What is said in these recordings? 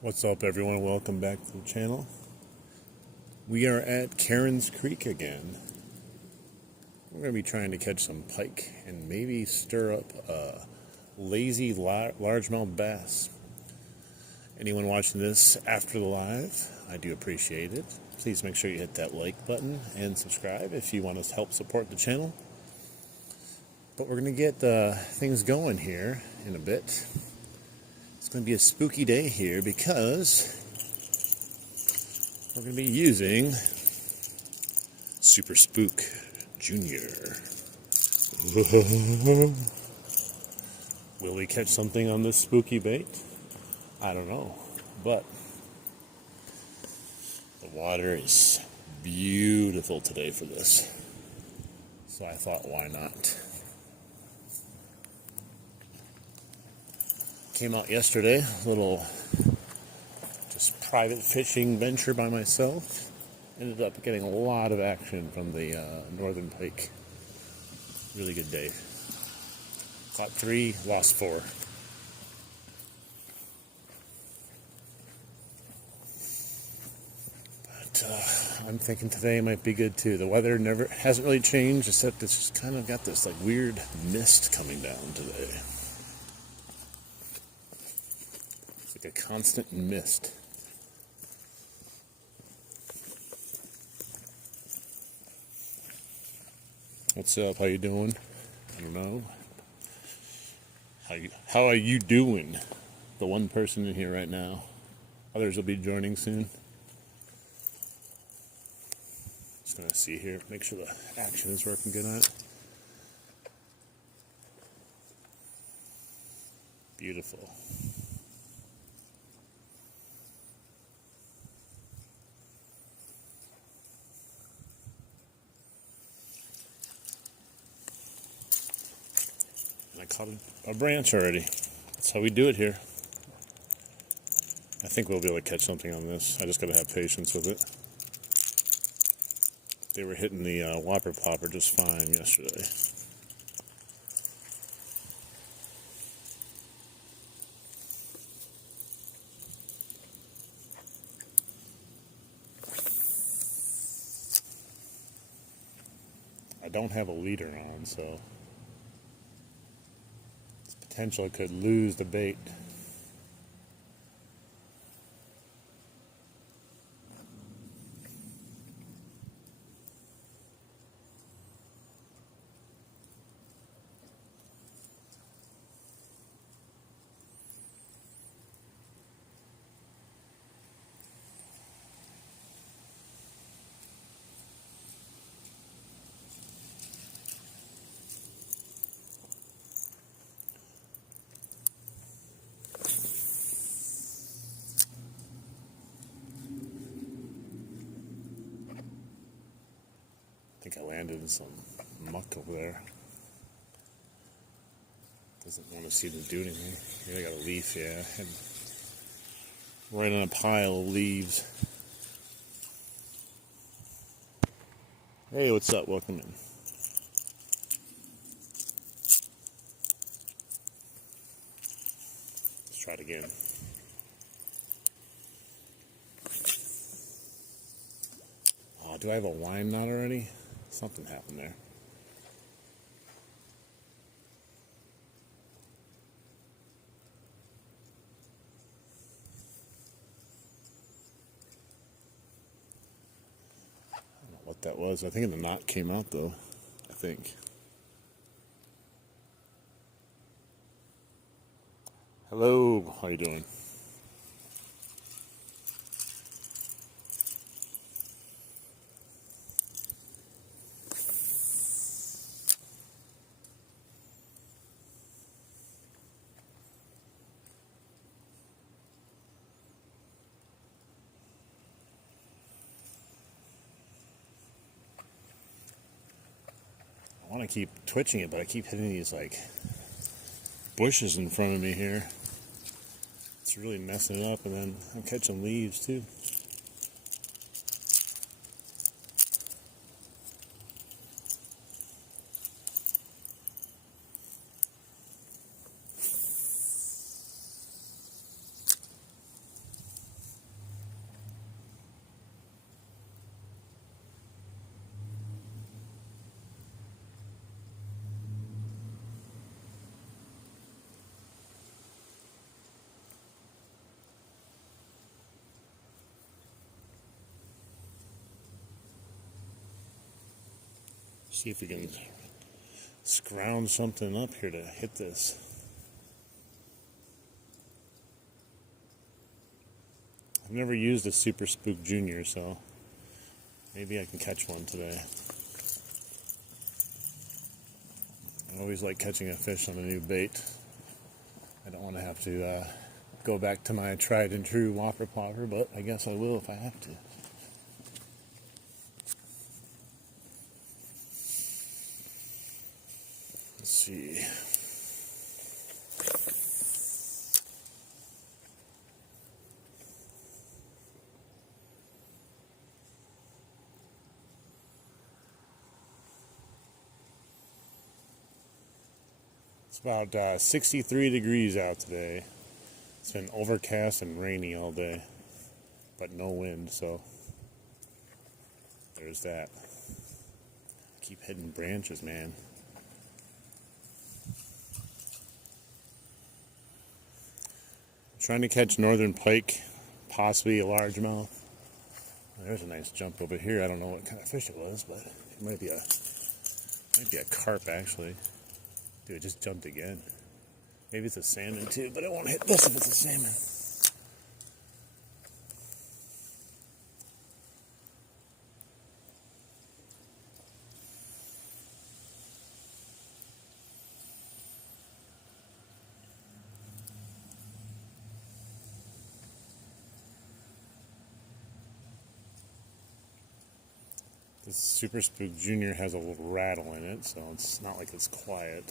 What's up, everyone? Welcome back to the channel. We are at Cairns Creek again. We're going to be trying to catch some pike and maybe stir up a lazy largemouth bass. Anyone watching this after the live, I do appreciate it. Please make sure you hit that like button and subscribe if you want to help support the channel. But we're going to get things going here in a bit. It's going to be a spooky day here because we're going to be using Super Spook Junior. Will we catch something on this spooky bait? I don't know, but the water is beautiful today for this, so I thought, why not? Came out yesterday, a little just private fishing venture by myself. Ended up getting a lot of action from the northern pike. Really good day. Caught 3, lost 4. But I'm thinking today might be good too. The weather hasn't really changed, except it's just kind of got this like weird mist coming down today. It's like a constant mist. What's up? How you doing? I don't know. How are you doing? The one person in here right now. Others will be joining soon. Just gonna see here, make sure the action is working good on it. Beautiful. I caught a branch already. That's how we do it here. I think we'll be able to catch something on this. I just gotta have patience with it. They were hitting the whopper plopper just fine yesterday. I don't have a leader on, so it's potential I could lose the bait. I think I landed in some muck over there. Doesn't want to see me do anything. Here I got a leaf, yeah. And right on a pile of leaves. Hey, what's up? Welcome in. Let's try it again. Oh, do I have a line knot already? Something happened there. I don't know what that was. I think the knot came out though. I think. Hello, how you doing? I want to keep twitching it, but I keep hitting these like bushes in front of me here. It's really messing it up, and then I'm catching leaves too. See if we can scrounge something up here to hit this. I've never used a Super Spook Junior, so maybe I can catch one today. I always like catching a fish on a new bait. I don't want to have to go back to my tried and true whopper plopper, but I guess I will if I have to. Let's see. It's about 63 degrees out today. It's been overcast and rainy all day, but no wind, so there's that. Keep hitting branches, man. Trying to catch northern pike, possibly a largemouth. There's a nice jump over here. I don't know what kind of fish it was, but it might be a carp actually. Dude, it just jumped again. Maybe it's a salmon too, but I won't hit this if it's a salmon. This Super Spook Junior has a little rattle in it, so it's not like it's quiet.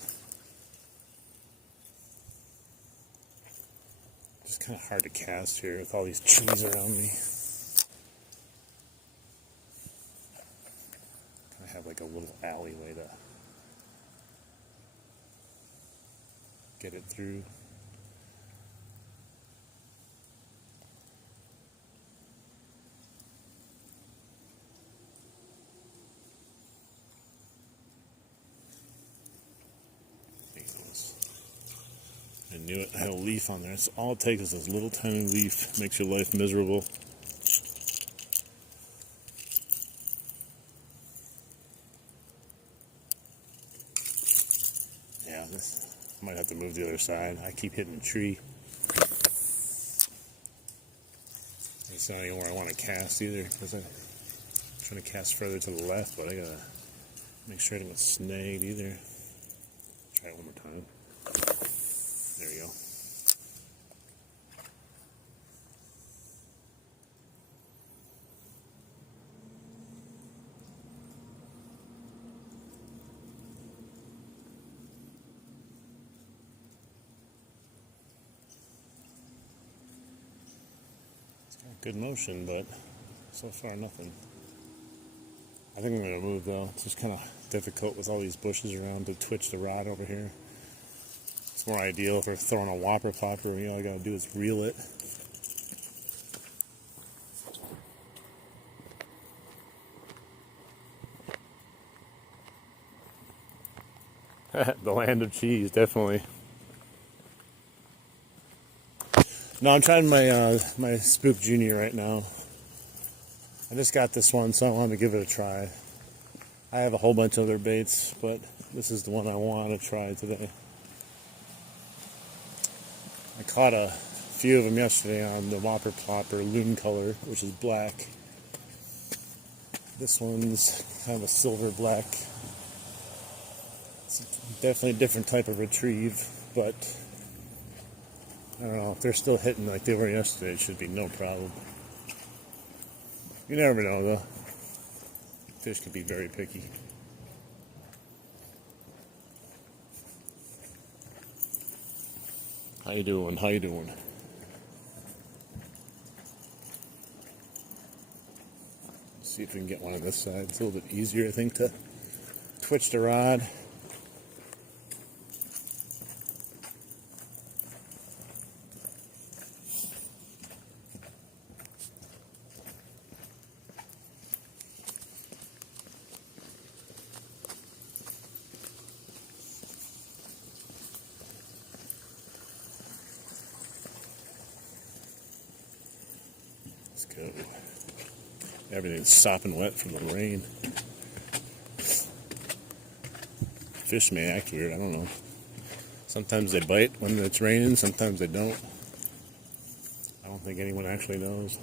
Just kind of hard to cast here with all these trees around me. I have like a little alleyway to get it through. I knew it. I had a leaf on there. It's all it takes is this little tiny leaf. Makes your life miserable. Yeah, this I might have to move the other side. I keep hitting the tree. It's not even where I want to cast either, because I'm trying to cast further to the left, but I gotta make sure I don't get snagged either. Try it one more time. There we go. It's got good motion, but so far nothing. I think I'm going to move though. It's just kind of difficult with all these bushes around to twitch the rod over here. It's more ideal for throwing a whopper plopper. You know, all I gotta do is reel it. The land of cheese, definitely. No, I'm trying my Spook Junior right now. I just got this one, so I wanted to give it a try. I have a whole bunch of other baits, but this is the one I want to try today. I caught a few of them yesterday on the whopper plopper loon color, which is black. This one's kind of a silver black. It's definitely a different type of retrieve, but I don't know, if they're still hitting like they were yesterday, it should be no problem. You never know though. Fish can be very picky. How you doing? How you doing? See if we can get one on this side. It's a little bit easier, I think, to twitch the rod. Let's go. Everything's sopping wet from the rain. fish may act weird. I don't know. Sometimes they bite when it's raining, sometimes they don't. I don't think anyone actually knows.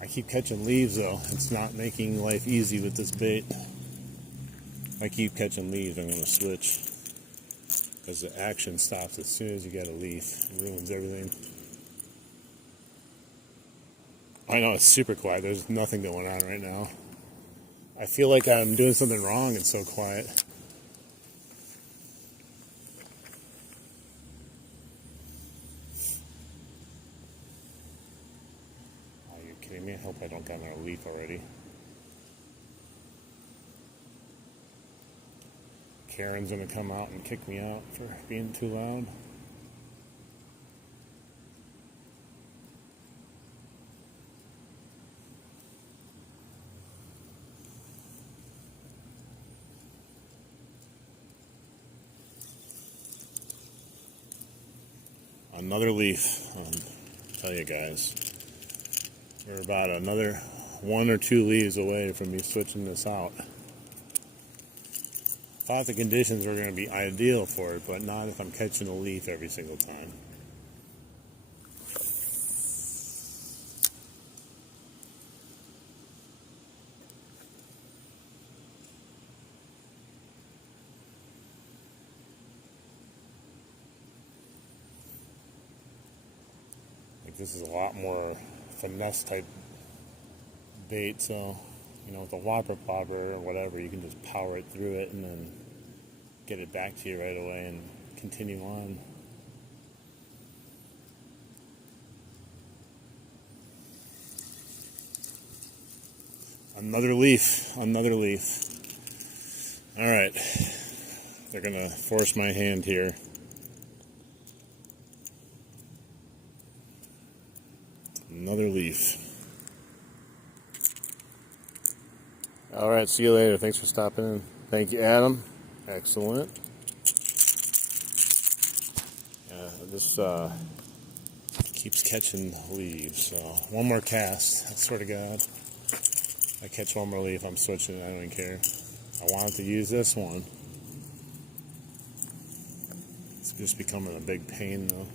I keep catching leaves though. It's not making life easy with this bait. If I keep catching leaves, I'm going to switch. Because the action stops as soon as you get a leaf. It ruins everything. I know it's super quiet. There's nothing going on right now. I feel like I'm doing something wrong. It's so quiet. Are you kidding me? I hope I don't got another leaf already. Karen's gonna come out and kick me out for being too loud. Another leaf. I'll tell you guys, we're about another 1 or 2 leaves away from me switching this out. Thought the conditions were going to be ideal for it, but not if I'm catching a leaf every single time. Like, this is a lot more finesse type bait, so you know, with a whopper plopper or whatever, you can just power it through it and then get it back to you right away and continue on. Another leaf, another leaf. All right, they're gonna force my hand here. Another leaf. All right, see you later. Thanks for stopping in. Thank you, Adam. Excellent. This keeps catching leaves. So one more cast. I swear to God, if I catch one more leaf, I'm switching. I don't even care. I wanted to use this one. It's just becoming a big pain, though.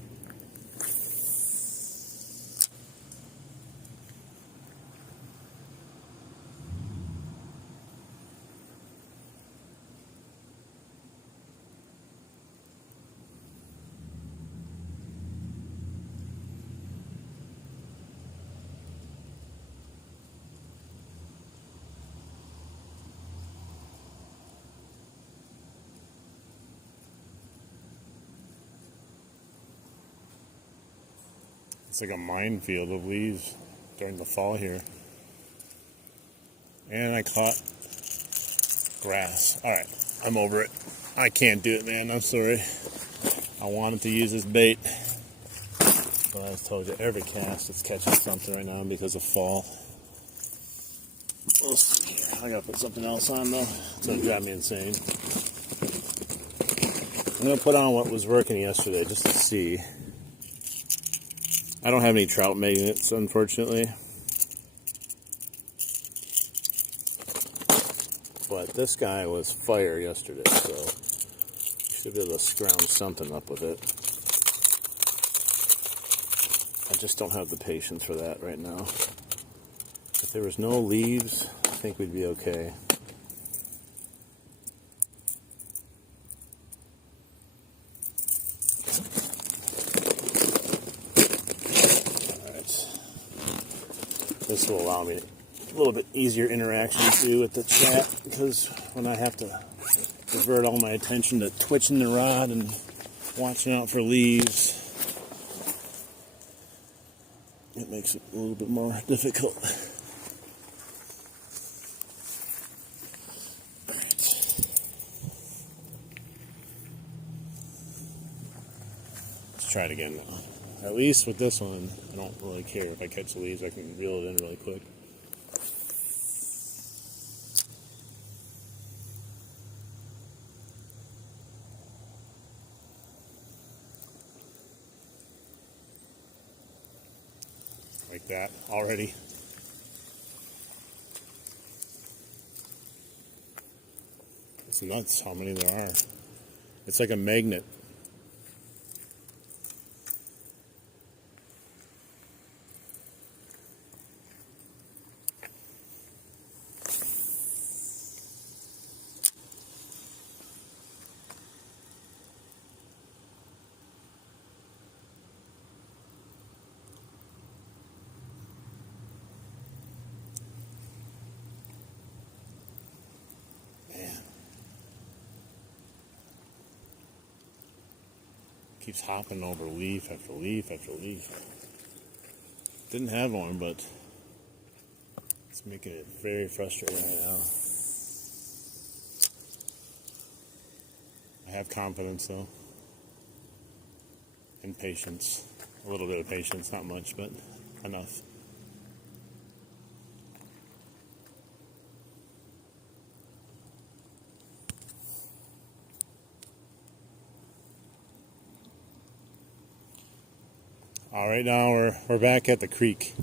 It's like a minefield of leaves during the fall here. And I caught grass. Alright, I'm over it. I can't do it, man. I'm sorry. I wanted to use this bait. But I told you, every cast is catching something right now because of fall. Let's see here. I gotta put something else on though. It's gonna drive me insane. I'm gonna put on what was working yesterday just to see. I don't have any trout magnets, unfortunately. But this guy was fire yesterday, so should be able to scrounge something up with it. I just don't have the patience for that right now. If there was no leaves, I think we'd be okay. This will allow me a little bit easier interaction too with the chat, because when I have to divert all my attention to twitching the rod and watching out for leaves, It makes it a little bit more difficult. Let's try it again now. At least with this one, I don't really care if I catch the leaves. I can reel it in really quick. Like that already. It's nuts how many there are. It's like a magnet. Keeps hopping over leaf after leaf after leaf. Didn't have one, but it's making it very frustrating right now. I have confidence though, and patience. A little bit of patience, not much, but enough. All right, now we're back at the creek.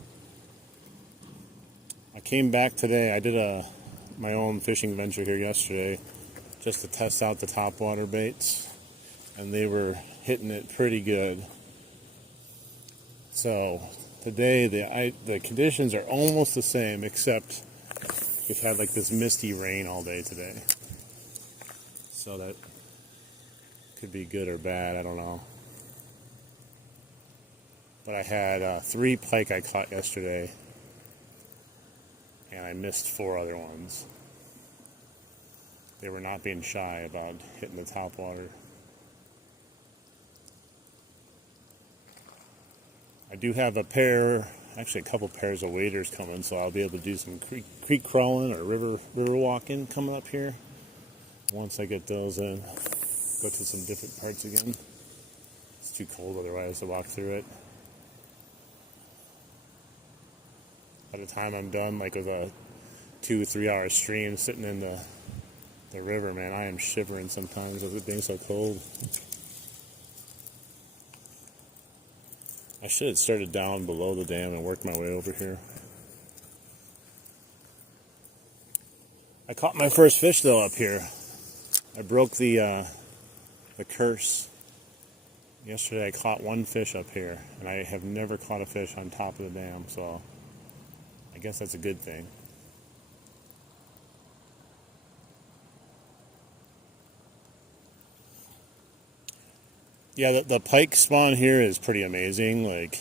I came back today. I did my own fishing venture here yesterday just to test out the topwater baits, and they were hitting it pretty good. So today the conditions are almost the same, except we've had like this misty rain all day today. So that could be good or bad, I don't know. But I had 3 pike I caught yesterday, and I missed 4 other ones. They were not being shy about hitting the topwater. I do have actually a couple pairs of waders coming, so I'll be able to do some creek crawling or river walking coming up here. Once I get those in, go to some different parts again. It's too cold otherwise to walk through it. By the time I'm done, like with a 2-3 hour stream sitting in the river, man, I am shivering sometimes with it being so cold. I should have started down below the dam and worked my way over here. I caught my first fish though up here. I broke the curse. Yesterday I caught 1 fish up here, and I have never caught a fish on top of the dam, so I guess that's a good thing. Yeah, the pike spawn here is pretty amazing. Like,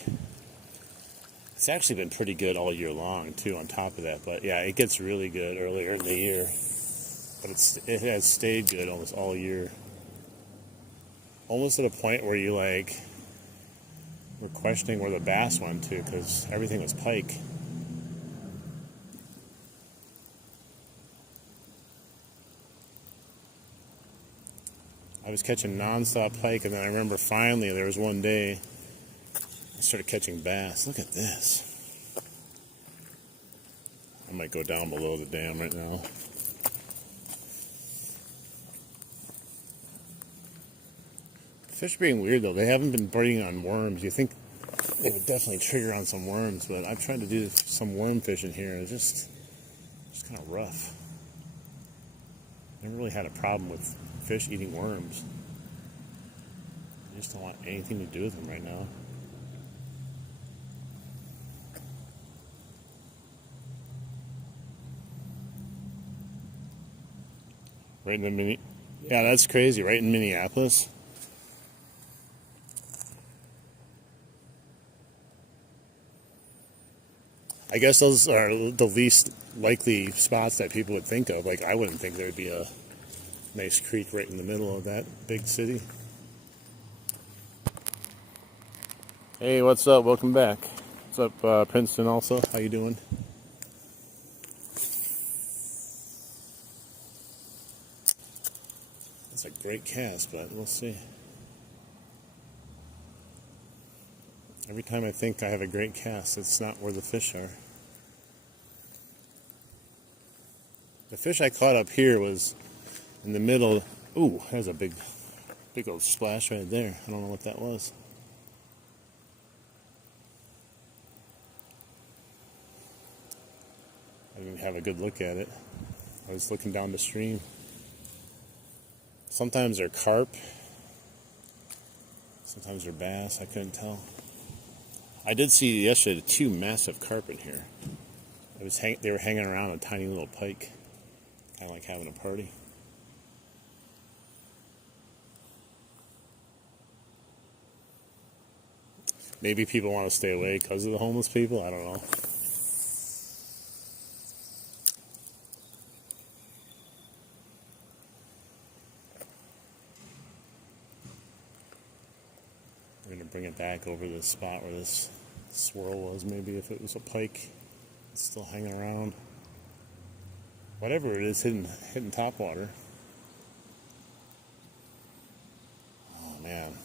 it's actually been pretty good all year long too on top of that. But yeah, it gets really good earlier in the year. But it has stayed good almost all year. Almost at a point where you like were questioning where the bass went to, because everything was pike. I was catching nonstop pike, and then I remember finally there was one day I started catching bass. Look at this. I might go down below the dam right now. Fish are being weird though. They haven't been biting on worms. You think they would definitely trigger on some worms, but I've tried to do some worm fishing here, and it's just kind of rough. Never really had a problem with fish eating worms. I just don't want anything to do with them right now. Right in the yeah, that's crazy. Right in Minneapolis. I guess those are the least likely spots that people would think of. Like, I wouldn't think there would be a nice creek right in the middle of that big city. Hey, what's up? Welcome back. What's up, Princeton? Also, how you doing? It's a great cast, but we'll see. Every time I think I have a great cast, it's not where the fish are. The fish I caught up here was in the middle. Ooh, there's a big old splash right there. I don't know what that was. I didn't have a good look at it. I was looking down the stream. Sometimes they're carp. Sometimes they're bass. I couldn't tell. I did see yesterday 2 massive carp in here. They were hanging around a tiny little pike. Kind of like having a party. Maybe people want to stay away because of the homeless people. I don't know. We're going to bring it back over to the spot where this swirl was. Maybe if it was a pike, it's still hanging around. Whatever it is, hitting top water. Oh man,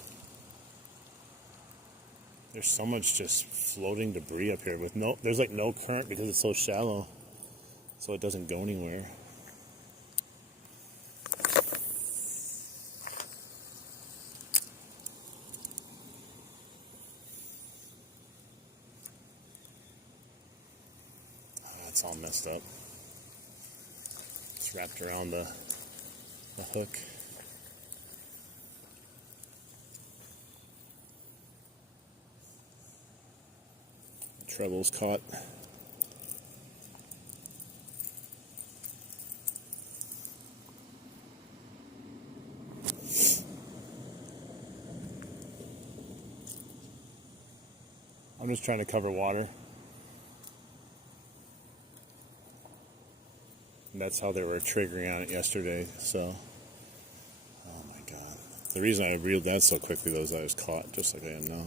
there's so much just floating debris up here with there's like no current because it's so shallow, so it doesn't go anywhere. Oh, it's all messed up. It's wrapped around the hook. The treble's caught. I'm just trying to cover water. And that's how they were triggering on it yesterday, so. Oh my god. The reason I reeled that so quickly though is I was caught, just like I am now.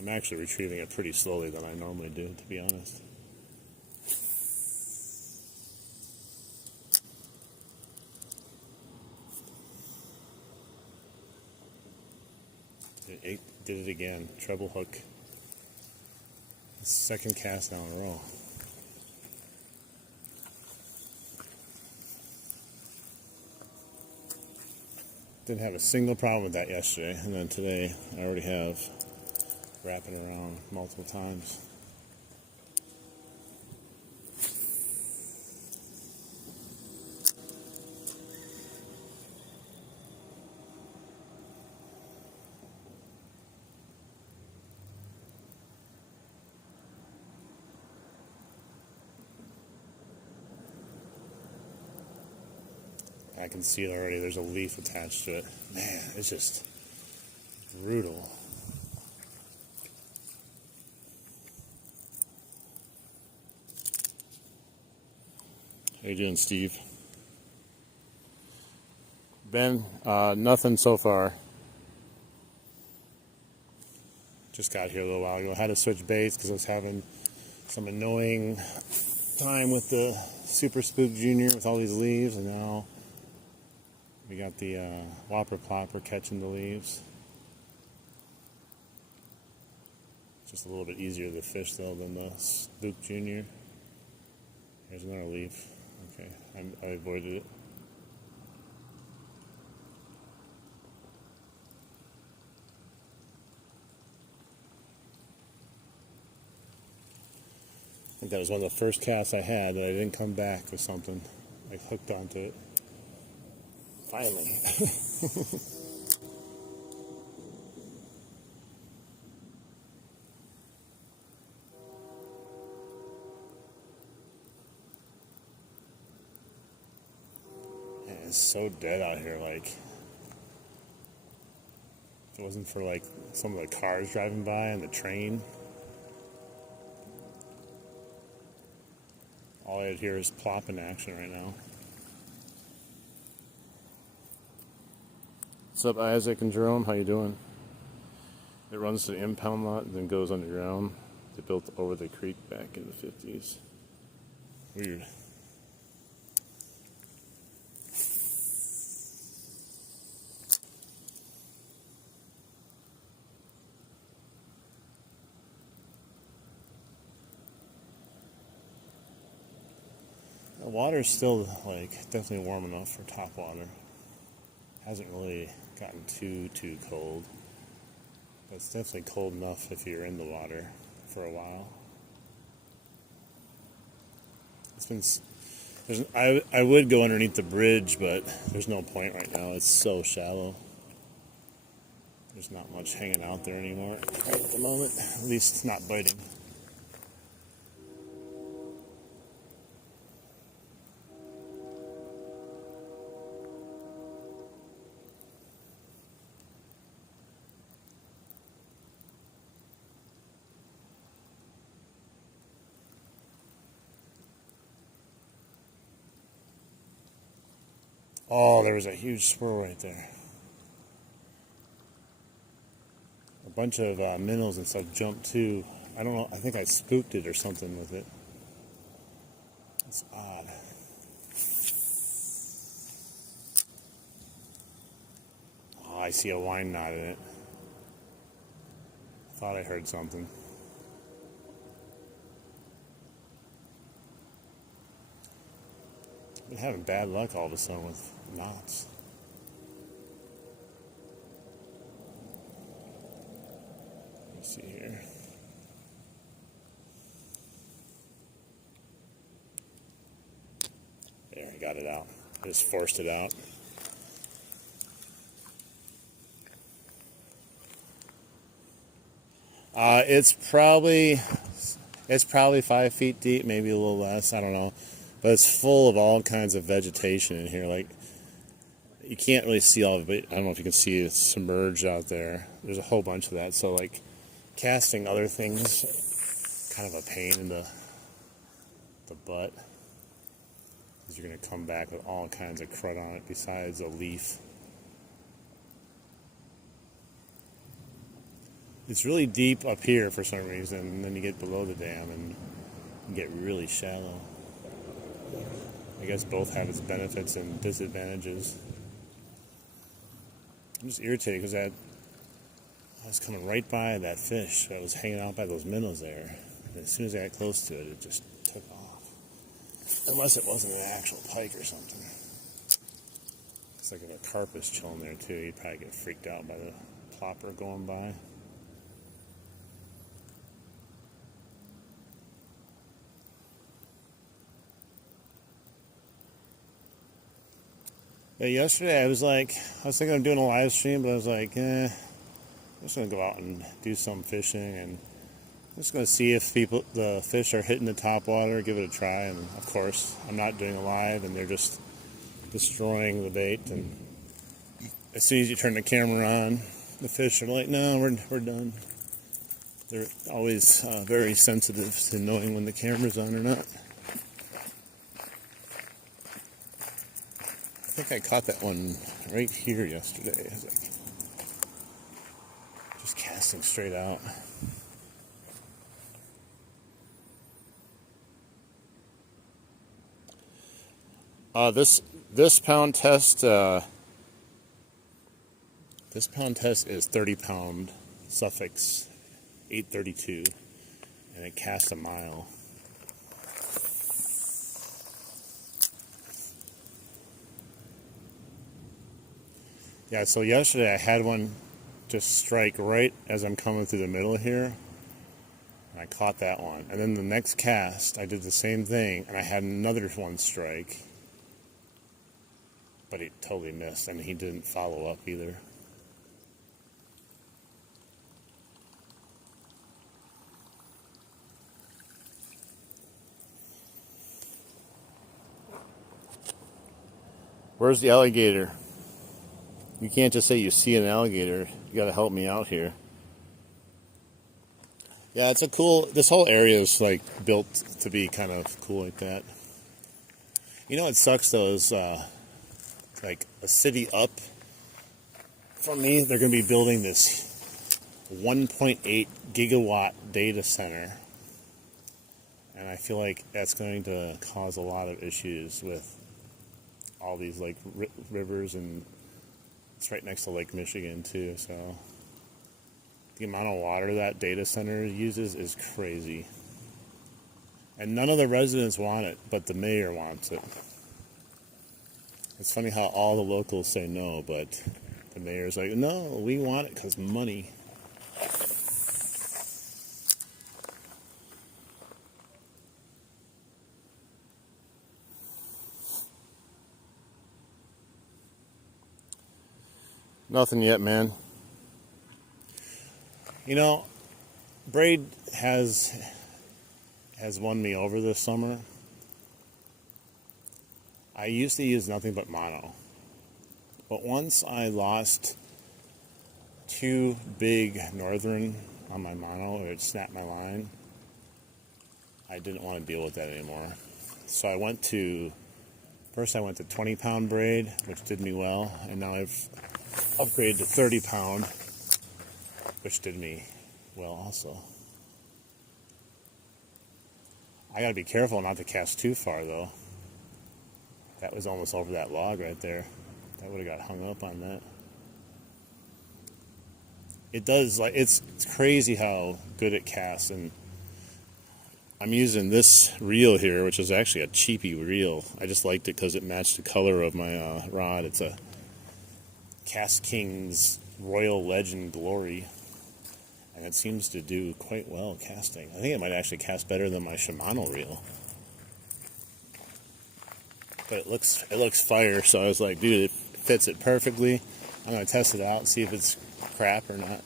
I'm actually retrieving it pretty slowly than I normally do, to be honest. It did it again. Treble hook. Second cast now in a row. Didn't have a single problem with that yesterday, and then today I already have wrapping around multiple times. I can see it already. There's a leaf attached to it. Man, it's just brutal. How you doing, Steve? Ben, nothing so far. Just got here a little while ago. Had to switch baits because I was having some annoying time with the Super Spook Junior with all these leaves, and now we got the Whopper Plopper catching the leaves. Just a little bit easier to fish though than the Spook Junior. Here's another leaf. Okay, I avoided it. I think that was one of the first casts I had that I didn't come back with something. I hooked onto it. Finally. Man, it's so dead out here. Like, if it wasn't for like some of the cars driving by and the train, all I'd hear is plop in action right now. What's up, Isaac and Jerome? How you doing? It runs to the impound lot and then goes underground. They built over the creek back in the 50s. Weird. The water's still like definitely warm enough for top water. Hasn't really gotten too cold. But it's definitely cold enough if you're in the water for a while. It's been I would go underneath the bridge, but there's no point right now. It's so shallow. There's not much hanging out there anymore right at the moment. At least it's not biting. Oh, there was a huge swirl right there. A bunch of minnows and stuff jumped too. I don't know. I think I spooked it or something with it. It's odd. Oh, I see a wine knot in it. Thought I heard something. Been having bad luck all of a sudden with knots. Let's see here. There, I got it out. I just forced it out. It's probably 5 feet deep, maybe a little less. I don't know, but it's full of all kinds of vegetation in here. Like you can't really see all of it. I don't know if you can see it's submerged out there. There's a whole bunch of that. So like casting other things, kind of a pain in the butt, because you're gonna come back with all kinds of crud on it besides a leaf. It's really deep up here for some reason, and then you get below the dam and you get really shallow. I guess both have its benefits and disadvantages. I'm just irritated because I was coming right by that fish. I was hanging out by those minnows there. And as soon as I got close to it, it just took off. Unless it wasn't an actual pike or something. It's like a carp is chilling there too. You'd probably get freaked out by the plopper going by. Yeah, yesterday I was thinking of doing a live stream, but I was like, I'm just gonna go out and do some fishing, and I'm just gonna see if the fish are hitting the top water, give it a try. And of course, I'm not doing a live, and they're just destroying the bait. And as soon as you turn the camera on, the fish are like, "No, we're done." They're always very sensitive to knowing when the camera's on or not. I think I caught that one right here yesterday. I was like, just casting straight out. This pound test is 30-pound Sufix 832, and it casts a mile. Yeah, so yesterday I had one just strike right as I'm coming through the middle here. And I caught that one. And then the next cast, I did the same thing, and I had another one strike. But he totally missed, and he didn't follow up either. Where's the alligator? You can't just say you see an alligator. You gotta help me out here. Yeah, this whole area is like built to be kind of cool like that. You know what sucks though is like a city up from me, they're gonna be building this 1.8 gigawatt data center. And I feel like that's going to cause a lot of issues with all these like rivers, and it's right next to Lake Michigan too. So the amount of water that data center uses is crazy. And none of the residents want it, but the mayor wants it. It's funny how all the locals say no, but the mayor's like, no, we want it because money. Nothing yet, man. You know, Braid has won me over this summer. I used to use nothing but mono. But once I lost 2 big northern on my mono, or it snapped my line, I didn't want to deal with that anymore. So first I went to 20-pound braid, which did me well, and now I've upgraded to 30-pound, which did me well also. I gotta be careful not to cast too far though. That was almost over that log right there. That would have got hung up on that. It does, like, it's crazy how good it casts. And I'm using this reel here, which is actually a cheapy reel. I just liked it because it matched the color of my rod. It's a KastKings Royal Legend Glory, and it seems to do quite well casting. I think it might actually cast better than my Shimano reel. But it looks fire, so I was like, dude, it fits it perfectly. I'm gonna test it out and see if it's crap or not.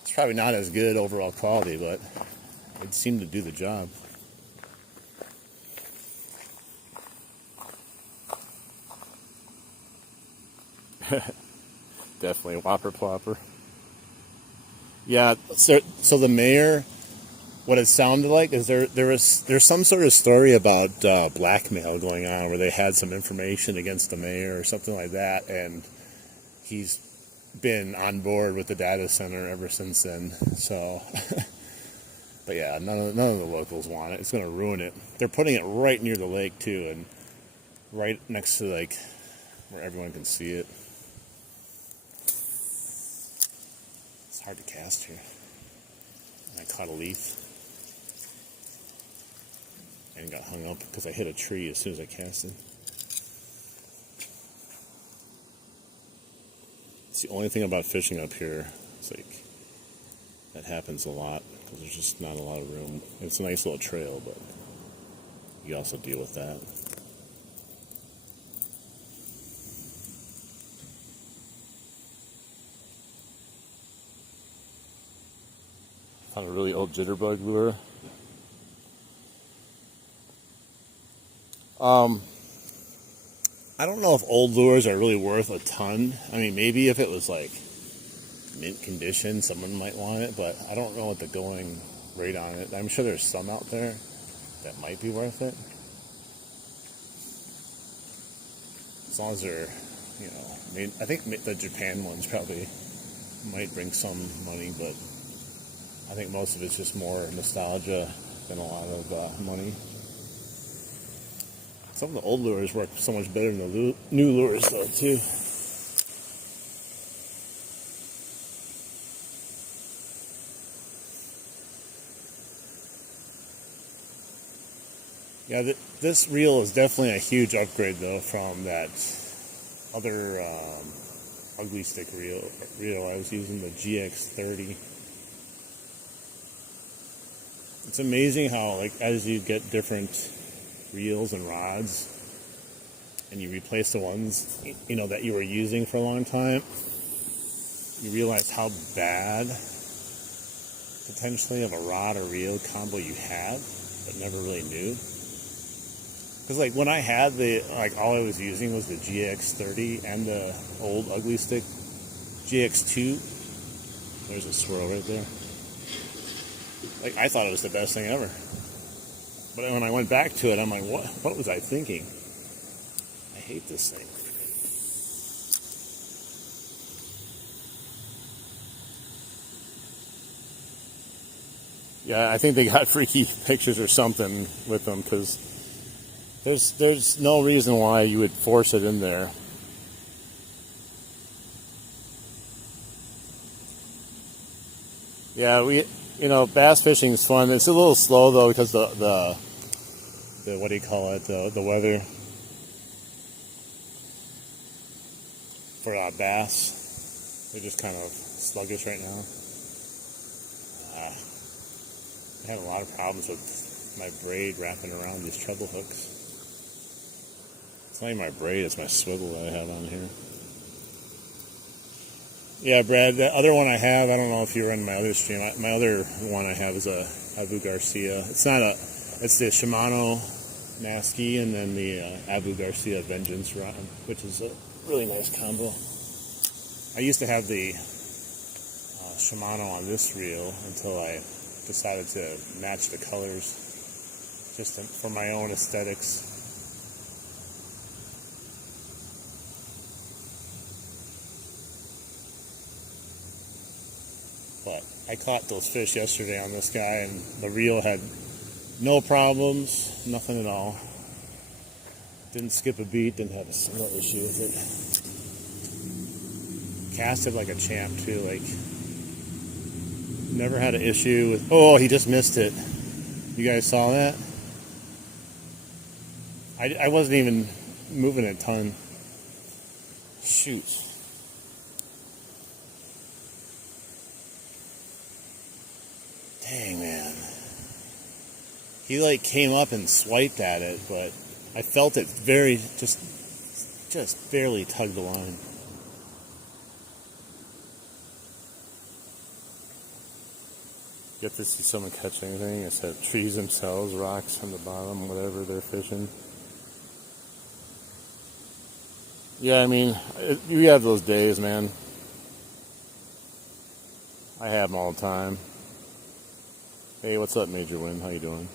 It's probably not as good overall quality, but it seemed to do the job. Definitely a whopper plopper. Yeah, so the mayor, what it sounded like is there's some sort of story about blackmail going on where they had some information against the mayor or something like that, and he's been on board with the data center ever since then. So, but yeah, none of the locals want it. It's going to ruin it. They're putting it right near the lake too, and right next to like where everyone can see it. It's hard to cast here. I caught a leaf and got hung up because I hit a tree as soon as I cast it. It's the only thing about fishing up here. It's like that happens a lot because there's just not a lot of room. It's a nice little trail, but you also deal with that. Found a really old jitterbug lure. I don't know if old lures are really worth a ton. I mean, maybe if it was like mint condition, someone might want it, but I don't know what the going rate on it. I'm sure there's some out there that might be worth it. As long as they're, you know, I think the Japan ones probably might bring some money, but I think most of it's just more nostalgia than a lot of money. Some of the old lures work so much better than the new lures, though, too. Yeah, this reel is definitely a huge upgrade, though, from that other ugly stick reel I was using, the GX30. It's amazing how, like, as you get different reels and rods and you replace the ones, you know, that you were using for a long time, you realize how bad potentially of a rod or reel combo you had but never really knew. Because like when I had all I was using was the GX30 and the old ugly stick GX2. There's a swirl right there. Like, I thought it was the best thing ever. But when I went back to it, I'm like, what was I thinking? I hate this thing. Yeah, I think they got freaky pictures or something with them, because there's no reason why you would force it in there. Yeah, bass fishing is fun. It's a little slow though, because the what do you call it? The weather for bass, they're just kind of sluggish right now. I have a lot of problems with my braid wrapping around these treble hooks. It's not even my braid, it's my swivel that I have on here. Yeah, Brad, the other one I have, I don't know if you were in my other stream. My other one I have is a Abu Garcia. It's the Shimano Nasky and then the Abu Garcia Vengeance rod, which is a really nice combo. I used to have the Shimano on this reel until I decided to match the colors just for my own aesthetics. But I caught those fish yesterday on this guy, and the reel had no problems, nothing at all. Didn't skip a beat, didn't have a single issue with it. Casted like a champ too, like never had an issue with. Oh, he just missed it. You guys saw that? I wasn't even moving a ton. Shoot. Dang, man. He like came up and swiped at it, but I felt it just barely tugged the line. Get to see someone catch anything. It's that trees themselves, rocks on the bottom, whatever they're fishing. Yeah, I mean, you have those days, man. I have them all the time. Hey, what's up, Major Win? How you doing?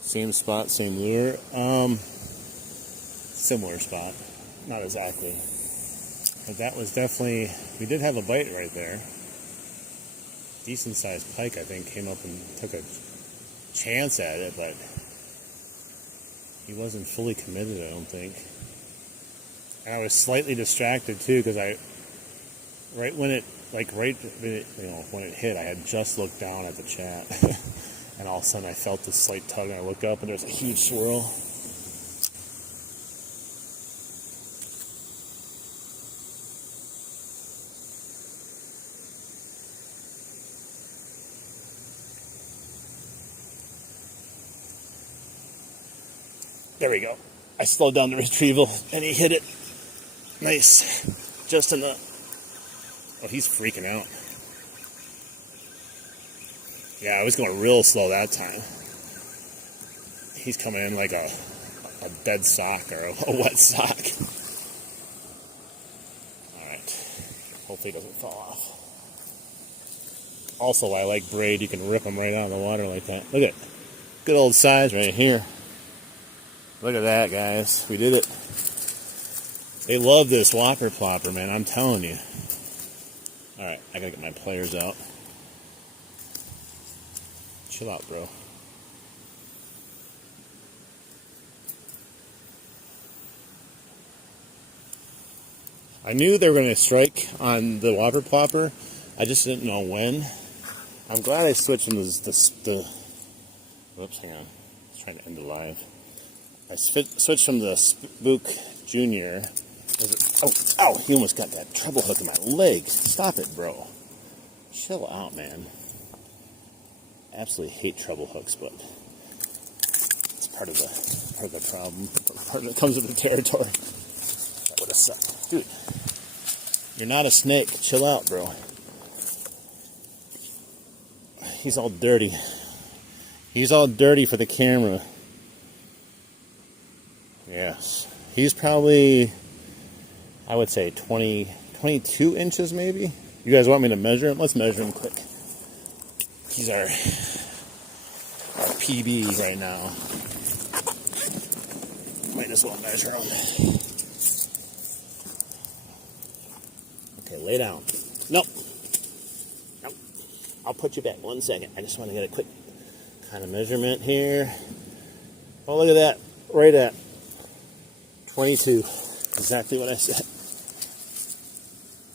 Same spot, same lure. Similar spot. Not exactly. But that was definitely, we did have a bite right there. Decent sized pike, I think, came up and took a chance at it, but he wasn't fully committed, I don't think. And I was slightly distracted too, because when it hit, I had just looked down at the chat. And all of a sudden I felt this slight tug, and I look up and there's a huge swirl. There we go. I slowed down the retrieval and he hit it. Nice. Just enough. Oh, he's freaking out. Yeah, I was going real slow that time. He's coming in like a dead sock or a wet sock. Alright. Hopefully he doesn't fall off. Also, I like braid. You can rip them right out of the water like that. Look at good old size right here. Look at that, guys. We did it. They love this whopper plopper, man. I'm telling you. Alright, I gotta get my pliers out. Chill out, bro. I knew they were going to strike on the whopper plopper. I just didn't know when. I'm glad I switched from the whoops, hang on. I was trying to end the live. I switched from the Spook Junior. Oh, he almost got that treble hook in my leg. Stop it, bro. Chill out, man. Absolutely hate treble hooks, but it's part of the problem. Part of it comes with the territory. That would have sucked. Dude, you're not a snake. Chill out, bro. He's all dirty. He's all dirty for the camera. Yes. He's probably, I would say 22 inches maybe. You guys want me to measure him? Let's measure him quick. He's our PB right now. Might as well measure him. Okay, lay down. Nope. I'll put you back 1 second. I just want to get a quick kind of measurement here. Oh, look at that. Right at 22. Exactly what I said.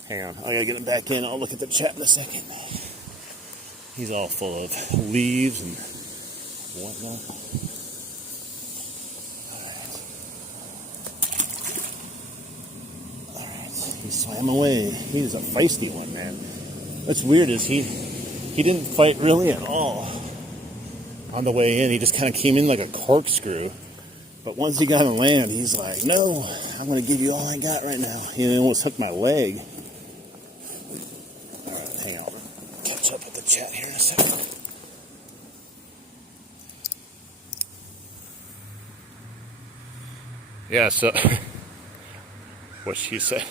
Hang on. I got to get him back in. I'll look at the chat in a second. He's all full of leaves and whatnot. He swam away. He's a feisty one, man. What's weird is he didn't fight really at all on the way in. He just kind of came in like a corkscrew. But once he got on land, he's like, no, I'm going to give you all I got right now. He almost hooked my leg. All right, hang on. Catch up with the chat here in a second. Yeah, so what she said.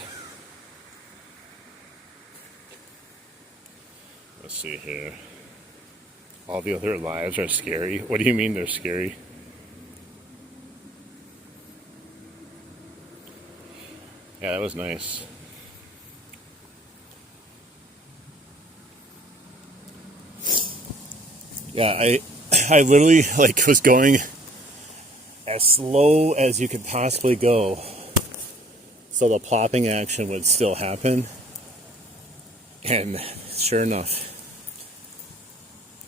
Let's see here. All the other lives are scary. What do you mean they're scary? Yeah, that was nice. Yeah, I literally was going as slow as you could possibly go so the plopping action would still happen. And sure enough,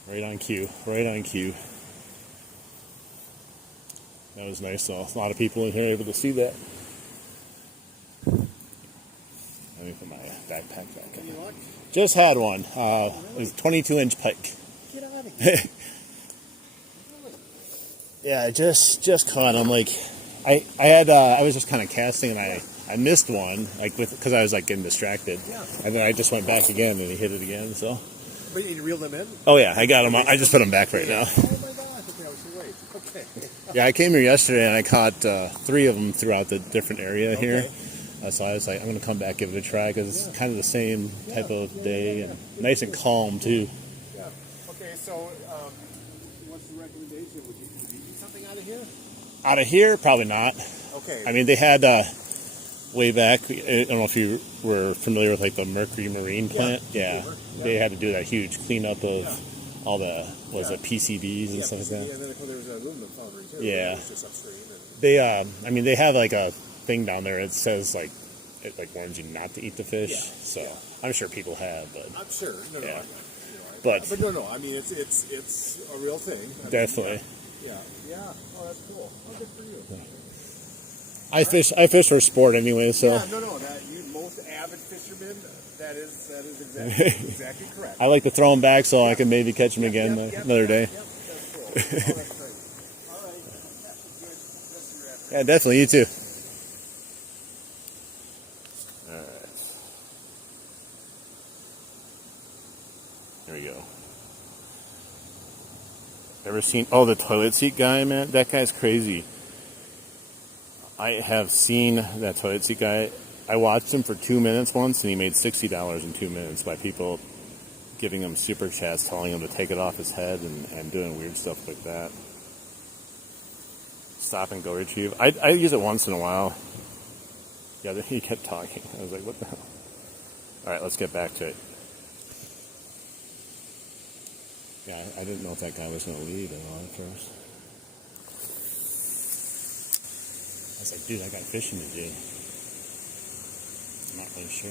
right on cue, right on cue. That was nice though. A lot of people in here able to see that. Let me put my backpack back on. Just had one. It was a 22-inch pike. Get out of here. Yeah, I just caught him. I was just kind of casting and I missed one because I was getting distracted. Yeah. And then I just went back again and he hit it again. So. But you reeled them in? Oh yeah, I got him. I just put him back right now. Oh my gosh! Okay, I was so late. Okay. Yeah, I came here yesterday and I caught 3 of them throughout the different area here. So I was like, I'm going to come back, give it a try because it's kind of the same type of day and nice and calm too. Yeah. Okay, so what's the recommendation? Would you eat something out of here? Out of here, probably not. Okay. I mean, they had way back. I don't know if you were familiar with the Mercury Marine plant. Yeah. They had to do that huge cleanup of all the PCBs and stuff like that. And then there was an aluminum foundry too. Yeah. It was just upstream. They they have a thing down there. It says it warns you not to eat the fish. Yeah. So I'm sure people have, but I'm sure. No, yeah. But no. I mean, it's a real thing. Definitely. Yeah. Oh, that's cool. Oh, good for you. I fish for sport anyway. So yeah, no. You most avid fishermen. That is exactly correct. I like to throw them back so I can maybe catch them again another day. Yep, that's cool. Oh, that's great. All right. That's good. Yeah, definitely. You too. All right. Here we go. Ever seen? Oh, the toilet seat guy, man. That guy's crazy. I have seen that toilet seat guy. I watched him for 2 minutes once, and he made $60 in 2 minutes by people giving him super chats, telling him to take it off his head and doing weird stuff like that. Stop and go retrieve. I use it once in a while. Yeah, then he kept talking. I was like, what the hell? All right, let's get back to it. Yeah, I didn't know if that guy was going to leave at all at first. I was like, dude, I got fishing to do. I'm not really sure.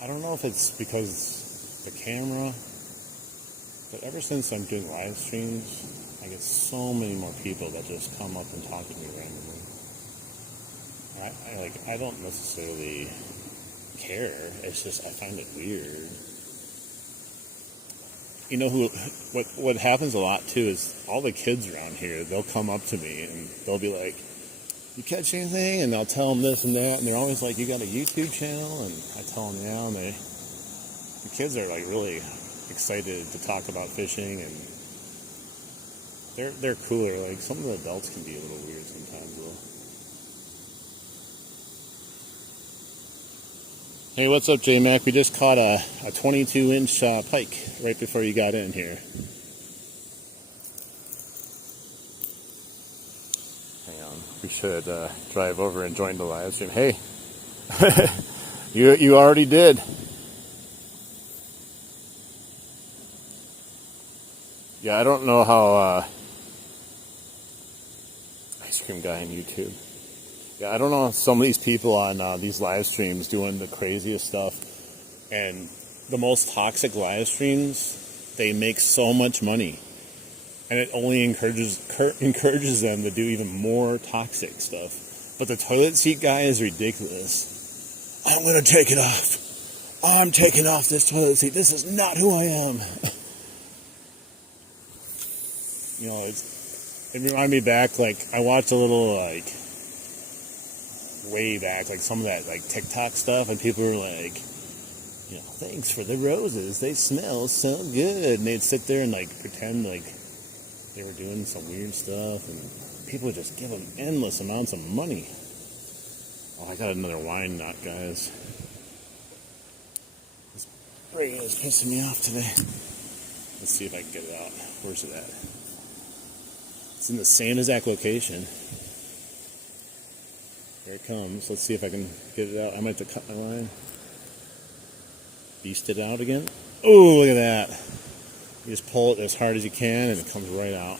I don't know if it's because the camera, but ever since I'm doing live streams, I get so many more people that just come up and talk to me randomly. I don't necessarily care. It's just I find it weird. You know what happens a lot too is all the kids around here, they'll come up to me and they'll be like, you catch anything? And I'll tell them this and that, and they're always like, you got a YouTube channel? And I tell them, yeah, and the kids are really excited to talk about fishing, and they're cooler. Some of the adults can be a little weird sometimes though. Hey, what's up, J-Mac? We just caught a 22-inch pike right before you got in here. Hang on. We should drive over and join the live stream. Hey, you already did. Yeah, I don't know how ice cream guy on YouTube. Yeah, I don't know some of these people on these live streams doing the craziest stuff and the most toxic live streams. They make so much money, and it only encourages them to do even more toxic stuff. But the toilet seat guy is ridiculous. I'm gonna take it off. I'm taking off this toilet seat. This is not who I am. You know, it reminded me back, like, I watched a little, like, way back, like, some of that, like, TikTok stuff, and people were like, you know, thanks for the roses. They smell so good. And they'd sit there and, like, pretend like they were doing some weird stuff, and people would just give them endless amounts of money. Oh, I got another wine knot, guys. This radio is pissing me off today. Let's see if I can get it out. Where's it at? It's in the same exact location. Here it comes. Let's see if I can get it out. I might have to cut my line. Beast it out again. Oh, look at that. You just pull it as hard as you can and it comes right out.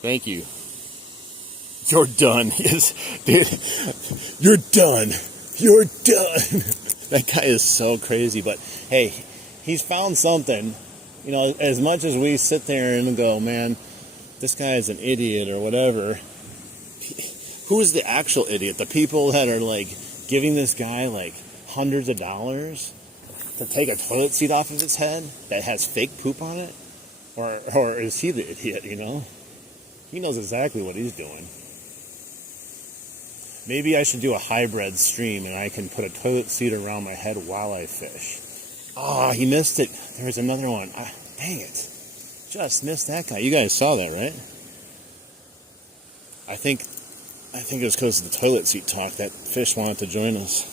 Thank you. You're done. Yes, dude. You're done. You're done. That guy is so crazy, but hey, he's found something. You know, as much as we sit there and go, man, this guy is an idiot or whatever, who's the actual idiot? The people that are like giving this guy like hundreds of dollars to take a toilet seat off of his head that has fake poop on it? Or is he the idiot, you know? He knows exactly what he's doing. Maybe I should do a hybrid stream and I can put a toilet seat around my head while I fish. Oh, he missed it. There's another one. Dang it. Just missed that guy. You guys saw that, right? I think it was because of the toilet seat talk that fish wanted to join us.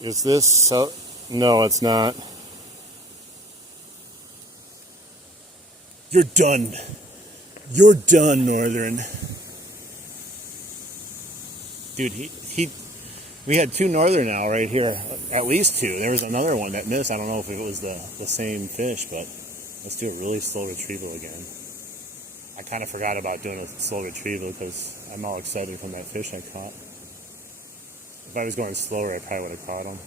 Is this so? No, it's not. You're done. You're done, Northern. Dude, we had two Northern now right here. At least two. There was another one that missed. I don't know if it was the same fish, but let's do a really slow retrieval again. I kind of forgot about doing a slow retrieval because I'm all excited from that fish I caught. If I was going slower, I probably would have caught him.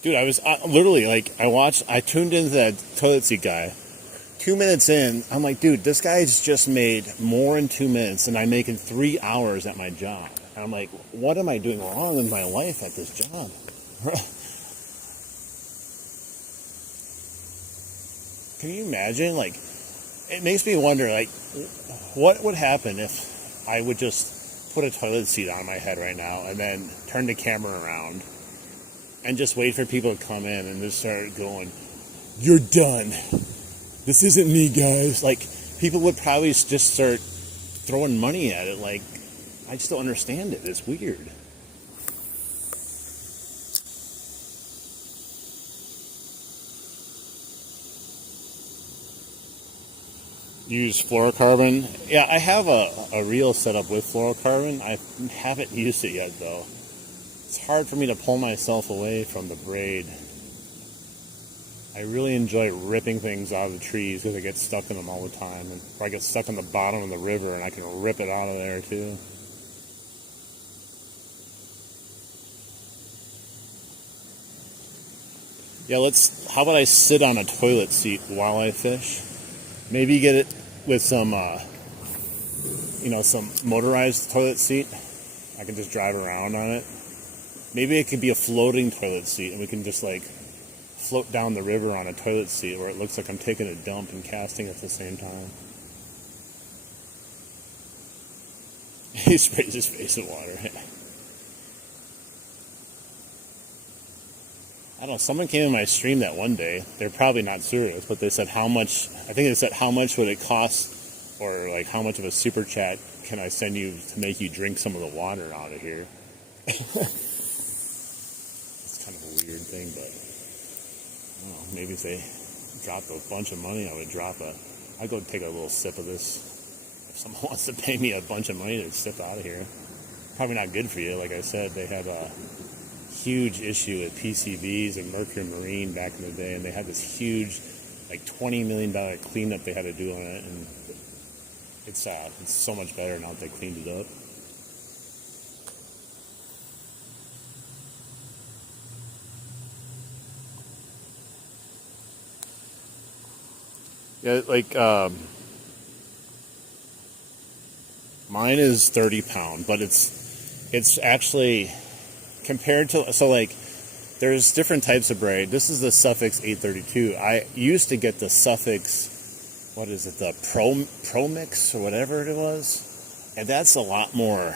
Dude, I was literally like, I tuned into that toilet seat guy. 2 minutes in, I'm like, dude, this guy's just made more in 2 minutes than I make in 3 hours at my job. And I'm like, what am I doing wrong in my life at this job? Can you imagine? Like, it makes me wonder, like, what would happen if I would just put a toilet seat on my head right now and then turn the camera around and just wait for people to come in and just start going, you're done. This isn't me, guys. Like, people would probably just start throwing money at it. Like, I just don't understand it. It's weird. Use fluorocarbon. Yeah, I have a reel set up with fluorocarbon. I haven't used it yet, though. It's hard for me to pull myself away from the braid. I really enjoy ripping things out of the trees because I get stuck in them all the time. Or I get stuck in the bottom of the river and I can rip it out of there too. Yeah, how about I sit on a toilet seat while I fish? Maybe get it with some, some motorized toilet seat. I can just drive around on it. Maybe it could be a floating toilet seat and we can just like float down the river on a toilet seat where it looks like I'm taking a dump and casting at the same time. He sprays his face with water. I don't know, someone came in my stream that one day. They're probably not serious, but they said how much would it cost, or like how much of a super chat can I send you to make you drink some of the water out of here? It's kind of a weird thing, but I don't know, maybe if they dropped a bunch of money, I'd go take a little sip of this. If someone wants to pay me a bunch of money to sip out of here. Probably not good for you. Like I said, they had a huge issue with PCBs and Mercury Marine back in the day, and they had this huge, like $20 million cleanup they had to do on it, and it's so much better now that they cleaned it up. Yeah, like mine is 30 pound, but it's actually compared to, so like there's different types of braid. This is the Suffix 832. I used to get the Suffix, what is it, the Pro Mix or whatever it was, and that's a lot more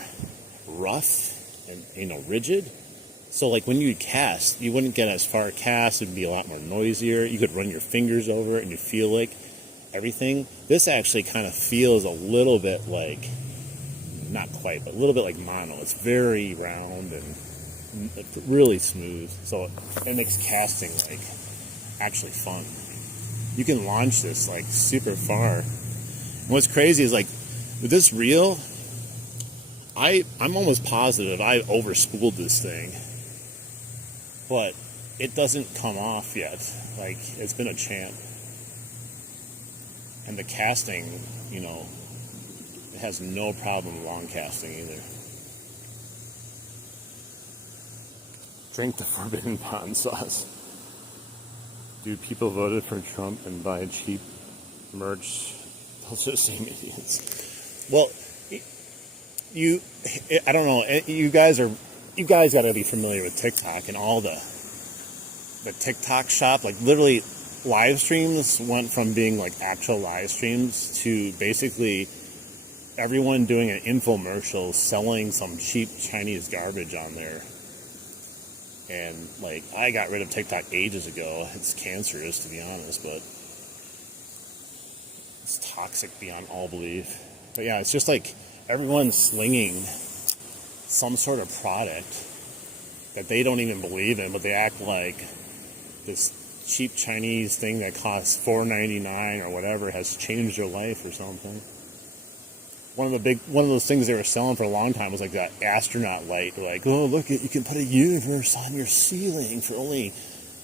rough and rigid. So like when you cast, you wouldn't get as far cast. It'd be a lot more noisier. You could run your fingers over it and you feel like everything. This actually kind of feels a little bit like, not quite, but a little bit like mono. It's very round and really smooth. So it makes casting like actually fun. You can launch this like super far. And what's crazy is like with this reel, I'm almost positive I overspooled this thing, but it doesn't come off yet. Like it's been a champ. And the casting, it has no problem long casting either. Drink the Forbidden Pond sauce. Dude, people voted for Trump and buy cheap merch. Those are the same idiots. Well, I don't know. You guys got to be familiar with TikTok and all the TikTok shop. Like literally, live streams went from being like actual live streams to basically everyone doing an infomercial selling some cheap Chinese garbage on there. And like I got rid of TikTok ages ago. It's cancerous, to be honest, but it's toxic beyond all belief. But yeah, it's just like everyone's slinging some sort of product that they don't even believe in, but they act like this cheap Chinese thing that costs $4.99 or whatever has changed your life or something. One of those things they were selling for a long time was like that astronaut light. Like, oh look, you can put a universe on your ceiling for only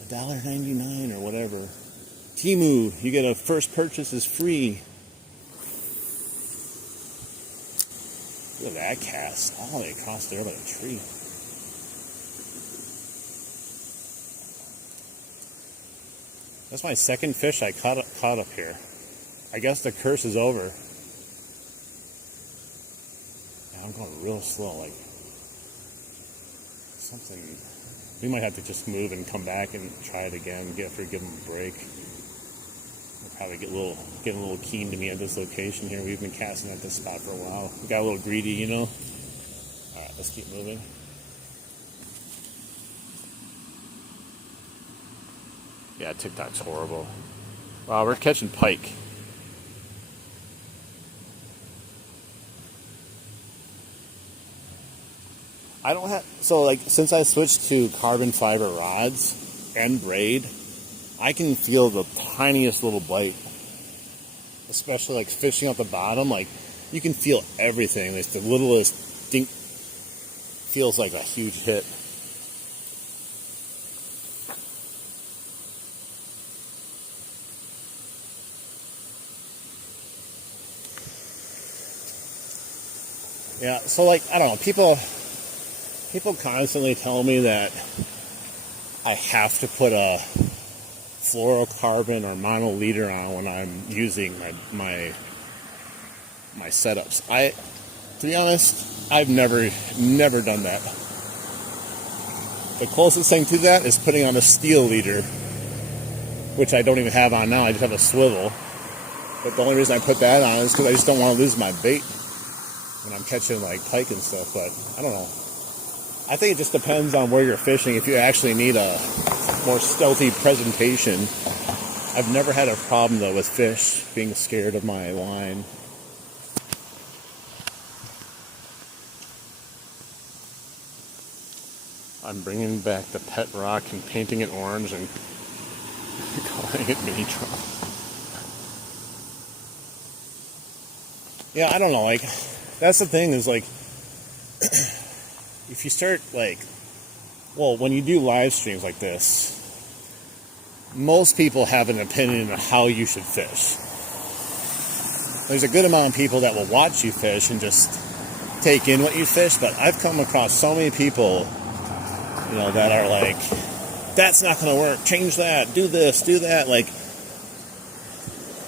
$1.99 or whatever. Temu, you get a first purchase is free. Look at that cast all the way across there by the tree. That's my second fish I caught up here. I guess the curse is over. Yeah, I'm going real slow, like something. We might have to just move and come back and try it again. Give them a break. We'll probably get a little keen to me at this location here. We've been casting at this spot for a while. We got a little greedy, All right, let's keep moving. Yeah, TikTok's horrible. Wow, we're catching pike. I don't have, so like since I switched to carbon fiber rods and braid, I can feel the tiniest little bite. Especially like fishing at the bottom, like you can feel everything. Like the littlest dink feels like a huge hit. Yeah, so like, I don't know, people constantly tell me that I have to put a fluorocarbon or monoliter on when I'm using my setups. To be honest, I've never done that. The closest thing to that is putting on a steel leader, which I don't even have on now. I just have a swivel. But the only reason I put that on is because I just don't want to lose my bait when I'm catching like pike and stuff. But I don't know. I think it just depends on where you're fishing. If you actually need a more stealthy presentation. I've never had a problem though with fish being scared of my line. I'm bringing back the pet rock and painting it orange and calling it Mini Trump. Yeah, I don't know, like, that's the thing is, like, if you start, like, well, when you do live streams like this, most people have an opinion on how you should fish. There's a good amount of people that will watch you fish and just take in what you fish, but I've come across so many people, you know, that are like, that's not going to work, change that, do this, do that, like,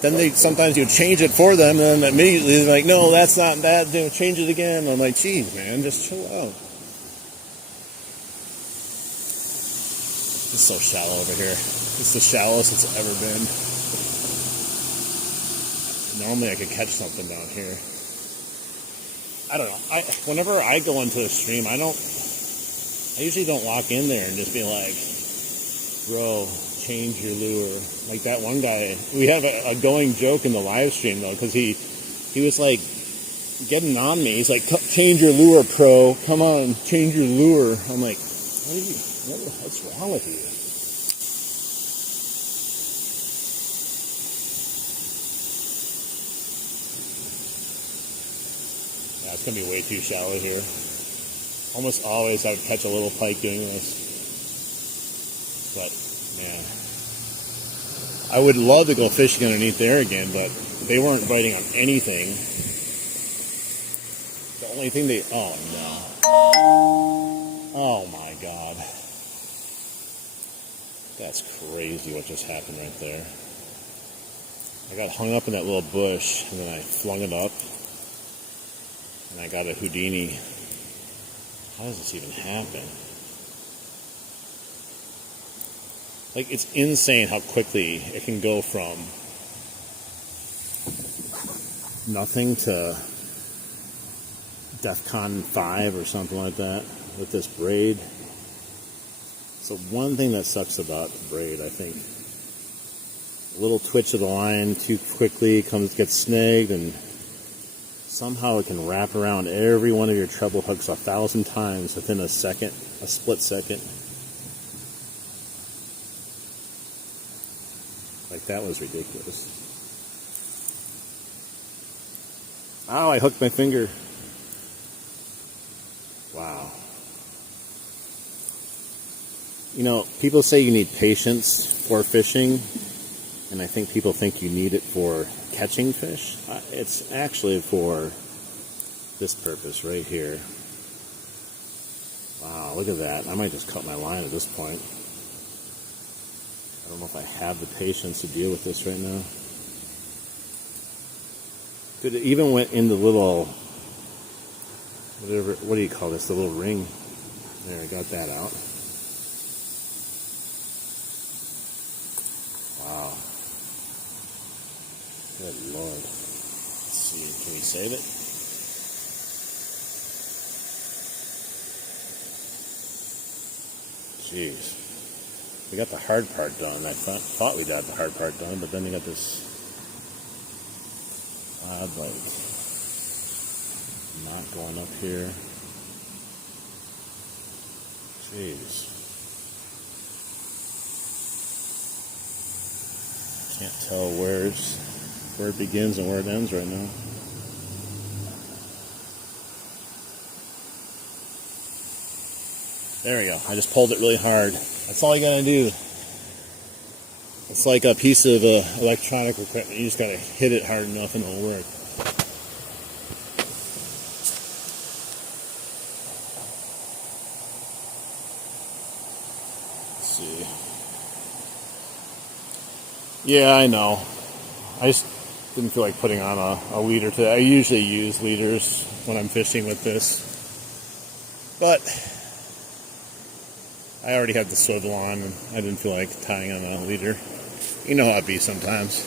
then they sometimes you change it for them, and then immediately they're like, no, that's not that, change it again. I'm like, geez, man, just chill out. It's so shallow over here. It's the shallowest it's ever been. Normally I could catch something down here. I don't know. Whenever I go into a stream, I usually don't walk in there and just be like, bro, change your lure. Like that one guy, we have a going joke in the live stream though, because he was like getting on me. He's like, change your lure, pro. Come on, change your lure. I'm like, what's wrong with you? Yeah, it's gonna be way too shallow here. Almost always I would catch a little pike doing this. But man, I would love to go fishing underneath there again, but they weren't biting on anything. The only thing oh no. Oh my God. That's crazy what just happened right there. I got hung up in that little bush, and then I flung it up, and I got a Houdini. How does this even happen? Like, it's insane how quickly it can go from nothing to DEFCON 5 or something like that with this braid. So one thing that sucks about the braid, I think, a little twitch of the line too quickly gets snagged, and somehow it can wrap around every one of your treble hooks 1,000 times within a second, a split second. Like, that was ridiculous. Ow, I hooked my finger. Wow. You know, people say you need patience for fishing, and I think people think you need it for catching fish. It's actually for this purpose right here. Wow, look at that. I might just cut my line at this point. I don't know if I have the patience to deal with this right now. Dude, it even went in the little, whatever, what do you call this? The little ring. There, I got that out. Wow. Good Lord. Let's see, can we save it? Jeez. We got the hard part done. I thought we got the hard part done, but then you got this odd, like, knot going up here. Jeez. Can't tell where it begins and where it ends right now. There we go. I just pulled it really hard. That's all you gotta do. It's like a piece of electronic equipment. You just gotta hit it hard enough and it'll work. Let's see. Yeah, I know. I just didn't feel like putting on a leader today. I usually use leaders when I'm fishing with this. But I already had the swivel on, and I didn't feel like tying on a leader. You know how it be sometimes.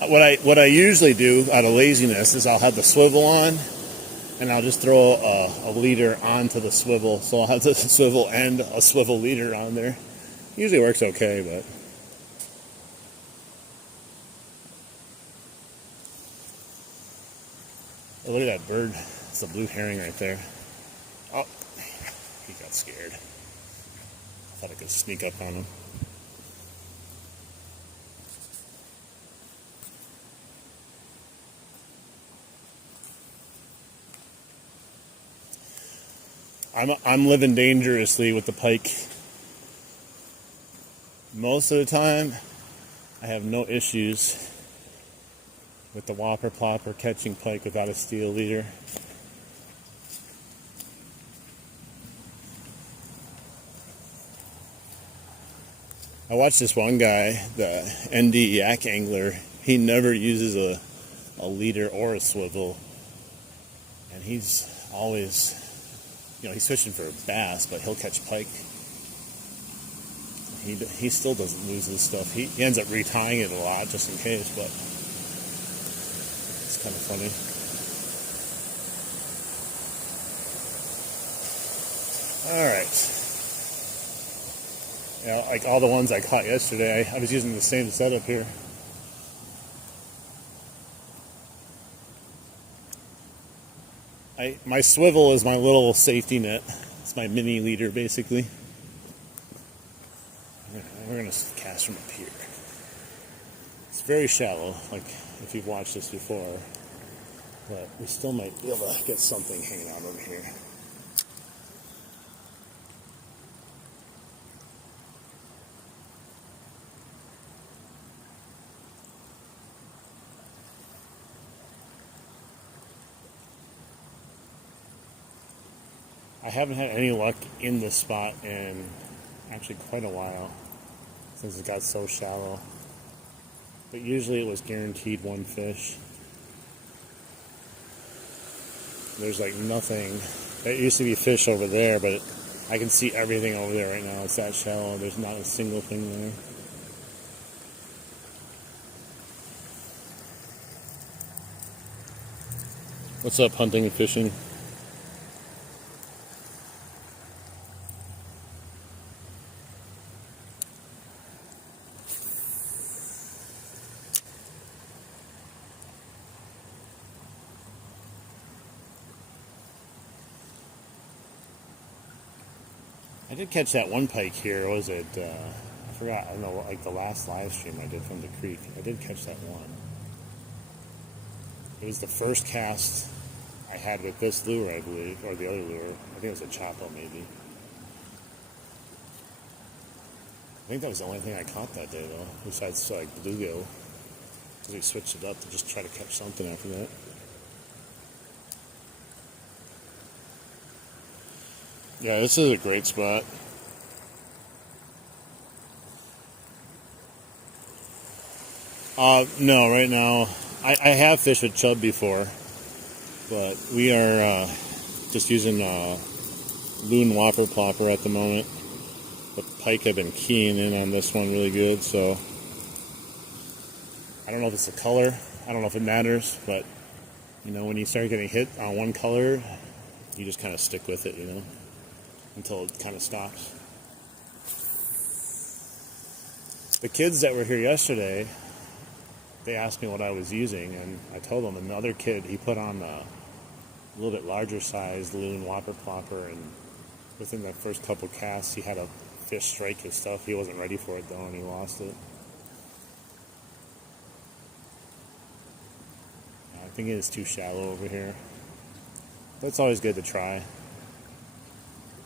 What I usually do out of laziness is I'll have the swivel on, and I'll just throw a leader onto the swivel. So I'll have the swivel and a swivel leader on there. Usually works okay, but oh, look at that bird. It's a blue herring right there. Oh, he got scared. I thought I could sneak up on him. I'm living dangerously with the pike. Most of the time, I have no issues with the whopper plopper catching pike without a steel leader. I watched this one guy, the ND yak angler. He never uses a leader or a swivel, and he's always, he's fishing for bass, but he'll catch pike. He still doesn't lose this stuff. He ends up retying it a lot just in case, but it's kind of funny. All right. Yeah, like all the ones I caught yesterday, I was using the same setup here. My swivel is my little safety net. It's my mini leader, basically. We're going to cast from up here. It's very shallow, like if you've watched this before, but we still might be able to get something hanging out over here. I haven't had any luck in this spot in actually quite a while, since it got so shallow. But usually it was guaranteed one fish. There's like nothing. There used to be fish over there, but I can see everything over there right now. It's that shallow. There's not a single thing there. What's up, hunting and fishing? I did catch that one pike here. Was it? I forgot. I don't know. Like the last live stream I did from the creek, I did catch that one. It was the first cast I had with this lure, I believe, or the other lure. I think it was a Chapo, maybe. I think that was the only thing I caught that day, though, besides like bluegill, because we switched it up to just try to catch something after that. Yeah, this is a great spot. No, right now, I have fished with chub before, but we are just using loon whopper plopper at the moment. The pike have been keying in on this one really good, so I don't know if it's the color, I don't know if it matters, but when you start getting hit on one color, you just kind of stick with it, until it kind of stops. The kids that were here yesterday, they asked me what I was using, and I told them. Another kid, he put on a little bit larger size loon whopper plopper, and within the first couple casts, he had a fish strike his stuff. He wasn't ready for it though, and he lost it. I think it is too shallow over here. But it's always good to try.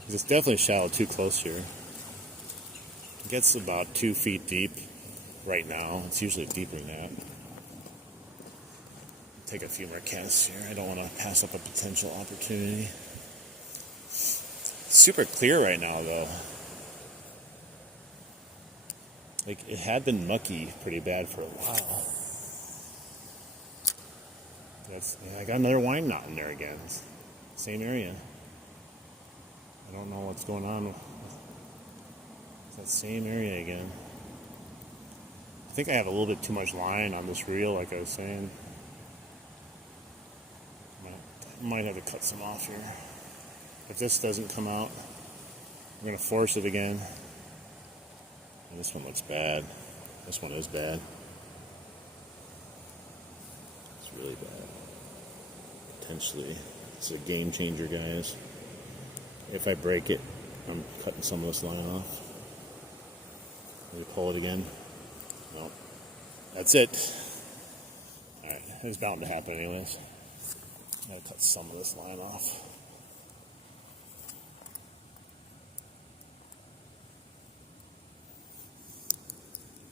It's definitely shallow too close here. It gets about 2 feet deep right now. It's usually deeper than that. Take a few more casts here. I don't want to pass up a potential opportunity. It's super clear right now, though. Like, it had been mucky pretty bad for a while. I got another wine knot in there again. Same area. I don't know what's going on. It's that same area again. I think I have a little bit too much line on this reel, like I was saying. I might have to cut some off here. If this doesn't come out, I'm going to force it again. And this one looks bad. This one is bad. It's really bad. Potentially It's a game changer, guys. If I break it, I'm cutting some of this line off. Let me pull it again. No. That's it. Alright, it's bound to happen anyways. I'm going to cut some of this line off.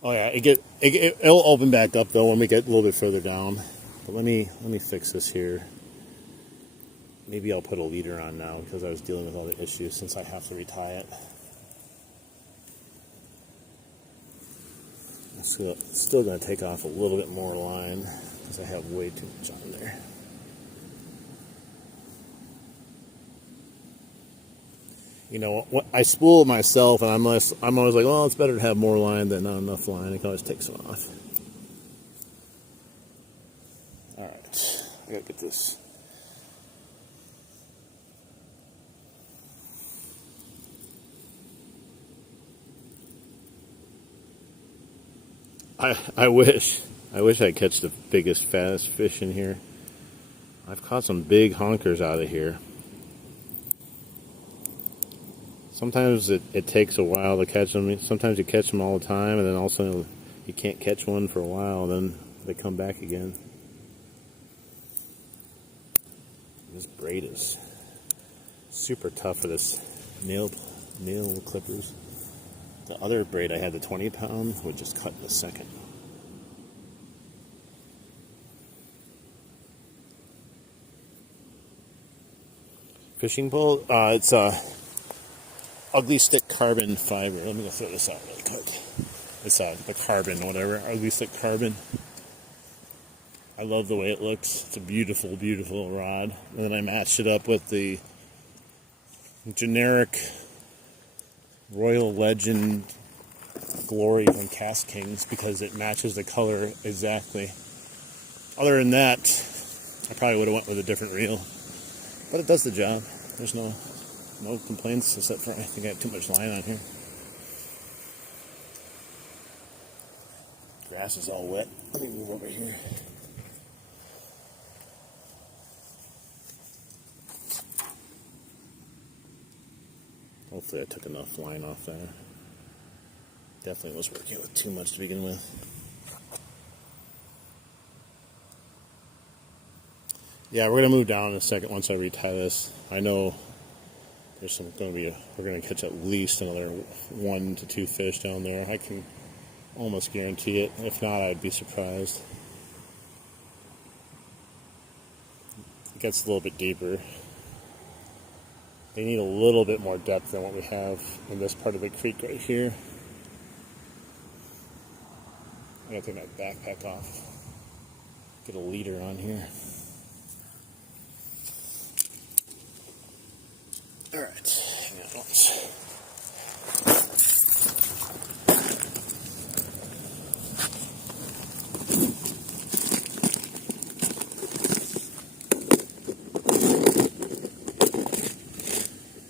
Oh yeah, it'll open back up though when we get a little bit further down. But let me fix this here. Maybe I'll put a leader on now because I was dealing with all the issues since I have to retie it. So it's still going to take off a little bit more line because I have way too much on there. You know, I spool myself, and I'm always like, well, it's better to have more line than not enough line. I can always take some off. All right, I gotta get this. I wish I'd catch the biggest, fattest fish in here. I've caught some big honkers out of here. Sometimes it takes a while to catch them. Sometimes you catch them all the time, and then all of a sudden you can't catch one for a while, and then they come back again. This braid is super tough for this nail clippers. The other braid I had, the 20-pound, would just cut in a second. Fishing pole, it's a Ugly Stick carbon fiber. Let me go throw this out really quick. It's the carbon, whatever. Ugly Stick carbon. I love the way it looks. It's a beautiful, beautiful rod. And then I matched it up with the generic Royal Legend Glory from Cast Kings because it matches the color exactly. Other than that, I probably would have went with a different reel. But it does the job. There's no complaints except for I think I have too much line on here. Grass is all wet. Let me move over here. Hopefully I took enough line off there. Definitely was working with too much to begin with. Yeah, we're gonna move down in a second once I retie this. I know there's we're gonna catch at least another 1 to 2 fish down there. I can almost guarantee it. If not, I'd be surprised. It gets a little bit deeper. They need a little bit more depth than what we have in this part of the creek right here. I gotta take my backpack off. Get a leader on here. All right, hang on once.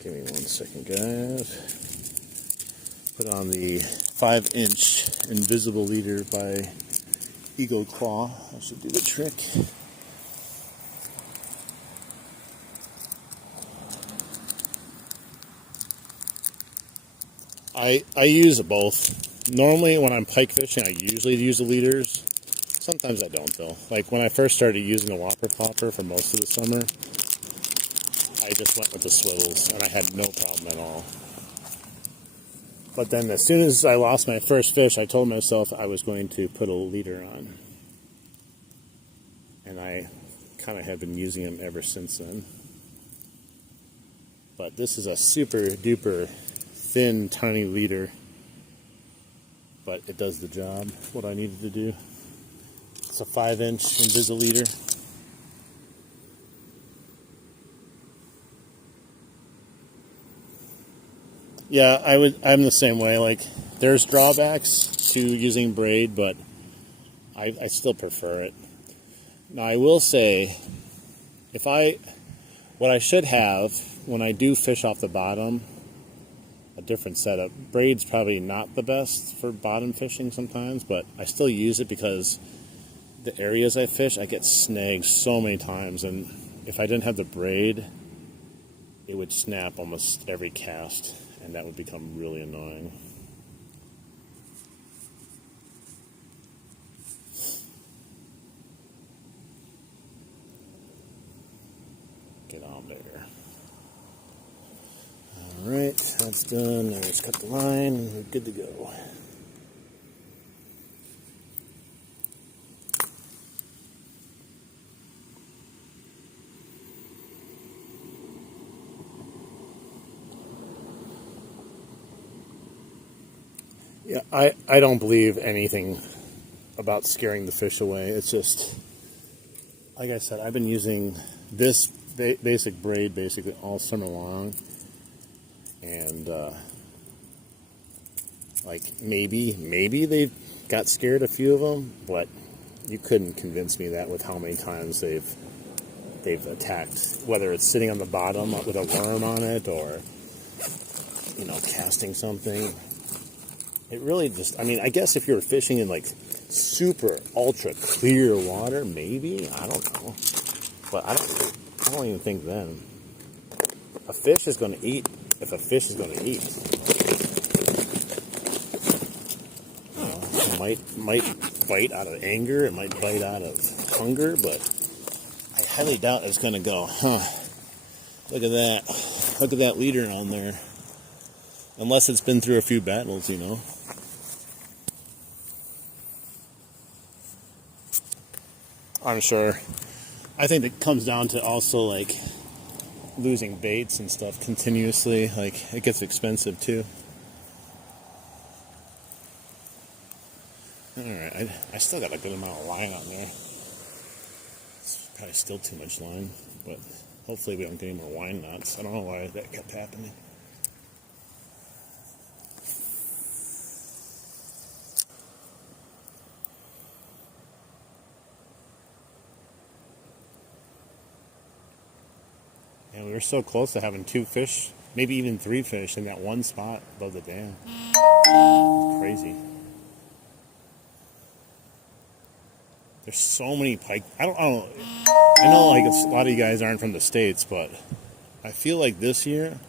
Give me 1 second, guys. Put on the 5-inch invisible leader by Eagle Claw. That should do the trick. I use both. Normally when I'm pike fishing, I usually use the leaders. Sometimes I don't though. Like when I first started using the Whopper Popper for most of the summer, I just went with the swivels and I had no problem at all. But then as soon as I lost my first fish, I told myself I was going to put a leader on. And I kind of have been using them ever since then. But this is a super duper thin, tiny leader. But it does the job, what I needed to do. It's a 5-inch Invisi leader. Yeah, I'm the same way. Like, there's drawbacks to using braid, but I still prefer it. Now, I will say, what I should have when I do fish off the bottom, a different setup. Braid's probably not the best for bottom fishing sometimes, but I still use it because the areas I fish, I get snagged so many times, and if I didn't have the braid, it would snap almost every cast, and that would become really annoying. Get on there. Alright, that's done. Now let's cut the line and we're good to go. Yeah, I don't believe anything about scaring the fish away. It's just, like I said, I've been using this basic braid basically all summer long. And, like, maybe they got scared, a few of them, but you couldn't convince me that with how many times they've attacked, whether it's sitting on the bottom with a worm on it or, you know, casting something. It really just, I mean, I guess if you're fishing in like super ultra clear water, maybe, I don't know. But I don't even think then. A fish is going to eat if a fish is going to eat. You know, it might bite out of anger, it might bite out of hunger, but I highly doubt it's going to go, look at that leader on there. Unless it's been through a few battles, you know. I'm sure. I think it comes down to also like losing baits and stuff continuously. Like, it gets expensive too. Alright, I still got a good amount of line on there. It's probably still too much line, but hopefully we don't get any more wine knots. I don't know why that kept happening. And we were so close to having 2 fish, maybe even 3 fish in that one spot above the dam. Crazy. There's so many pike. I know like a lot of you guys aren't from the States, but I feel like this year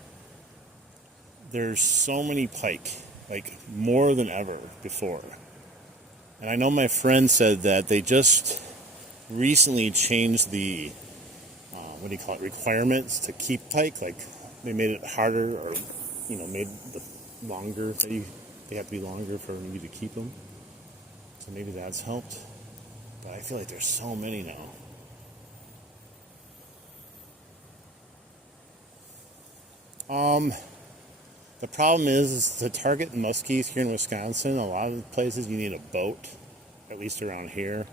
there's so many pike, like more than ever before. And I know my friend said that they just recently changed the what do you call it, requirements to keep pike. Like, they made it harder, or, you know, made the longer that they have to be longer for you to keep them. So maybe that's helped. But I feel like there's so many now. The problem is to target muskies here in Wisconsin, a lot of places you need a boat, at least around here.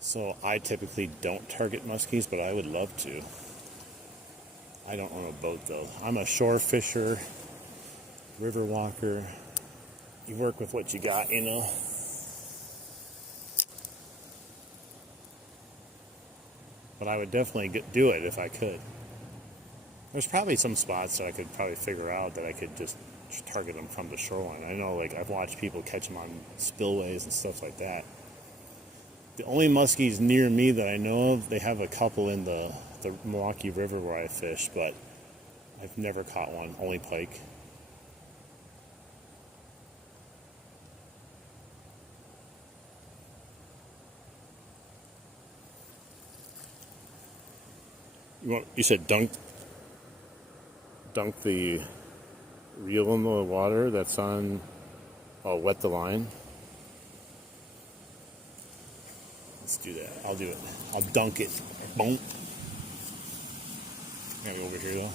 So I typically don't target muskies, but I would love to. I don't own a boat though. I'm a shore fisher, river walker. You work with what you got, you know. But I would definitely do it if I could. There's probably some spots that I could probably figure out that I could just target them from the shoreline. I know, like, I've watched people catch them on spillways and stuff like that. The only muskies near me that I know of, they have a couple in the Milwaukee River where I fish, but I've never caught one, only pike. You said dunk the reel in the water that's on, wet the line? Let's do that. I'll do it. I'll dunk it. Boom. Gotta go over here though.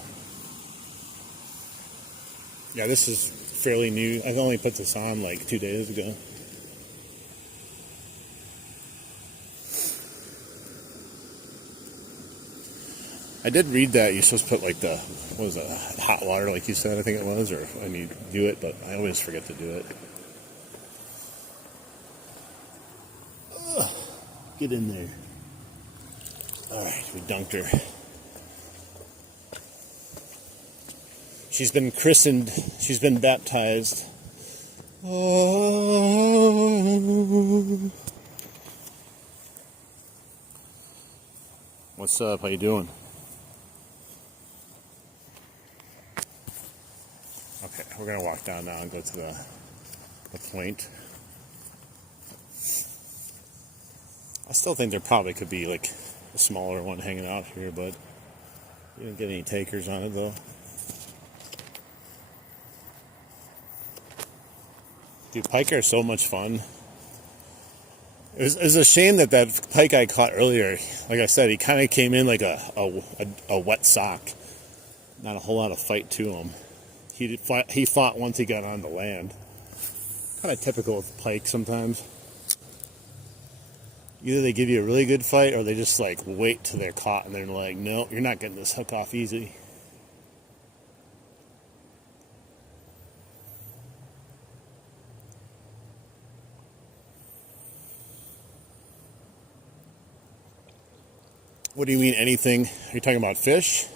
Yeah, this is fairly new. I've only put this on like 2 days ago. I did read that you're supposed to put like hot water, like you said, I think it was, or when you do it, but I always forget to do it. Get in there. Alright, we dunked her. She's been christened, she's been baptized. What's up? How you doing? Okay, we're gonna walk down now and go to the point. I still think there probably could be like a smaller one hanging out here, but you didn't get any takers on it though. Dude, pike are so much fun. It was a shame that pike I caught earlier, like I said, he kind of came in like a wet sock. Not a whole lot of fight to him. He fought once he got on the land. Kind of typical with pike sometimes. Either they give you a really good fight or they just like wait till they're caught and they're like, no, you're not getting this hook off easy. What do you mean anything? Are you talking about fish?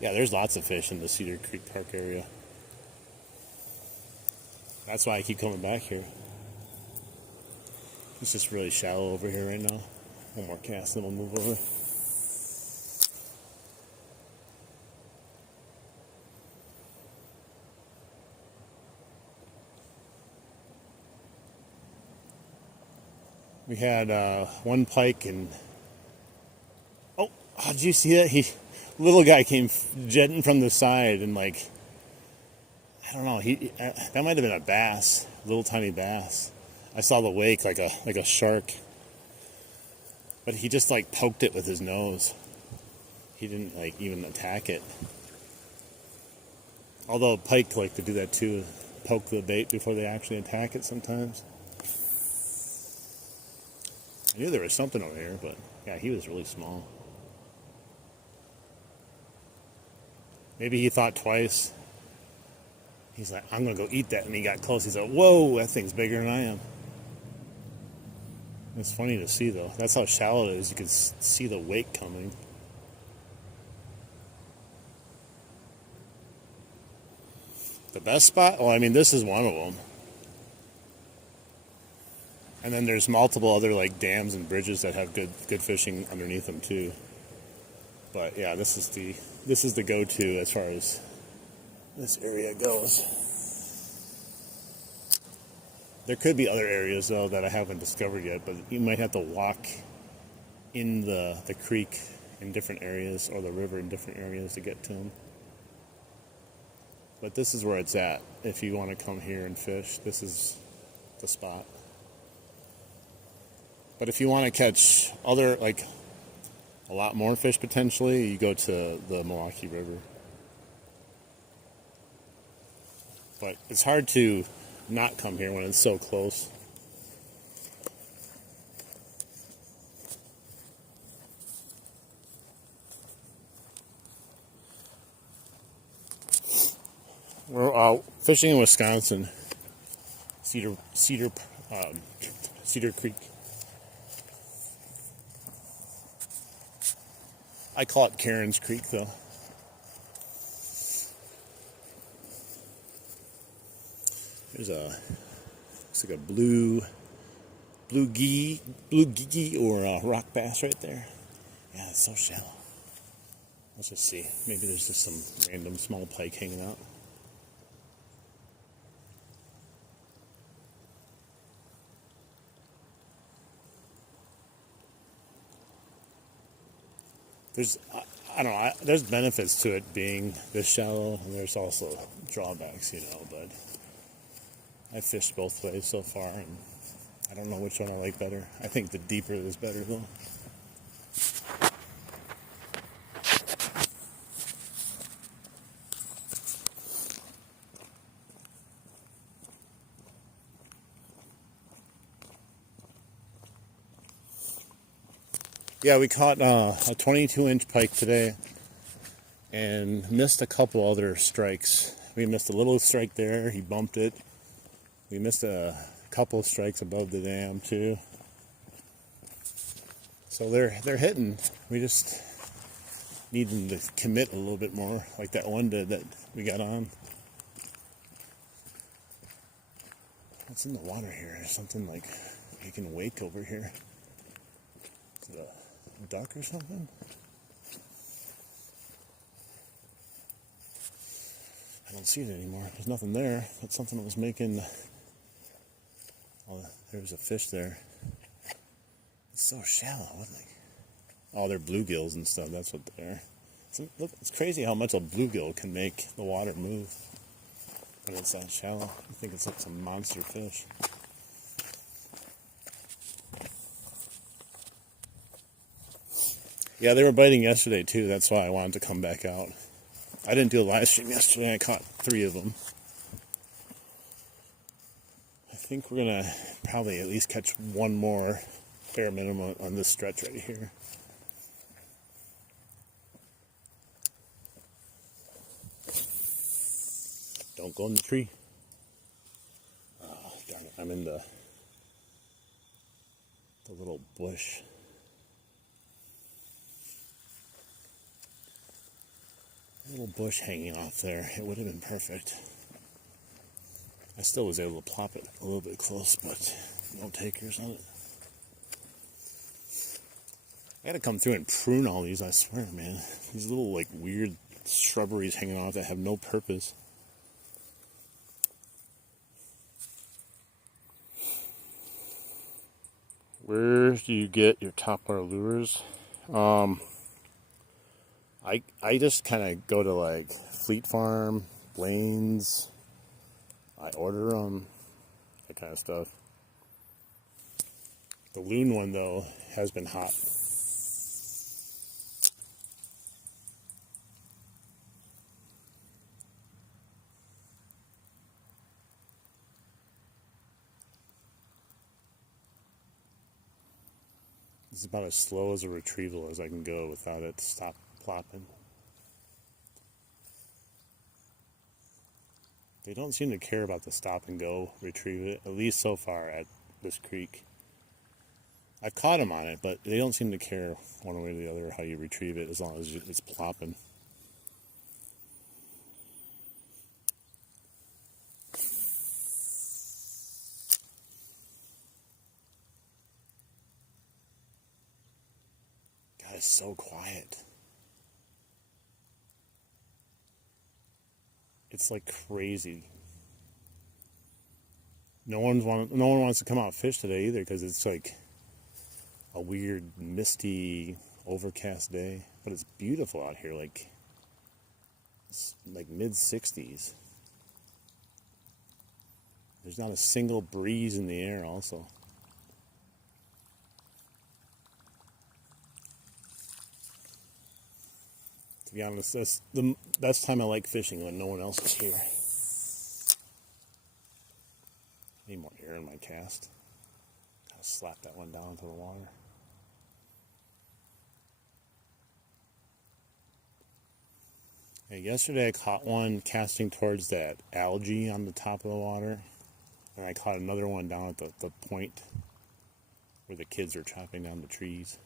Yeah, there's lots of fish in the Cedar Creek Park area. That's why I keep coming back here. It's just really shallow over here right now. One more cast and we'll move over. We had one pike and oh, did you see that? Little guy came jetting from the side and like, I don't know. That might have been a bass, little tiny bass. I saw the wake like a shark, but he just like poked it with his nose. He didn't like even attack it. Although pike like to do that too, poke the bait before they actually attack it sometimes. I knew there was something over here, but yeah, he was really small. Maybe he thought twice. He's like, I'm gonna go eat that, and he got close. He's like, whoa, that thing's bigger than I am. It's funny to see though. That's how shallow it is. You can see the wake coming. The best spot? Well, I mean, this is one of them. And then there's multiple other like dams and bridges that have good fishing underneath them too. But yeah, this is the go-to as far as this area goes. There could be other areas though that I haven't discovered yet, but you might have to walk in the creek in different areas or the river in different areas to get to them. But this is where it's at. If you want to come here and fish, this is the spot. But if you want to catch other, like a lot more fish potentially, you go to the Milwaukee River. But it's hard to not come here when it's so close. We're out fishing in Wisconsin, Cedar Creek. I call it Karen's Creek though. There's looks like a blue geeky or a rock bass right there. Yeah, it's so shallow. Let's just see. Maybe there's just some random small pike hanging out. I don't know, there's benefits to it being this shallow, and there's also drawbacks, but I've fished both ways so far, and I don't know which one I like better. I think the deeper is better, though. Yeah, we caught a 22-inch pike today and missed a couple other strikes. We missed a little strike there. He bumped it. We missed a couple strikes above the dam too. So they're hitting. We just need them to commit a little bit more, like that one did that we got on. What's in the water here? There's something like making a wake over here. duck or something? I don't see it anymore. There's nothing there. That's something that was making... Oh, there was a fish there. It's so shallow, wasn't it? Oh, they're bluegills and stuff. That's what they're... Look, it's crazy how much a bluegill can make the water move when it's that shallow. I think it's like some monster fish. Yeah, they were biting yesterday too. That's why I wanted to come back out. I didn't do a live stream yesterday. I caught 3 of them. I think we're going to probably at least catch one more bare minimum on this stretch right here. Don't go in the tree. Oh, darn it. I'm in the little bush. Little bush hanging off there. It would have been perfect. I still was able to plop it a little bit close, but no takers on it. I gotta come through and prune all these, I swear, man. These little, like, weird shrubberies hanging off that have no purpose. Where do you get your topwater lures? I just kind of go to like Fleet Farm, Blaine's. I order them, that kind of stuff. The loon one though has been hot. It's about as slow as a retrieval as I can go without it stop plopping. They don't seem to care about the stop and go retrieve it, at least so far at this creek. I've caught them on it, but they don't seem to care one way or the other how you retrieve it as long as it's plopping. God, it's so quiet. It's like crazy. No one wants to come out fish today either because it's like a weird misty overcast day, but it's beautiful out here. Like it's like mid-60s. There's not a single breeze in the air also. To be honest, that's the best time I like fishing, when no one else is here. Need more air in my cast. Gotta slap that one down to the water. Hey, yesterday I caught one casting towards that algae on the top of the water. And I caught another one down at the point where the kids were chopping down the trees.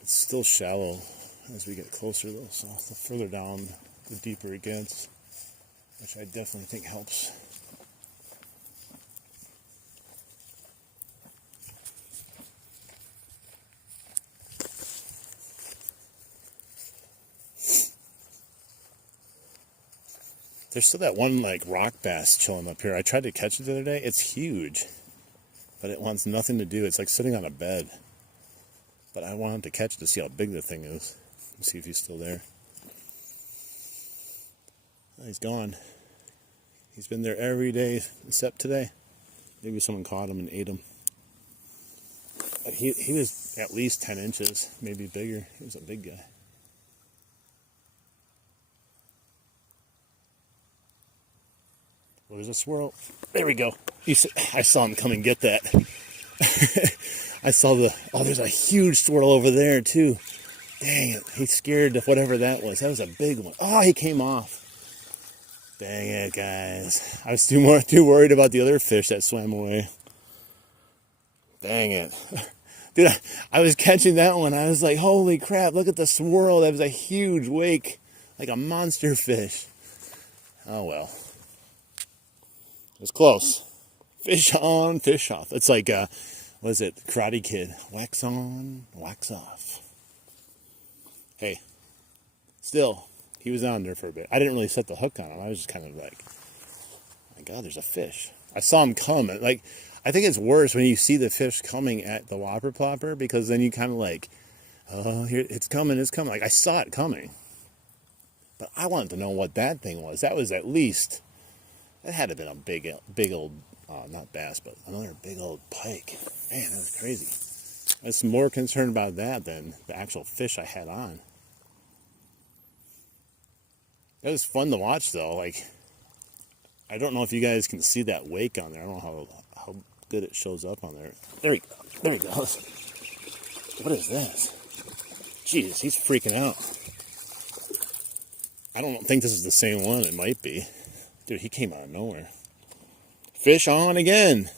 It's still shallow as we get closer though, so the further down, the deeper it gets, which I definitely think helps. There's still that one like rock bass chilling up here. I tried to catch it the other day. It's huge, but it wants nothing to do. It's like sitting on a bed. But I wanted to catch it to see how big the thing is. Let's see if he's still there. Oh, he's gone. He's been there every day except today. Maybe someone caught him and ate him. But he was at least 10 inches, maybe bigger. He was a big guy. Well, there's a swirl. There we go. I saw him come and get that. I saw there's a huge swirl over there too. Dang it, he's scared of whatever that was. That was a big one. Oh, he came off. Dang it, guys. I was too worried about the other fish that swam away. Dang it. Dude, I was catching that one. I was like, holy crap, look at the swirl. That was a huge wake, like a monster fish. Oh well. It's close. Fish on, fish off. It's like, what is it? Karate Kid. Wax on, wax off. Hey, still, he was on there for a bit. I didn't really set the hook on him. I was just kind of like, my God, there's a fish. I saw him come. Like, I think it's worse when you see the fish coming at the whopper plopper, because then you kind of like, oh, here, it's coming, it's coming. Like, I saw it coming. But I wanted to know what that thing was. That was at least, that had to have been a big old, not bass, but another big old pike. Man, that was crazy. I was more concerned about that than the actual fish I had on. It was fun to watch, though. Like, I don't know if you guys can see that wake on there. I don't know how good it shows up on there. There he goes. There he goes. What is this? Jeez, he's freaking out. I don't think this is the same one. It might be. Dude, he came out of nowhere. Fish on again.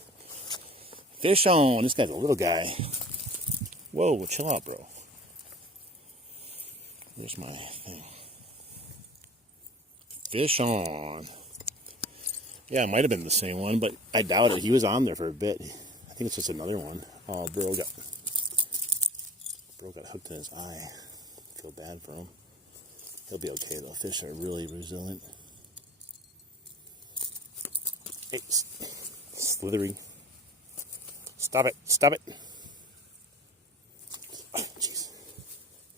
Fish on. This guy's a little guy. Whoa, chill out, bro. Where's my thing? Fish on. Yeah, it might have been the same one, but I doubt it. He was on there for a bit. I think it's just another one. Oh, bro got hooked in his eye. I feel bad for him. He'll be okay, though. Fish are really resilient. Hey, slithery. Stop it. Stop it. Oh, jeez.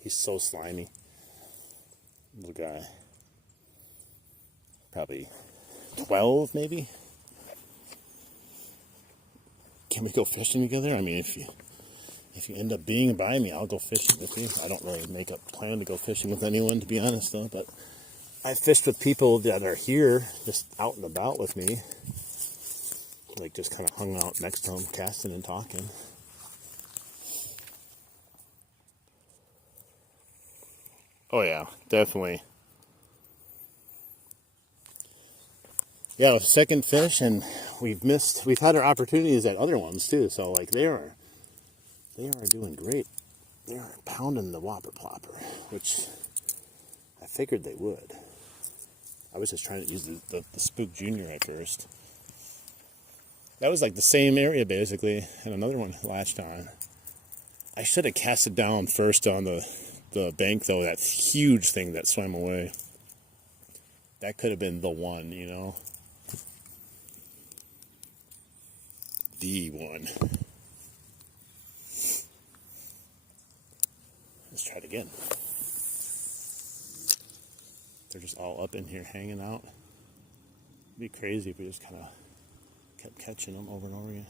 He's so slimy. Little guy. Probably 12, maybe? Can we go fishing together? I mean, if you end up being by me, I'll go fishing with you. I don't really make a plan to go fishing with anyone, to be honest, though. But I fished with people that are here, just out and about with me. Like, just kind of hung out next to them, casting and talking. Oh, yeah, definitely. Yeah, second fish, and we've had our opportunities at other ones, too. So, like, they are doing great. They are pounding the whopper plopper, which I figured they would. I was just trying to use the Spook Junior at first. That was like the same area, basically, and another one latched on. I should have cast it down first on the bank, though, that huge thing that swam away. That could have been the one, you know? The one. Let's try it again. They're just all up in here hanging out. It'd be crazy if we just kind of kept catching them over and over again.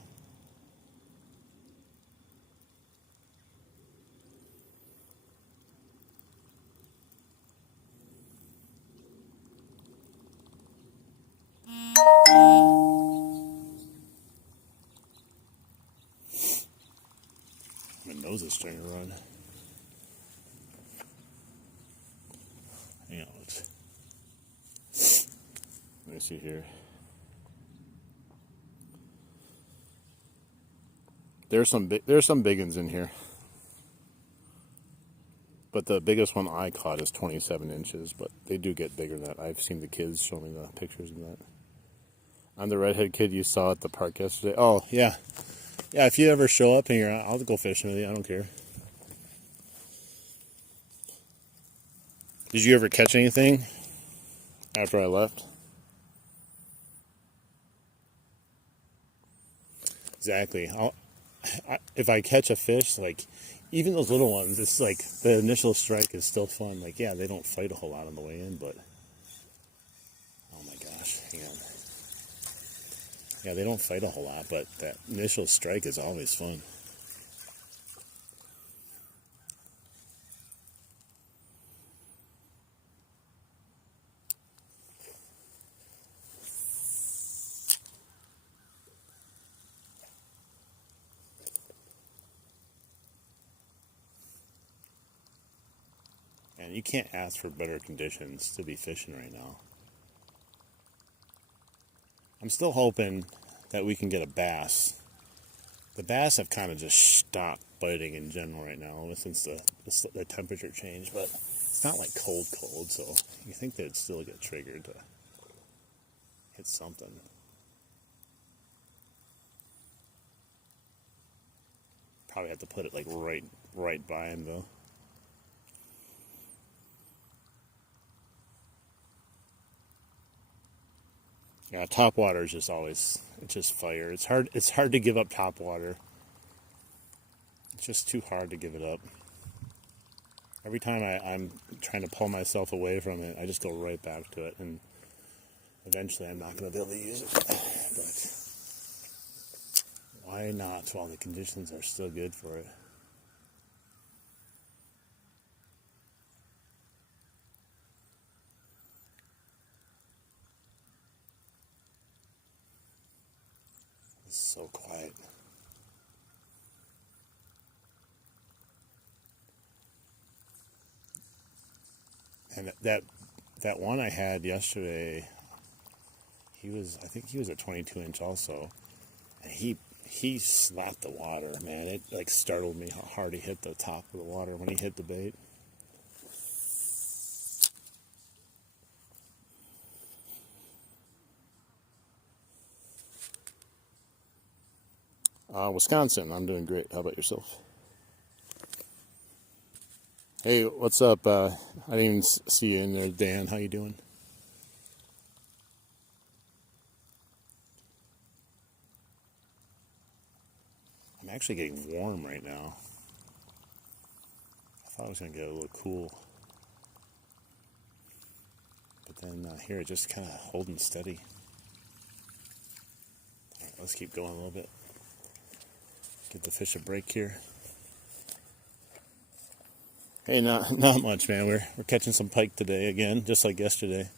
My nose is starting to run. Hang on, let me see here. There's some big ones in here, but the biggest one I caught is 27 inches. But they do get bigger than that. I've seen the kids show me the pictures of that. I'm the redhead kid you saw at the park yesterday. Oh yeah, yeah. If you ever show up here, I'll go fishing with you. I don't care. Did you ever catch anything after I left? Exactly. If I catch a fish, like, even those little ones, it's like the initial strike is still fun. Like, yeah, they don't fight a whole lot on the way in, but oh my gosh, hang on. Yeah, they don't fight a whole lot, but that initial strike is always fun. And you can't ask for better conditions to be fishing right now. I'm still hoping that we can get a bass. The bass have kind of just stopped biting in general right now since the temperature change, but it's not like cold, so you think they'd still get triggered to hit something. Probably have to put it like right by him though. Yeah, top water is just always, it's just fire. It's hard to give up top water. It's just too hard to give it up. Every time I'm trying to pull myself away from it, I just go right back to it, and eventually I'm not going to be able to use it. But why not while the conditions are still good for it? It's so quiet. And that one I had yesterday, I think he was a 22-inch also, and he slapped the water, man. It like startled me how hard he hit the top of the water when he hit the bait. Wisconsin, I'm doing great. How about yourself? Hey, what's up? I didn't even see you in there, Dan. How you doing? I'm actually getting warm right now. I thought I was going to get a little cool. But then here, it just kind of holding steady. All right, let's keep going a little bit. Give the fish a break here. Hey, not much, man. We're catching some pike today again, just like yesterday.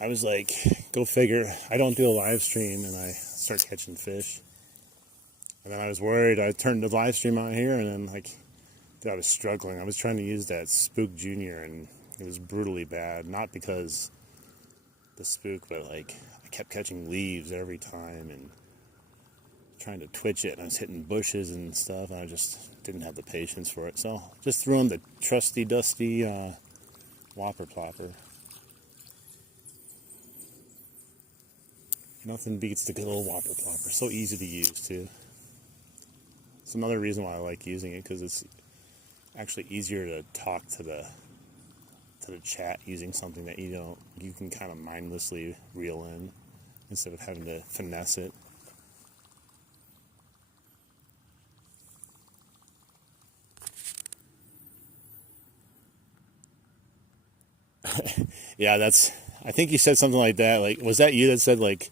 I was like, go figure. I don't do a live stream, and I start catching fish. And then I was worried. I turned the live stream on here, and then like, dude, I was struggling. I was trying to use that Spook Junior, and it was brutally bad. Not because the spook, but like I kept catching leaves every time, and trying to twitch it, and I was hitting bushes and stuff, and I just didn't have the patience for it. So just threw in the trusty, dusty whopper plopper. Nothing beats the good old whopper plopper. So easy to use too. It's another reason why I like using it, because it's actually easier to talk to the chat using something that you can kind of mindlessly reel in instead of having to finesse it. Yeah, I think you said something like that. Like, was that you that said, like,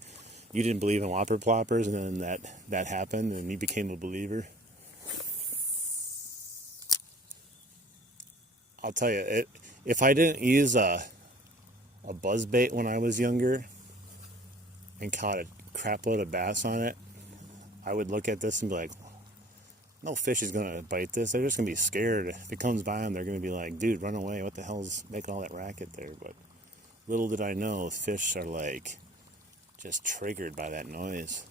you didn't believe in whopper ploppers, and then that happened, and you became a believer? I'll tell you, if I didn't use a buzz bait when I was younger and caught a crap load of bass on it, I would look at this and be like, no fish is going to bite this. They're just going to be scared. If it comes by them, they're going to be like, dude, run away. What the hell's making all that racket there? But little did I know, fish are like just triggered by that noise.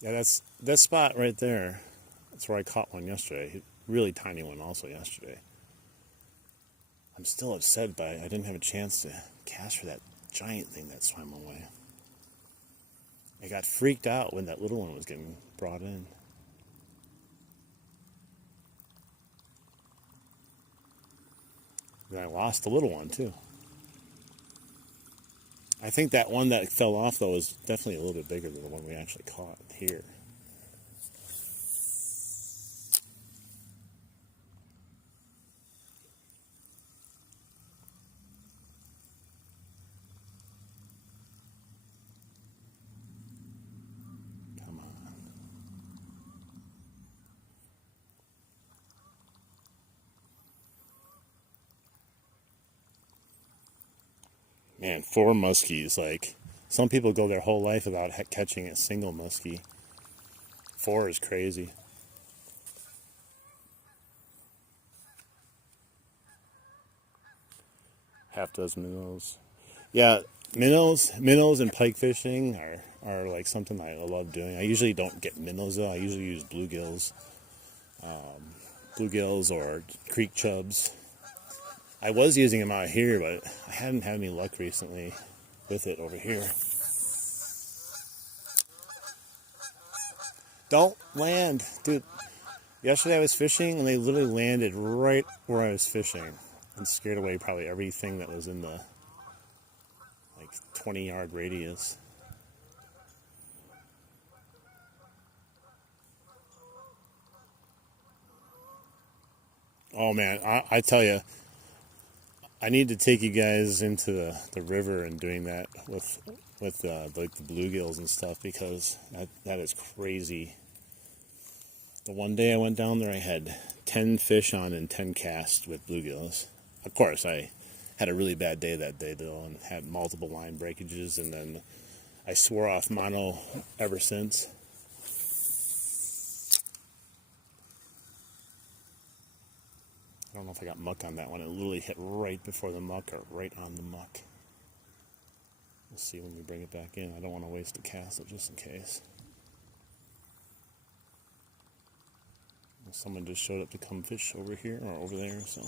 Yeah, that spot right there. That's where I caught one yesterday. Really tiny one also yesterday. I'm still upset by I didn't have a chance to cast for that giant thing that swam away. I got freaked out when that little one was getting brought in. And I lost the little one too. I think that one that fell off though was definitely a little bit bigger than the one we actually caught here. Come on. Man, 4 muskies. Like, some people go their whole life without catching a single muskie. 4 is crazy. Half dozen minnows. Yeah, minnows and pike fishing are like something I love doing. I usually don't get minnows though. I usually use bluegills or creek chubs. I was using them out here, but I haven't had any luck recently with it over here. Don't land, dude. Yesterday I was fishing and they literally landed right where I was fishing and scared away probably everything that was in the like 20-yard radius. Oh man, I tell you, I need to take you guys into the river and doing that with like the bluegills and stuff, because that is crazy. The one day I went down there, I had 10 fish on and 10 casts with bluegills. Of course, I had a really bad day that day though, and had multiple line breakages, and then I swore off mono ever since. I don't know if I got muck on that one. It literally hit right before the muck or right on the muck. We'll see when we bring it back in. I don't want to waste a cast just in case. Someone just showed up to come fish over here or over there, so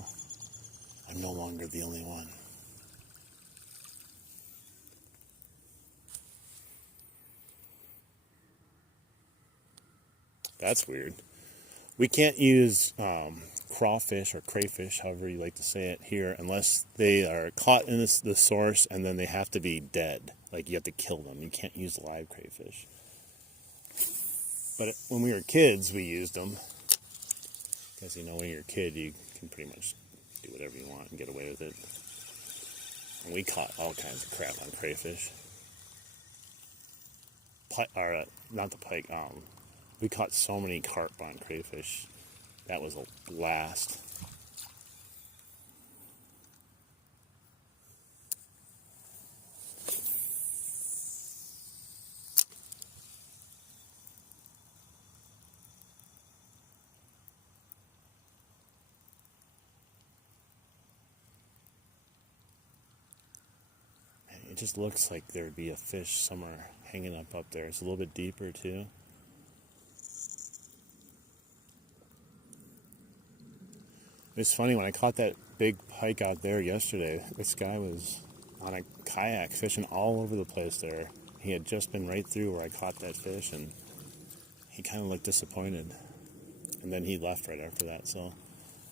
I'm no longer the only one. That's weird. We can't use crawfish or crayfish, however you like to say it, here unless they are caught in the source, and then they have to be dead. Like, you have to kill them. You can't use live crayfish. But when we were kids, we used them. Because, you know, when you're a kid, you can pretty much do whatever you want and get away with it. And we caught all kinds of crap on crayfish. Not the pike. We caught so many carp on crayfish. That was a blast. It just looks like there'd be a fish somewhere hanging up there. It's a little bit deeper too. It's funny, when I caught that big pike out there yesterday, this guy was on a kayak fishing all over the place there. He had just been right through where I caught that fish, and he kind of looked disappointed. And then he left right after that, so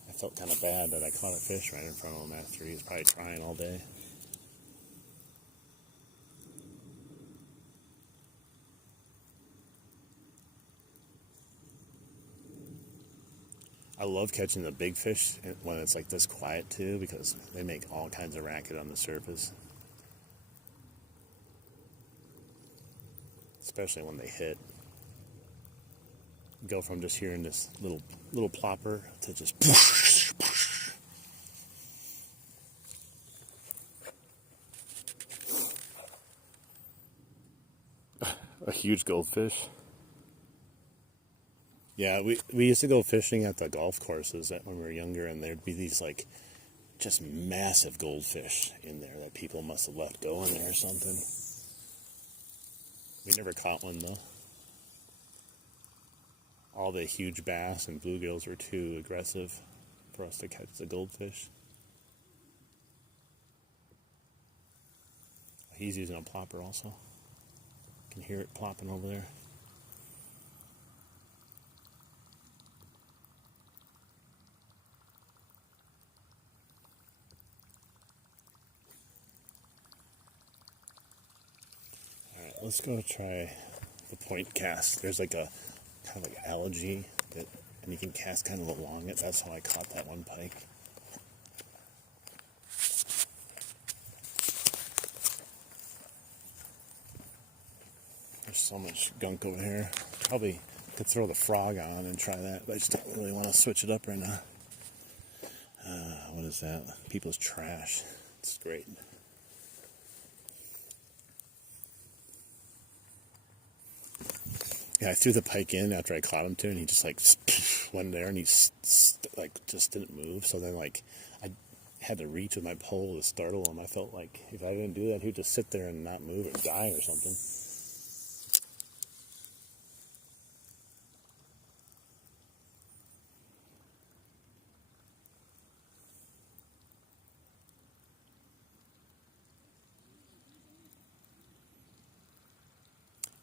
I felt kind of bad that I caught a fish right in front of him after he was probably trying all day. I love catching the big fish when it's like this quiet too, because they make all kinds of racket on the surface. Especially when they hit. You go from just hearing this little plopper to just poosh, poosh. A huge goldfish. Yeah, we used to go fishing at the golf courses when we were younger, and there'd be these like just massive goldfish in there that people must have left go in there or something. We never caught one though. All the huge bass and bluegills were too aggressive for us to catch the goldfish. He's using a plopper also. You can hear it plopping over there. Let's go try the point cast. There's like a kind of like algae that, and you can cast kind of along it. That's how I caught that one pike. There's so much gunk over here. Probably could throw the frog on and try that, but I just don't really want to switch it up right now. What is that? People's trash. It's great. Yeah, I threw the pike in after I caught him too, and he just like went there, and he like just didn't move. So then like I had to reach with my pole to startle him. I felt like if I didn't do that, he'd just sit there and not move or die or something.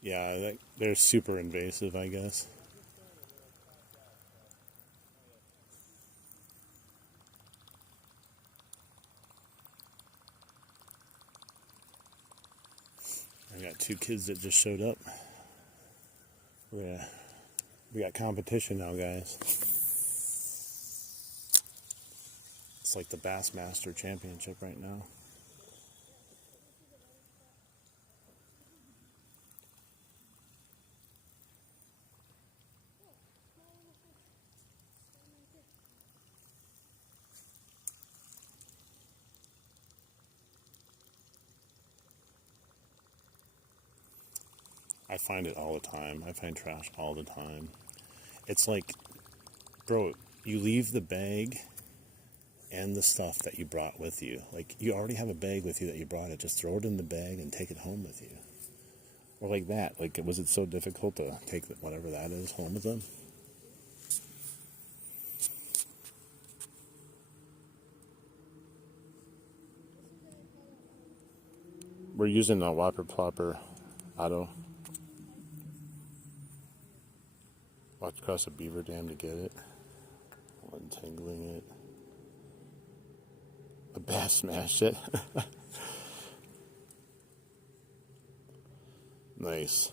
Yeah, they're super invasive, I guess. I got two kids that just showed up. We got competition now, guys. It's like the Bassmaster Championship right now. I find it all the time. I find trash all the time. It's like, bro, you leave the bag and the stuff that you brought with you. Like, you already have a bag with you that you brought it. Just throw it in the bag and take it home with you. Or like that. Like, was it so difficult to take whatever that is home with them? We're using a Whopper Plopper Auto. Walked across a beaver dam to get it. Untangling it. A bass smashed it. Nice.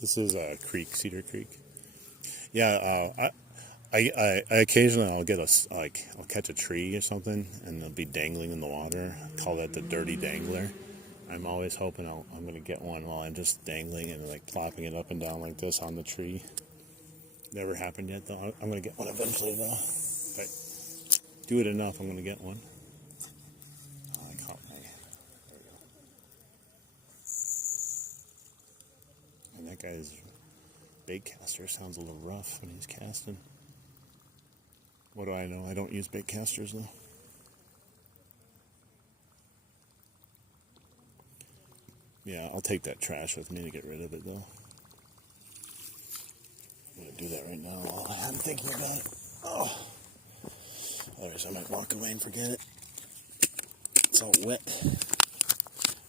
This is Creek, Cedar Creek. Yeah, I occasionally I'll get I'll catch a tree or something and it'll be dangling in the water. I call that the dirty dangler. I'm always hoping I'm going to get one while I'm just dangling and like plopping it up and down like this on the tree. Never happened yet though. I'm going to get one eventually though. If I do it enough, I'm going to get one. I caught my. There we go. And that guy's bait caster sounds a little rough when he's casting. What do I know? I don't use bait casters though. Yeah, I'll take that trash with me to get rid of it, though. I'm going to do that right now while I'm thinking about it. Oh. Otherwise, I might walk away and forget it. It's all wet.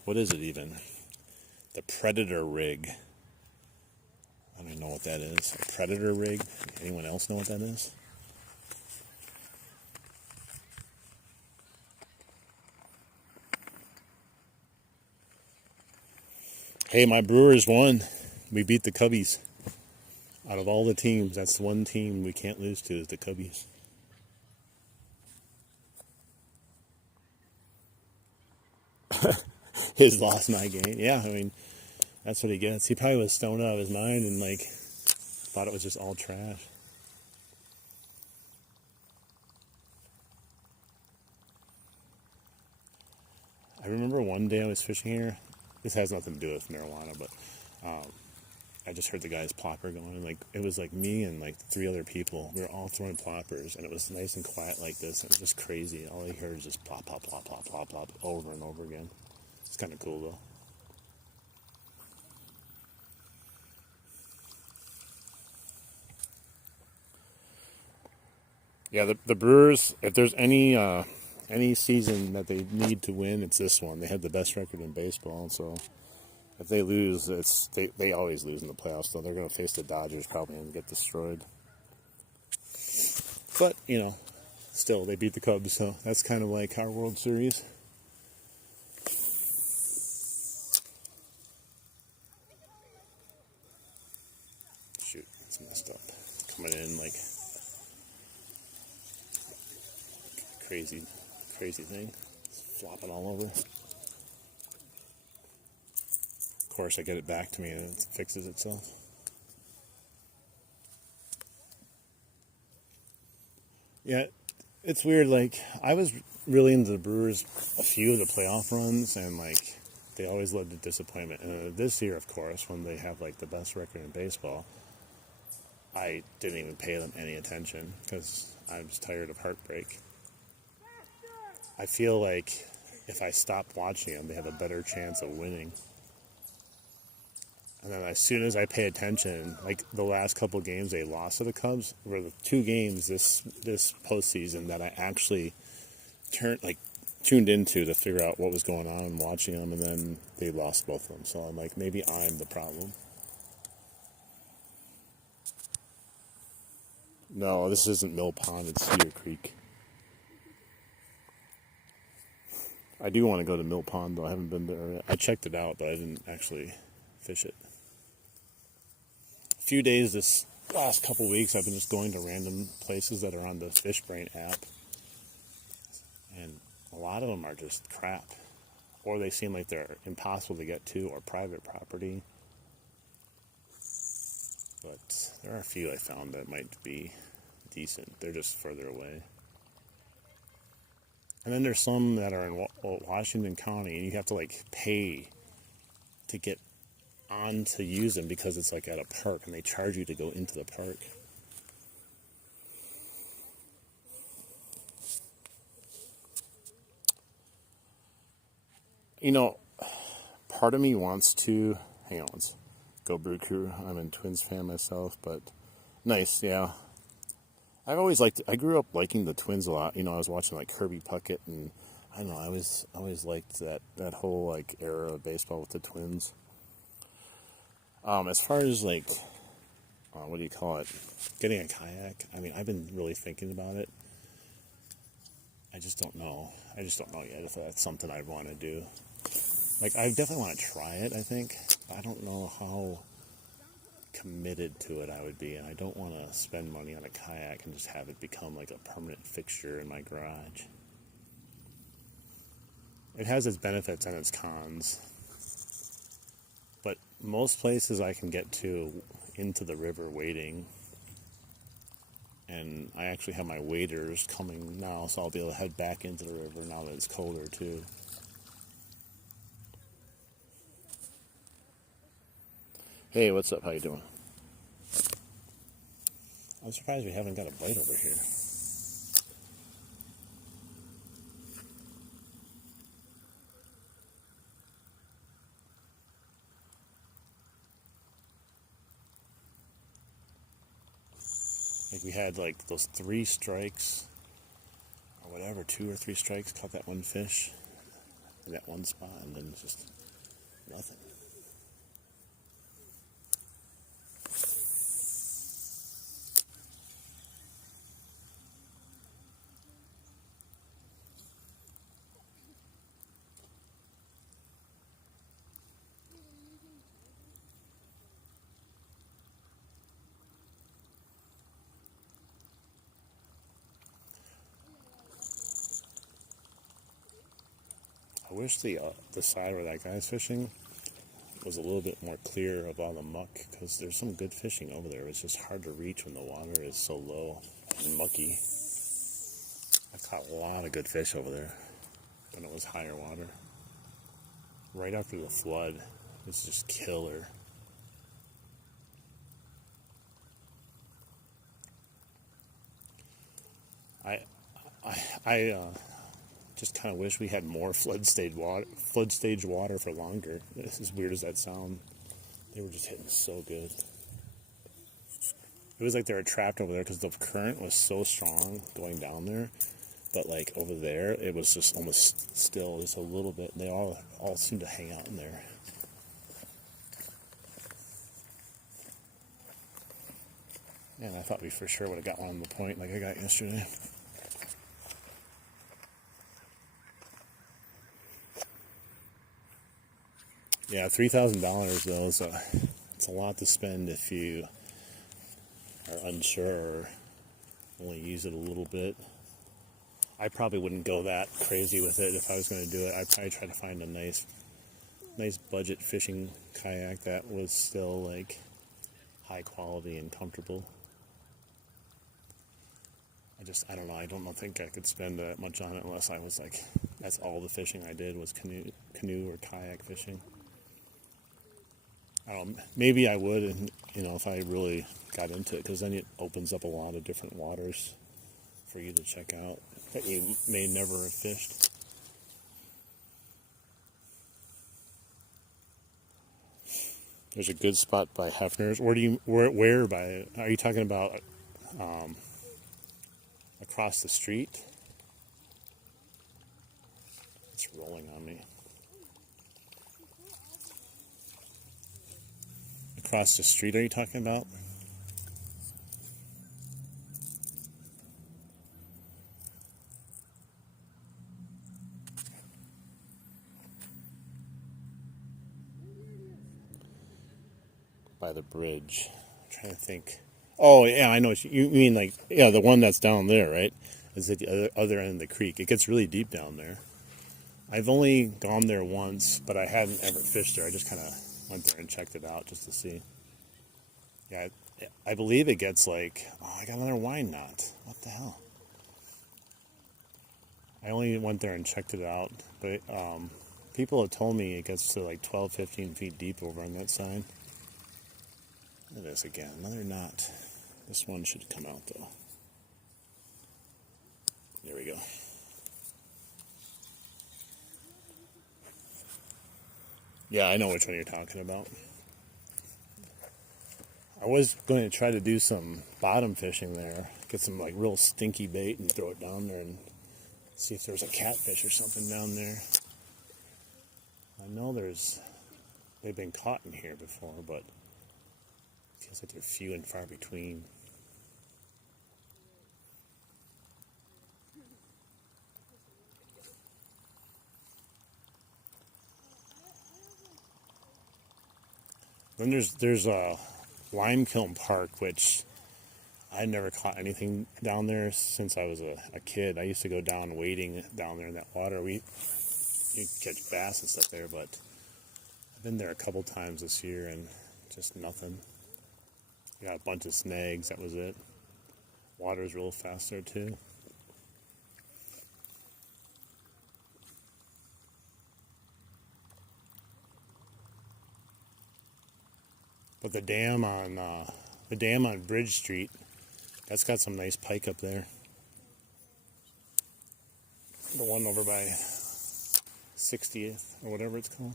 What is it even? The Predator rig. I don't even know what that is. A Predator rig? Anyone else know what that is? Hey, my Brewers won. We beat the Cubbies. Out of all the teams, that's the one team we can't lose to is the Cubbies. His lost night game. Yeah, I mean, that's what he gets. He probably was stoned out of his mind and like thought it was just all trash. I remember one day I was fishing here. This has nothing to do with marijuana, but I just heard the guy's plopper going, and like it was like me and like 3 other people. We were all throwing ploppers, and it was nice and quiet like this. And it was just crazy. All I heard is just plop, plop, plop, plop, plop, plop, over and over again. It's kind of cool though. Yeah, the Brewers. If there's any season that they need to win, it's this one. They have the best record in baseball, so if they lose, they always lose in the playoffs. So they're going to face the Dodgers probably and get destroyed. But still they beat the Cubs, so that's kind of like our World Series. Shoot, it's messed up. Coming in like crazy thing. It's flopping all over. Of course, I get it back to me and it fixes itself. Yeah, it's weird. Like, I was really into the Brewers a few of the playoff runs, and like they always led to disappointment. And this year, of course, when they have like the best record in baseball, I didn't even pay them any attention because I was tired of heartbreak. I feel like if I stop watching them, they have a better chance of winning. And then as soon as I pay attention, like the last couple games they lost to the Cubs were the 2 games this postseason that I actually tuned into to figure out what was going on and watching them, and then they lost both of them. So I'm like, maybe I'm the problem. No, this isn't Mill Pond, it's Cedar Creek. I do want to go to Mill Pond, though. I haven't been there yet. I checked it out, but I didn't actually fish it. A few days this last couple weeks, I've been just going to random places that are on the FishBrain app. And a lot of them are just crap. Or they seem like they're impossible to get to, or private property. But there are a few I found that might be decent. They're just further away. And then there's some that are in Washington County, and you have to like pay to get on to use them because it's like at a park, and they charge you to go into the park. You know, part of me wants to, hang on, let's go Brew Crew. I'm a Twins fan myself, but nice, yeah. I've always liked, I grew up liking the Twins a lot. You know, I was watching like Kirby Puckett, and I don't know, I always liked that whole like era of baseball with the Twins. As far as like, what do you call it? Getting a kayak. I mean, I've been really thinking about it. I just don't know. I just don't know yet if that's something I'd want to do. Like, I definitely want to try it, I think. I don't know how committed to it I would be, and I don't want to spend money on a kayak and just have it become like a permanent fixture in my garage. It has its benefits and its cons, but most places I can get to into the river wading, and I actually have my waders coming now, so I'll be able to head back into the river now that it's colder too. Hey, what's up? How you doing? I'm surprised we haven't got a bite over here. Like we had like those 3 strikes or whatever, 2 or 3 strikes, caught that one fish in that one spot, and then just nothing. I wish the side where that guy's fishing was a little bit more clear of all the muck, because there's some good fishing over there. It's just hard to reach when the water is so low and mucky. I caught a lot of good fish over there when it was higher water. Right after the flood, it's just killer. I just kind of wish we had more flood stage water for longer. As weird as that sound, they were just hitting so good. It was like they were trapped over there because the current was so strong going down there, but like over there, it was just almost still, just a little bit. They all seemed to hang out in there. Man, I thought we for sure would have got one on the point like I got yesterday. Yeah, $3,000 though, it's a lot to spend if you are unsure or only use it a little bit. I probably wouldn't go that crazy with it if I was going to do it. I'd probably try to find a nice budget fishing kayak that was still like high quality and comfortable. I don't know. I don't think I could spend that much on it unless I was like, that's all the fishing I did was canoe or kayak fishing. Maybe I would, and if I really got into it, because then it opens up a lot of different waters for you to check out that you may never have fished. There's a good spot by Hefner's. Where by? Are you talking about across the street? It's rolling on me. Across the street, are you talking about? By the bridge. I'm trying to think. Oh, yeah, I know what you mean. Like, yeah, the one that's down there, right? Is at the other end of the creek. It gets really deep down there. I've only gone there once, but I hadn't ever fished there. I just kind of went there and checked it out just to see. Yeah, I believe it gets like, oh, I got another wine knot. What the hell? I only went there and checked it out, but people have told me it gets to like 12, 15 feet deep over on that side. Look at this again, another knot. This one should come out though. There we go. Yeah, I know which one you're talking about. I was going to try to do some bottom fishing there, get some like real stinky bait and throw it down there and see if there's a catfish or something down there. I know they've been caught in here before, but it feels like they're few and far between. Then there's a Limekiln Park, which I never caught anything down there since I was a kid. I used to go down wading down there in that water. You catch bass and stuff there, but I've been there a couple times this year and just nothing. I got a bunch of snags, that was it. Water's real fast there too. But the dam on Bridge Street, that's got some nice pike up there. The one over by 60th or whatever it's called.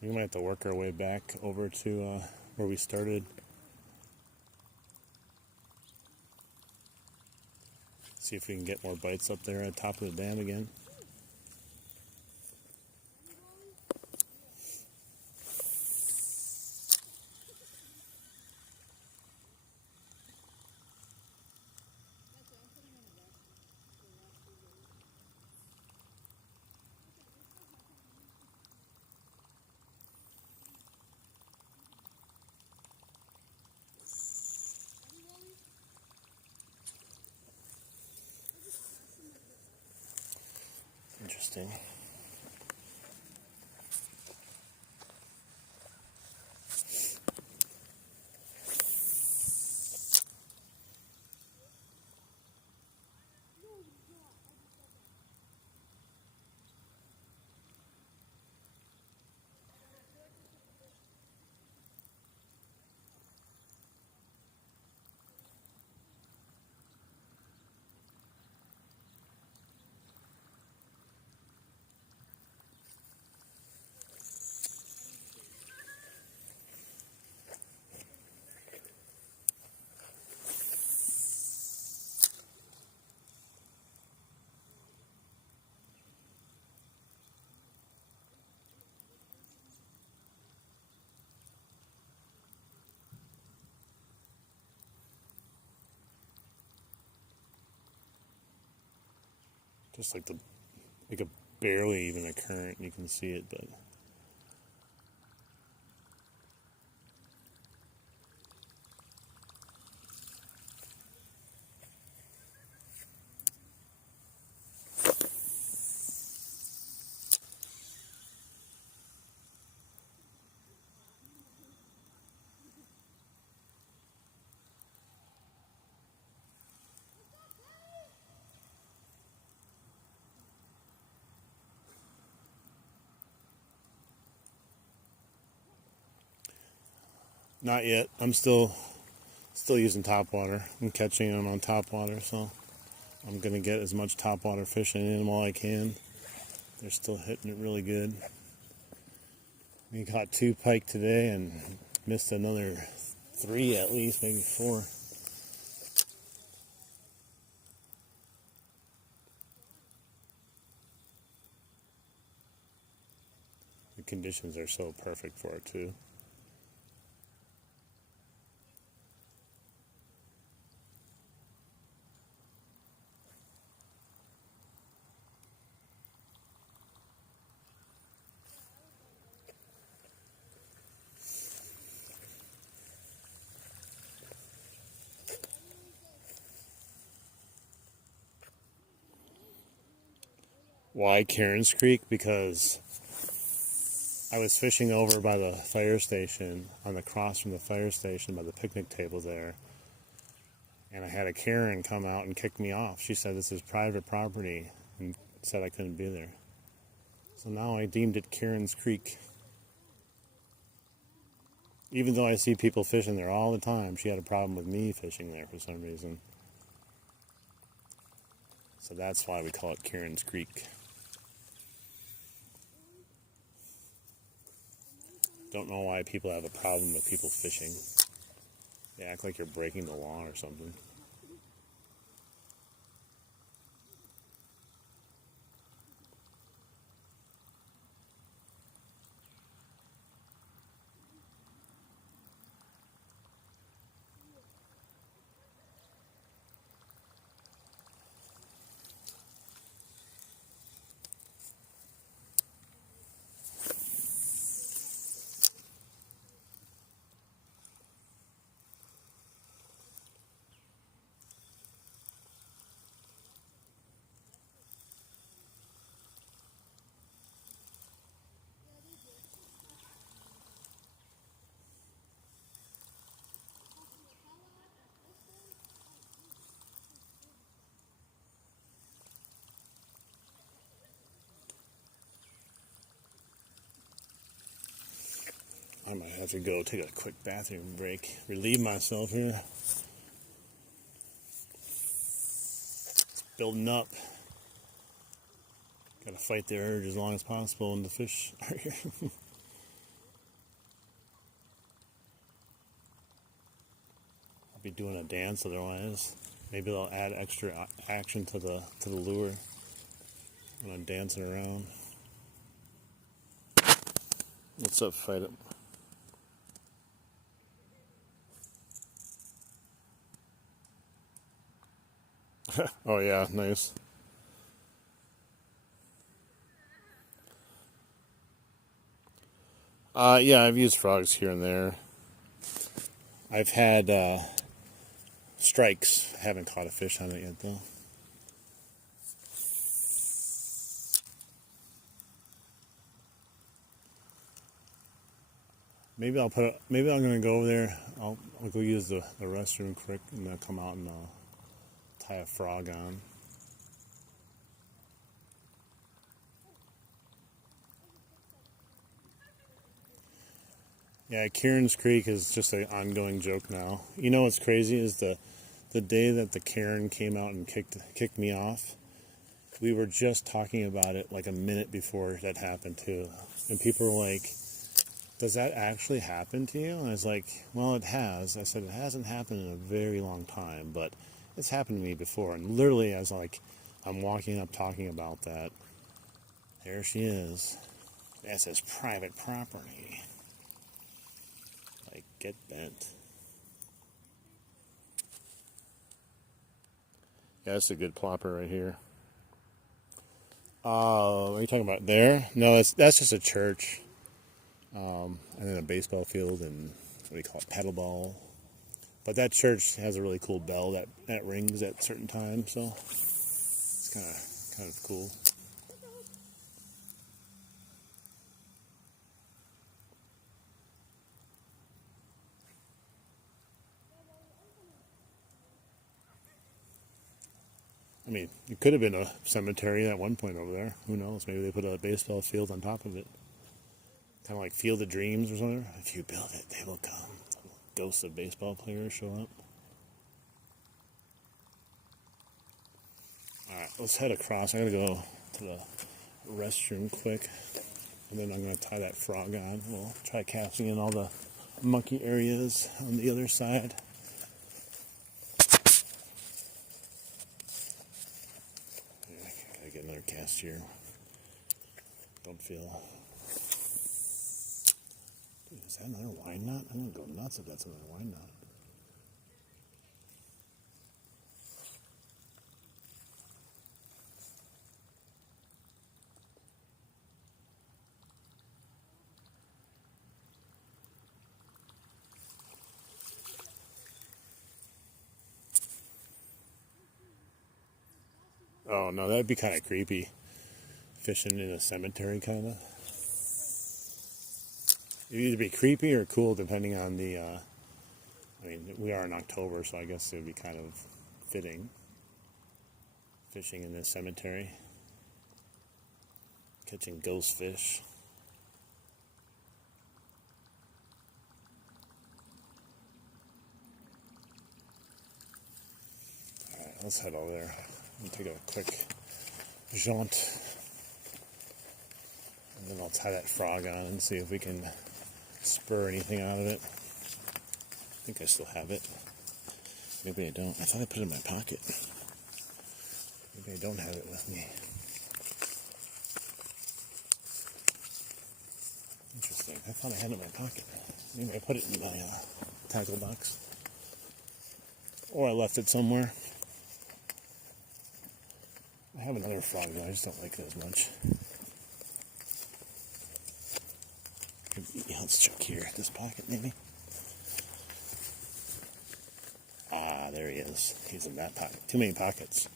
We might have to work our way back over to where we started. See if we can get more bites up there at the top of the dam again. Interesting. Just like a barely even a current, you can see it, but not yet. I'm still using topwater. I'm catching them on topwater, so I'm gonna get as much topwater fishing in them while I can. They're still hitting it really good. We caught 2 pike today, and missed another 3 at least, maybe 4. The conditions are so perfect for it too. Why Cairns Creek? Because I was fishing over by the fire station, on the cross from the fire station by the picnic table there, and I had a Karen come out and kick me off. She said this is private property and said I couldn't be there. So now I deemed it Cairns Creek. Even though I see people fishing there all the time, she had a problem with me fishing there for some reason. So that's why we call it Cairns Creek. Don't know why people have a problem with people fishing. They act like you're breaking the law or something. I might have to go take a quick bathroom break, relieve myself here. It's building up. Gotta fight the urge as long as possible when the fish are here. I'll be doing a dance otherwise. Maybe they'll add extra action to the lure when I'm dancing around. What's up, Fight It? Oh yeah, nice. Yeah, I've used frogs here and there. I've had strikes. Haven't caught a fish on it yet though. Maybe I'm gonna go over there. I'll go use the restroom quick and then come out and tie a frog on. Yeah, Cairns Creek is just an ongoing joke now. You know what's crazy is the day that the Karen came out and kicked me off. We were just talking about it like a minute before that happened too, and people were like, "Does that actually happen to you?" And I was like, "Well, it has." I said, "It hasn't happened in a very long time, but it's happened to me before." And literally, I was like, I'm walking up talking about that. There she is. That says private property. Like, get bent. Yeah, that's a good plopper right here. What are you talking about there? No, that's just a church. And then a baseball field and what do you call it, paddle ball. But that church has a really cool bell that rings at certain times, so it's kind of cool. I mean, it could have been a cemetery at one point over there. Who knows? Maybe they put a baseball field on top of it. Kind of like Field of Dreams or something. If you build it, they will come. Ghosts of baseball players show up. Alright, let's head across. I gotta go to the restroom quick. And then I'm gonna tie that frog on. We'll try casting in all the mucky areas on the other side. Gotta get another cast here. Don't feel. Dude, is that another wine knot? I'm gonna go nuts if that's another wine knot. Oh no, that'd be kind of creepy. Fishing in a cemetery, kind of. It'd either be creepy or cool, depending on the. I mean, we are in October, so I guess it would be kind of fitting. Fishing in a cemetery, catching ghost fish. All right, let's head over there. Take a quick jaunt, and then I'll tie that frog on and see if we can spur anything out of it. I think I still have it. Maybe I don't. I thought I put it in my pocket. Maybe I don't have it with me. Interesting. I thought I had it in my pocket. Maybe I put it in my tackle box. Or I left it somewhere. I have another frog though, I just don't like it as much. Yeah, let's check here. This pocket maybe? Ah, there he is. He's in that pocket. Too many pockets.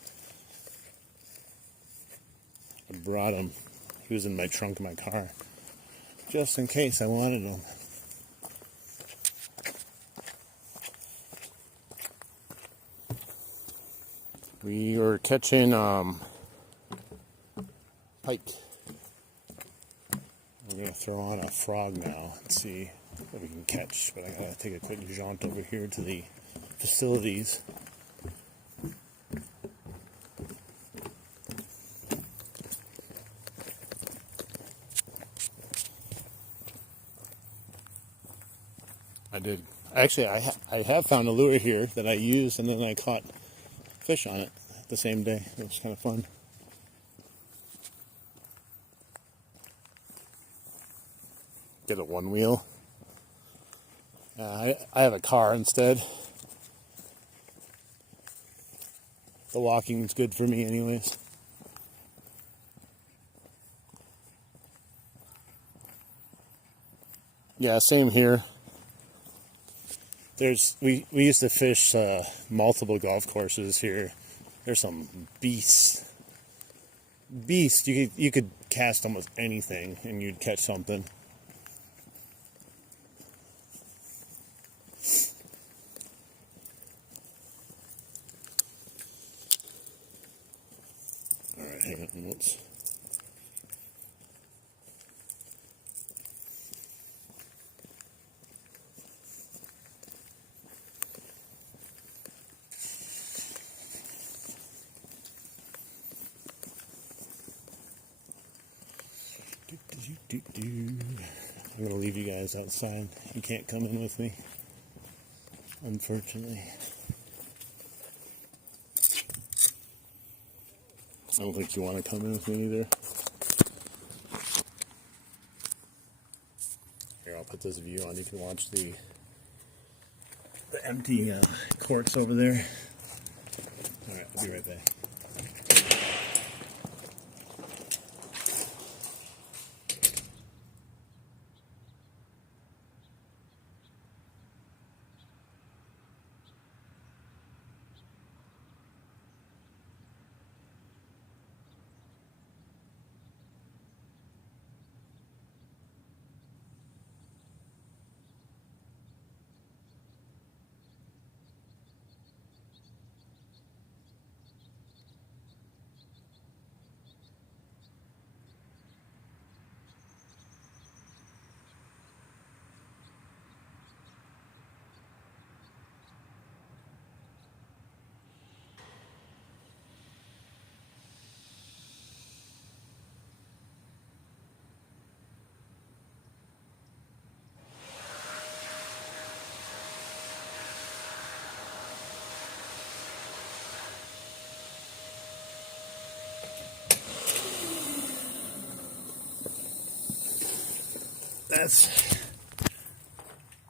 I brought him. He was in my trunk of my car. Just in case I wanted him. We were catching pike. We're going to throw on a frog now and see what we can catch. But I got to take a quick jaunt over here to the facilities. I did. Actually, I have found a lure here that I used, and then I caught fish on it the same day. It was kind of fun. Get a one wheel. I have a car instead. The walking is good for me anyways. Yeah, same here. We used to fish multiple golf courses here. There's some beasts. You could cast almost anything and you'd catch something. All right, hang on. Let's. I'm gonna leave you guys outside. You can't come in with me, unfortunately. I don't think you want to come in with me either. Here, I'll put this view on. You can watch the empty courts over there. All right, I'll be right back.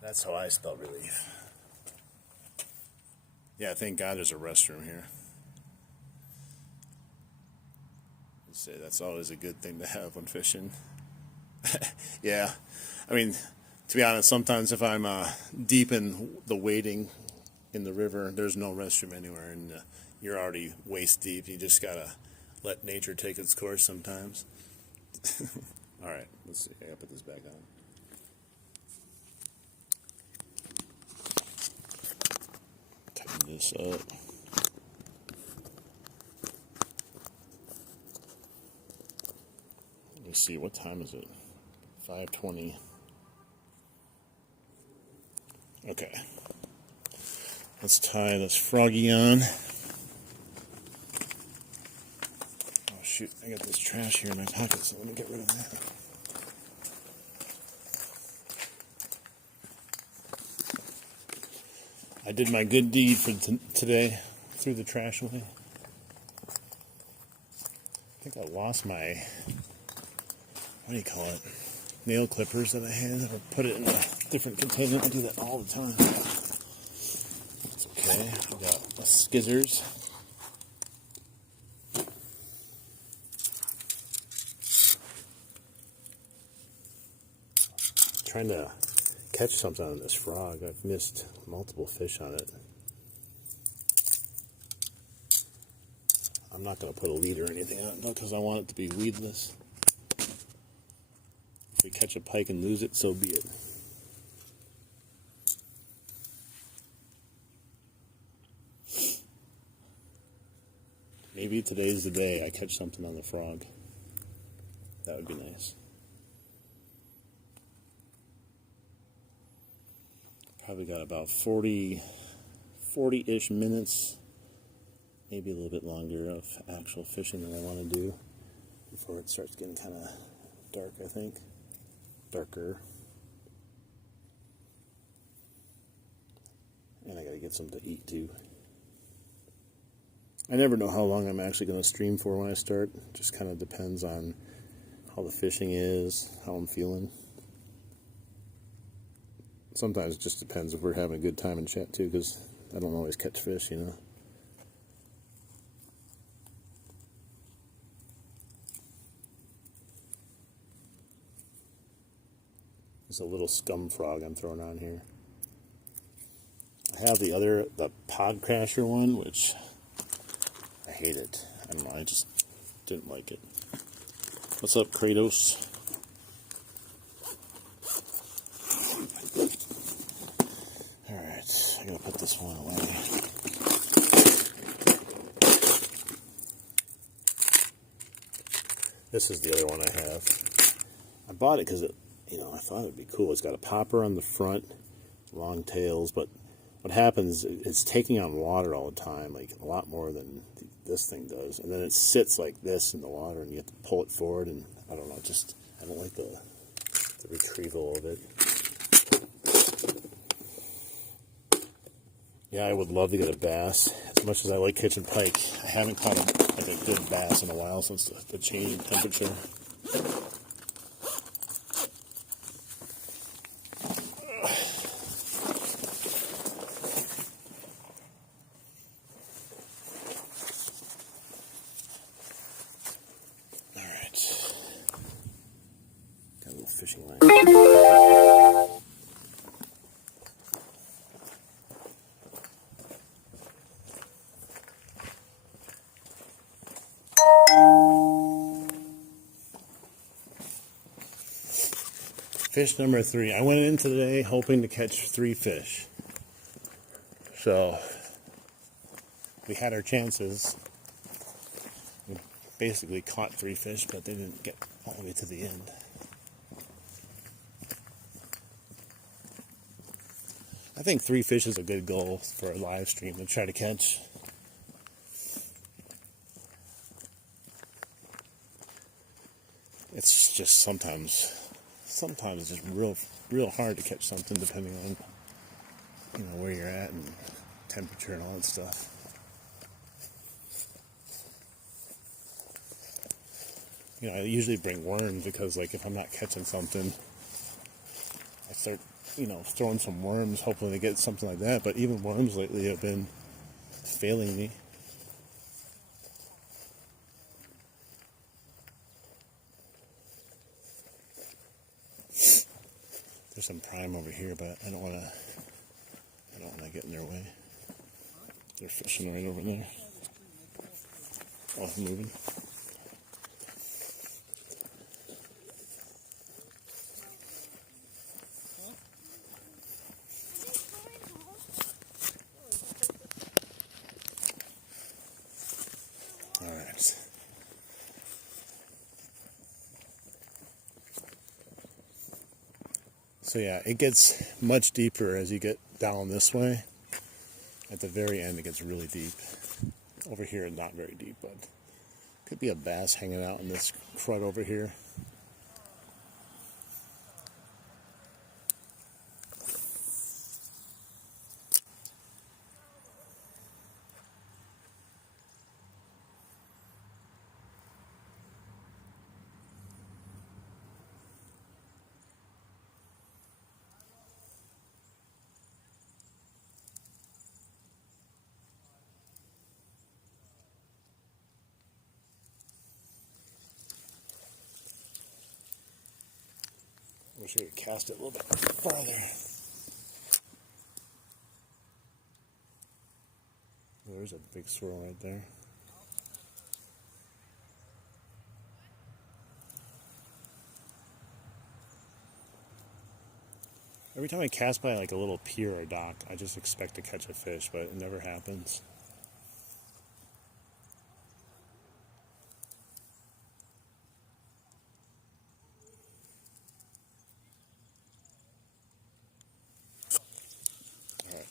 That's how I spell relief. Yeah, thank God there's a restroom here. I'd say that's always a good thing to have when fishing. Yeah, I mean, to be honest, sometimes if I'm deep in the wading in the river, there's no restroom anywhere, and you're already waist deep. You just gotta let nature take its course sometimes. All right, let's see. I gotta put this back on. Tighten this up. Let me see. What time is it? 5:20. Okay. Let's tie this froggy on. Oh shoot, I got this trash here in my pocket, so let me get rid of that. I did my good deed for today, threw the trash away. I think I lost my, what do you call it, nail clippers that I had, or put it in a different container. I do that all the time. It's okay. I got my skizzers. Trying to catch something on this frog. I've missed multiple fish on it. I'm not going to put a lead or anything on it because I want it to be weedless. If we catch a pike and lose it, so be it. Maybe today's the day I catch something on the frog. That would be nice. Probably got about 40-ish minutes, maybe a little bit longer of actual fishing that I want to do before it starts getting kind of dark, I think. Darker. And I gotta get something to eat too. I never know how long I'm actually going to stream for when I start. Just kind of depends on how the fishing is, how I'm feeling. Sometimes it just depends if we're having a good time and chat too, because I don't always catch fish, you know. There's a little scum frog I'm throwing on here. I have the pod crasher one, which I hate it. I don't know, I just didn't like it. What's up, Kratos? Alright, I gotta put this one away. This is the other one I have. I bought it because I thought it'd be cool. It's got a popper on the front, long tails, but what happens, it's taking on water all the time, like a lot more than this thing does. And then it sits like this in the water, and you have to pull it forward, and I don't know, I don't like the retrieval of it. Yeah, I would love to get a bass. As much as I like catching pike, I haven't caught a good bass in a while since the change in temperature. Fishing line. Fish number 3. I went in today hoping to catch 3 fish. So we had our chances. We basically caught 3 fish, but they didn't get all the way to the end. I think 3 fish is a good goal for a live stream to try to catch. It's just sometimes it's just real hard to catch something depending on where you're at and temperature and all that stuff. I usually bring worms because if I'm not catching something, start, throwing some worms, hoping to get something like that. But even worms lately have been failing me. There's some prime over here, but I don't want to get in their way. They're fishing right over there. Oh, moving. All right. So yeah, it gets much deeper as you get down this way. At the very end, it gets really deep. Over here, not very deep, but could be a bass hanging out in this crud over here. Wish I could cast it a little bit farther. There's a big swirl right there. Every time I cast by like a little pier or dock, I just expect to catch a fish, but it never happens. Alright.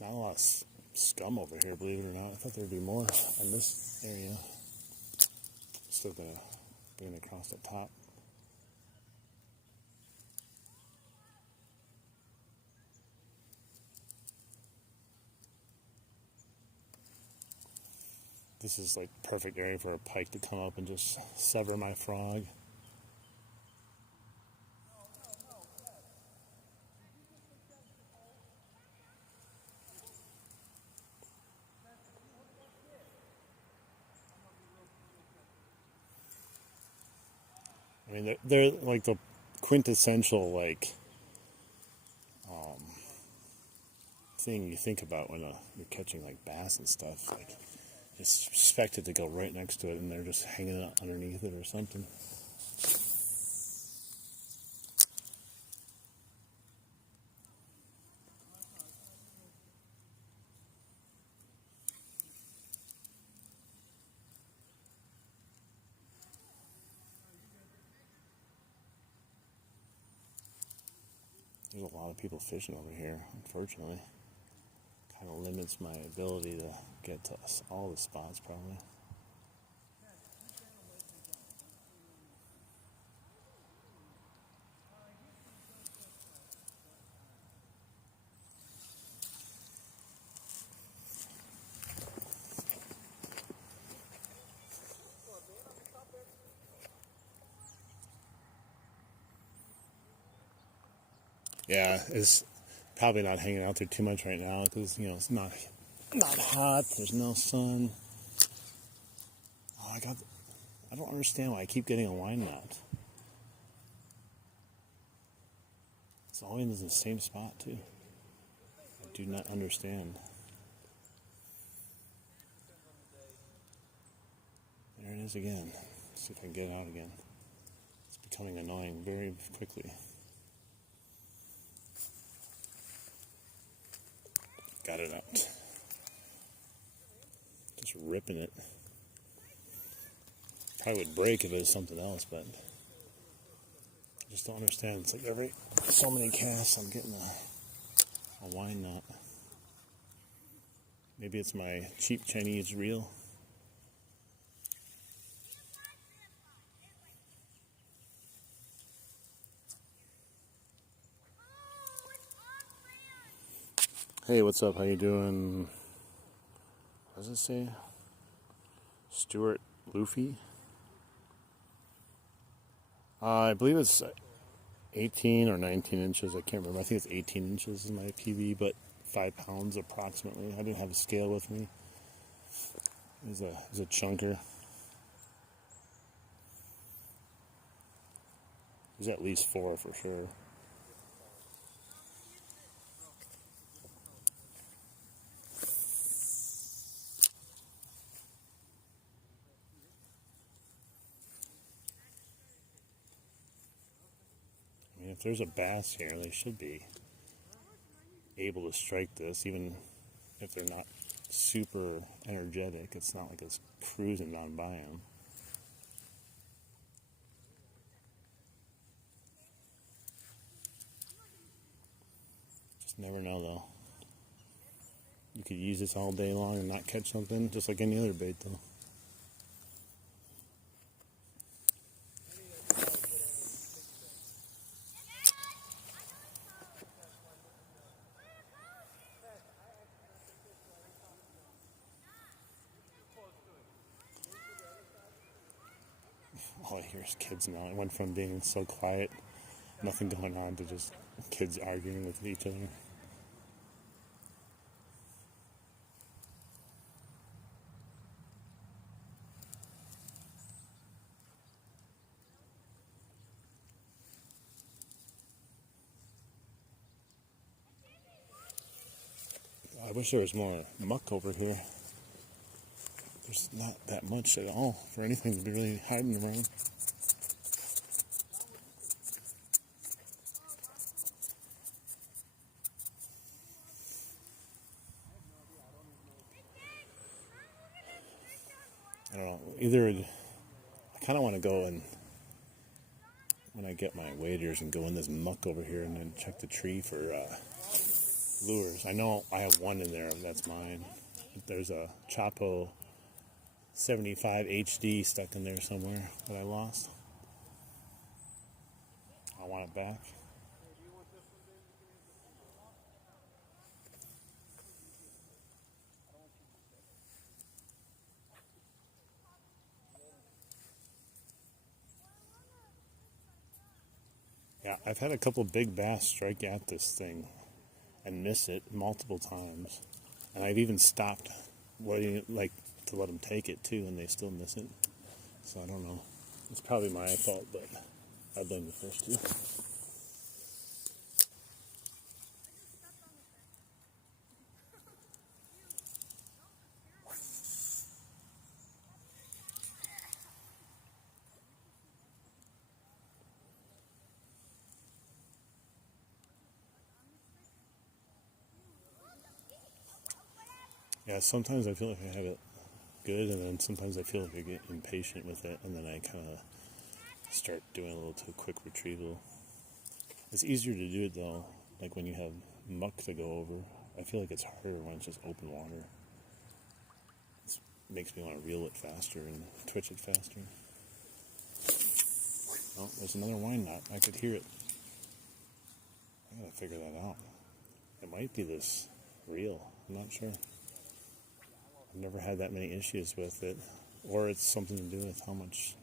Not a lot of scum over here, believe it or not. I thought there'd be more in this area. Still gonna bring it across the top. This is like perfect area for a pike to come up and just sever my frog. I mean, they're like the quintessential thing you think about when you're catching like bass and stuff. Like, just expect it to go right next to it, and they're just hanging out underneath it or something. There's a lot of people fishing over here, unfortunately. Kind of limits my ability to get to all the spots, probably. Yeah, it's probably not hanging out there too much right now because, it's not hot. There's no sun. Oh, I don't understand why I keep getting a line knot. It's always in the same spot, too. I do not understand. There it is again. Let's see if I can get it out again. It's becoming annoying very quickly. Got it out. Just ripping it. Probably would break if it was something else, but I just don't understand. It's like every so many casts I'm getting a wine knot. Maybe it's my cheap Chinese reel. Hey, what's up? How you doing? What does it say? Stuart Luffy? I believe it's 18 or 19 inches. I can't remember. I think it's 18 inches is my PB, but 5 pounds approximately. I didn't have a scale with me. It was a chunker. There's at least 4 for sure. I mean, if there's a bass here, they should be able to strike this, even if they're not super energetic. It's not like it's cruising down by them. Just never know, though. You could use this all day long and not catch something, just like any other bait, though. All I hear is kids now. It went from being so quiet, nothing going on, to just kids arguing with each other. I wish there was more muck over here. There's not that much at all for anything to be really hiding around. I don't know. Either I kind of want to go and when I get my waders and go in this muck over here and then check the tree for lures. I know I have one in there. That's mine. There's a Chapo 75 HD stuck in there somewhere that I lost. I want it back. Yeah, I've had a couple big bass strike at this thing and miss it multiple times. And I've even stopped waiting, like, to let them take it too, and they still miss it. So I don't know. It's probably my fault, but I blame the fish too. Yeah, sometimes I feel like I have it good, and then sometimes I feel like I get impatient with it, and then I kind of start doing a little too quick retrieval. It's easier to do it though, like when you have muck to go over. I feel like it's harder when it's just open water. It makes me want to reel it faster and twitch it faster. Oh, there's another wine knot. I could hear it. I gotta figure that out. It might be this reel. I'm not sure. I've never had that many issues with it, or it's something to do with how much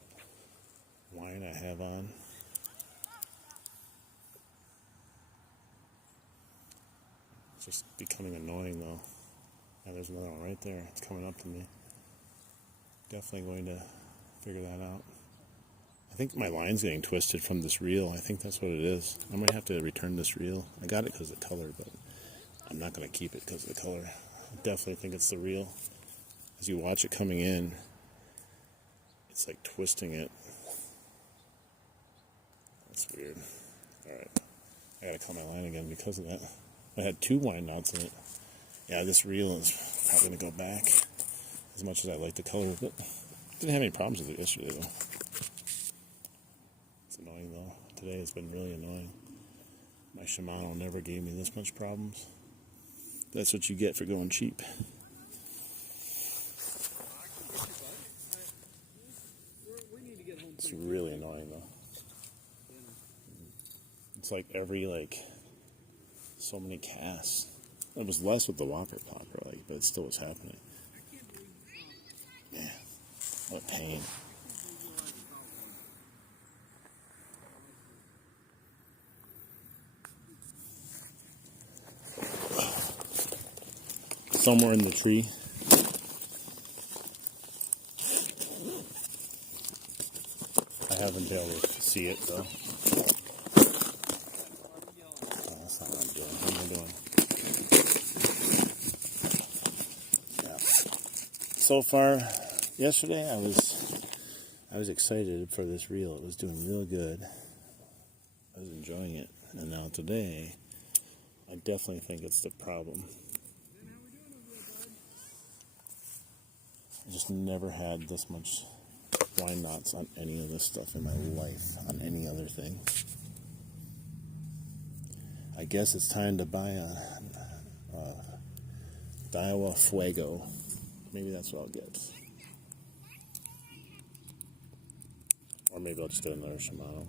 wine I have on. It's just becoming annoying though. And there's another one right there. It's coming up to me. Definitely going to figure that out. I think my line's getting twisted from this reel. I think that's what it is. I might have to return this reel. I got it because of the color, but I'm not going to keep it because of the color. I definitely think it's the reel. As you watch it coming in, it's like twisting it. That's weird. Alright. I gotta cut my line again because of that. I had 2 wine knots in it. Yeah, this reel is probably gonna go back. As much as I like the color of it. Didn't have any problems with it yesterday though. It's annoying though. Today has been really annoying. My Shimano never gave me this much problems. That's what you get for going cheap. It's really annoying though. It's like every so many casts. It was less with the Whopper Popper, but it still was happening. Yeah. What a pain. somewhere in the tree. I haven't been able to see it though. Oh, that's not what I'm doing. What am I doing? Yeah. So far, yesterday I was excited for this reel. It was doing real good. I was enjoying it. And now today, I definitely think it's the problem. I just never had this much blind knots on any of this stuff in my life, on any other thing. I guess it's time to buy a Daiwa Fuego. Maybe that's what I'll get. Or maybe I'll just get another Shimano.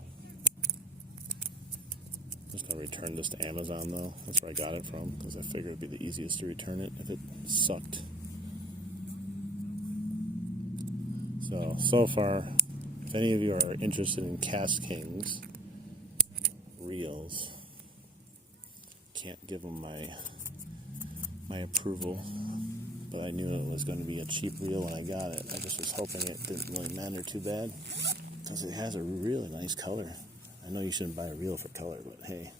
I'm just going to return this to Amazon though. That's where I got it from, because I figured it would be the easiest to return it if it sucked. So far, if any of you are interested in KastKings reels, can't give them my approval, but I knew it was going to be a cheap reel when I got it. I just was hoping it didn't really matter too bad, because it has a really nice color. I know you shouldn't buy a reel for color, but hey,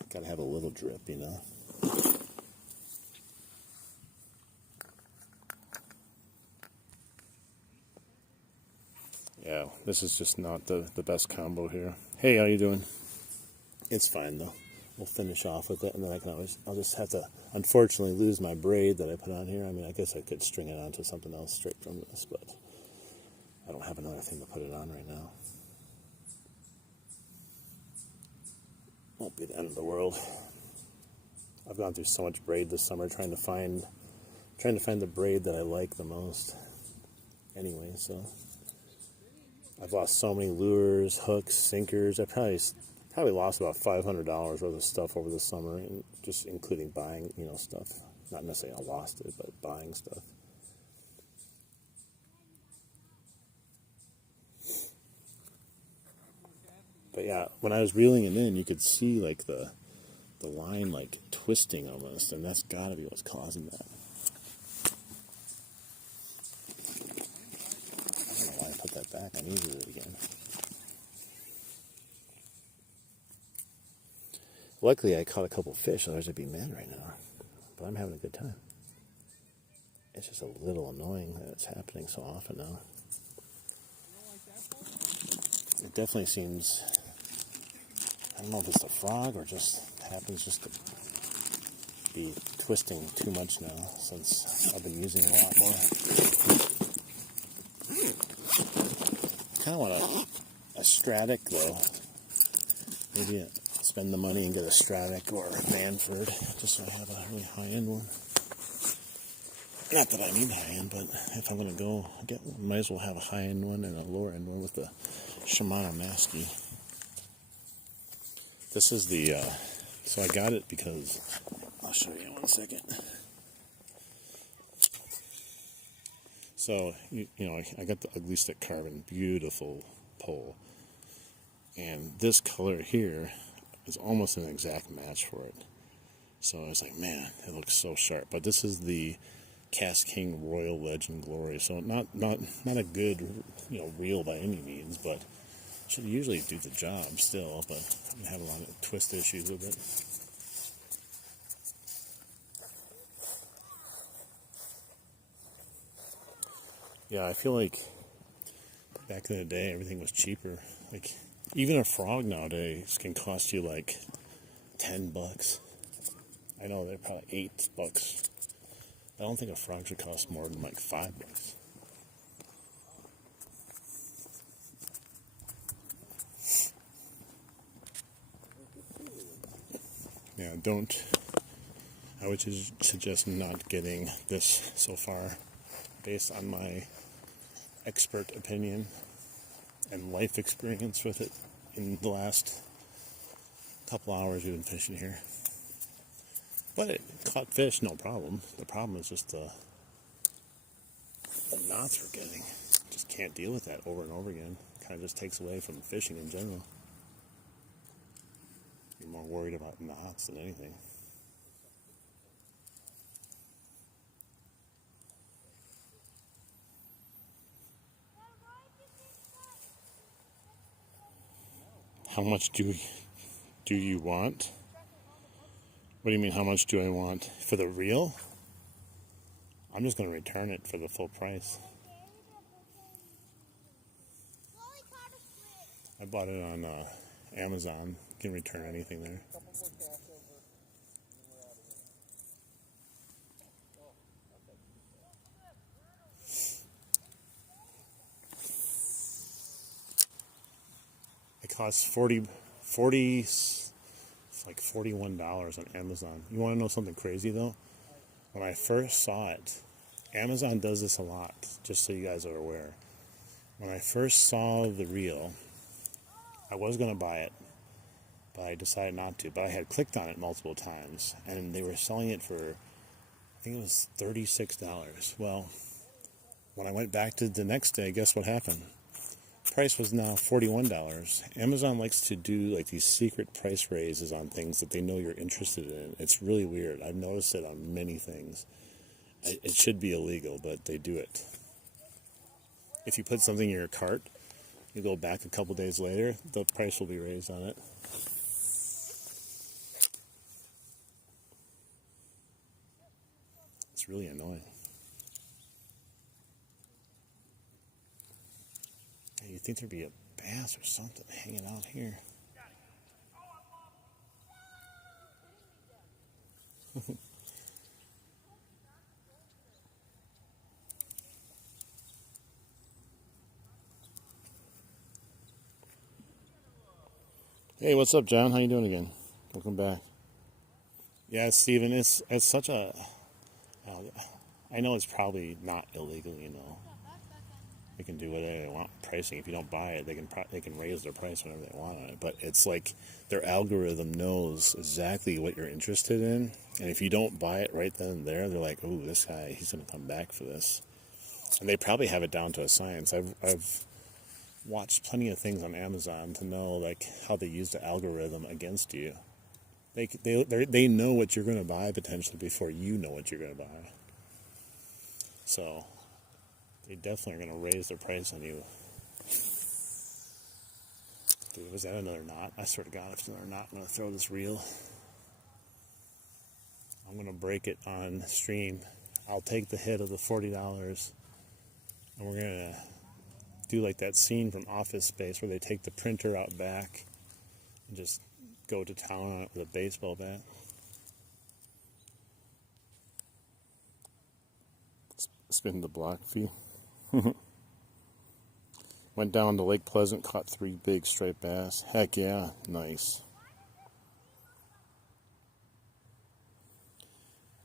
I gotta have a little drip, you know. Yeah, this is just not the best combo here. Hey, how you doing? It's fine though. We'll finish off with it, and then I'll just have to, unfortunately, lose my braid that I put on here. I mean, I guess I could string it onto something else straight from this, but I don't have another thing to put it on right now. Won't be the end of the world. I've gone through so much braid this summer trying to find the braid that I like the most. Anyway, so I've lost so many lures, hooks, sinkers. I probably lost about $500 worth of stuff over the summer, and just including buying, stuff. Not necessarily I lost it, but buying stuff. But yeah, when I was reeling it in, you could see like the line like twisting almost, and that's got to be what's causing that. I don't know why I put that back. I needed it again. Luckily, I caught a couple fish, otherwise I'd be mad right now. But I'm having a good time. It's just a little annoying that it's happening so often now. It definitely seems, I don't know if it's the frog or just happens just to be twisting too much now since I've been using it a lot more. I kind of want a Stratic though. Maybe spend the money and get a Stratic or a Manford just so I have a really high-end one. Not that I need high-end, but if I'm going to go get one, might as well have a high-end one and a lower-end one with the Shimano Maskey. This is the, so I got it because, I'll show you in 1 second. So, I got the Ugly Stik Carbon, beautiful pole. And this color here is almost an exact match for it. So I was like, man, it looks so sharp. But this is the KastKing Royal Legend Glory. So not a good, reel by any means, but should usually do the job still, but I have a lot of twist issues with it. Yeah, I feel like back in the day, everything was cheaper. Like, even a frog nowadays can cost you like $10. I know they're probably $8. I don't think a frog should cost more than like $5. Yeah, I would suggest not getting this so far based on my expert opinion and life experience with it in the last couple hours we've been fishing here. But it caught fish, no problem. The problem is just the knots we're getting. Just can't deal with that over and over again. Kind of just takes away from fishing in general. You're more worried about knots than anything. How much do you want? What do you mean, how much do I want? For the reel? I'm just going to return it for the full price. I bought it on Amazon. You can return anything there. It costs 40, it's like $41 on Amazon. You want to know something crazy though? When I first saw it, Amazon does this a lot, just so you guys are aware. When I first saw the reel, I was going to buy it, but I decided not to. But I had clicked on it multiple times, and they were selling it for, I think it was $36. Well, when I went back to the next day, guess what happened? Price was now $41. Amazon likes to do like these secret price raises on things that they know you're interested in. It's really weird. I've noticed it on many things. It should be illegal, but they do it. If you put something in your cart, you go back a couple days later, the price will be raised on it. It's really annoying. You'd think there'd be a bass or something hanging out here. Hey, what's up, John? How you doing again? Welcome back. Yeah, Steven, it's such a... I know it's probably not illegal, you know. They can do whatever they want pricing. If you don't buy it, they can raise their price whenever they want on it. But it's like their algorithm knows exactly what you're interested in, and if you don't buy it right then and there, they're like, "Oh, this guy, he's going to come back for this." And they probably have it down to a science. I've watched plenty of things on Amazon to know like how they use the algorithm against you. They know what you're going to buy potentially before you know what you're going to buy. So they definitely are going to raise their price on you. Dude, was that another knot? I swear to God, if it's another knot, I'm going to throw this reel. I'm going to break it on stream. I'll take the hit of the $40, and we're going to do like that scene from Office Space where they take the printer out back and just go to town on it with a baseball bat. Spin the block fee. Went down to Lake Pleasant, caught 3 big striped bass. Heck yeah, nice.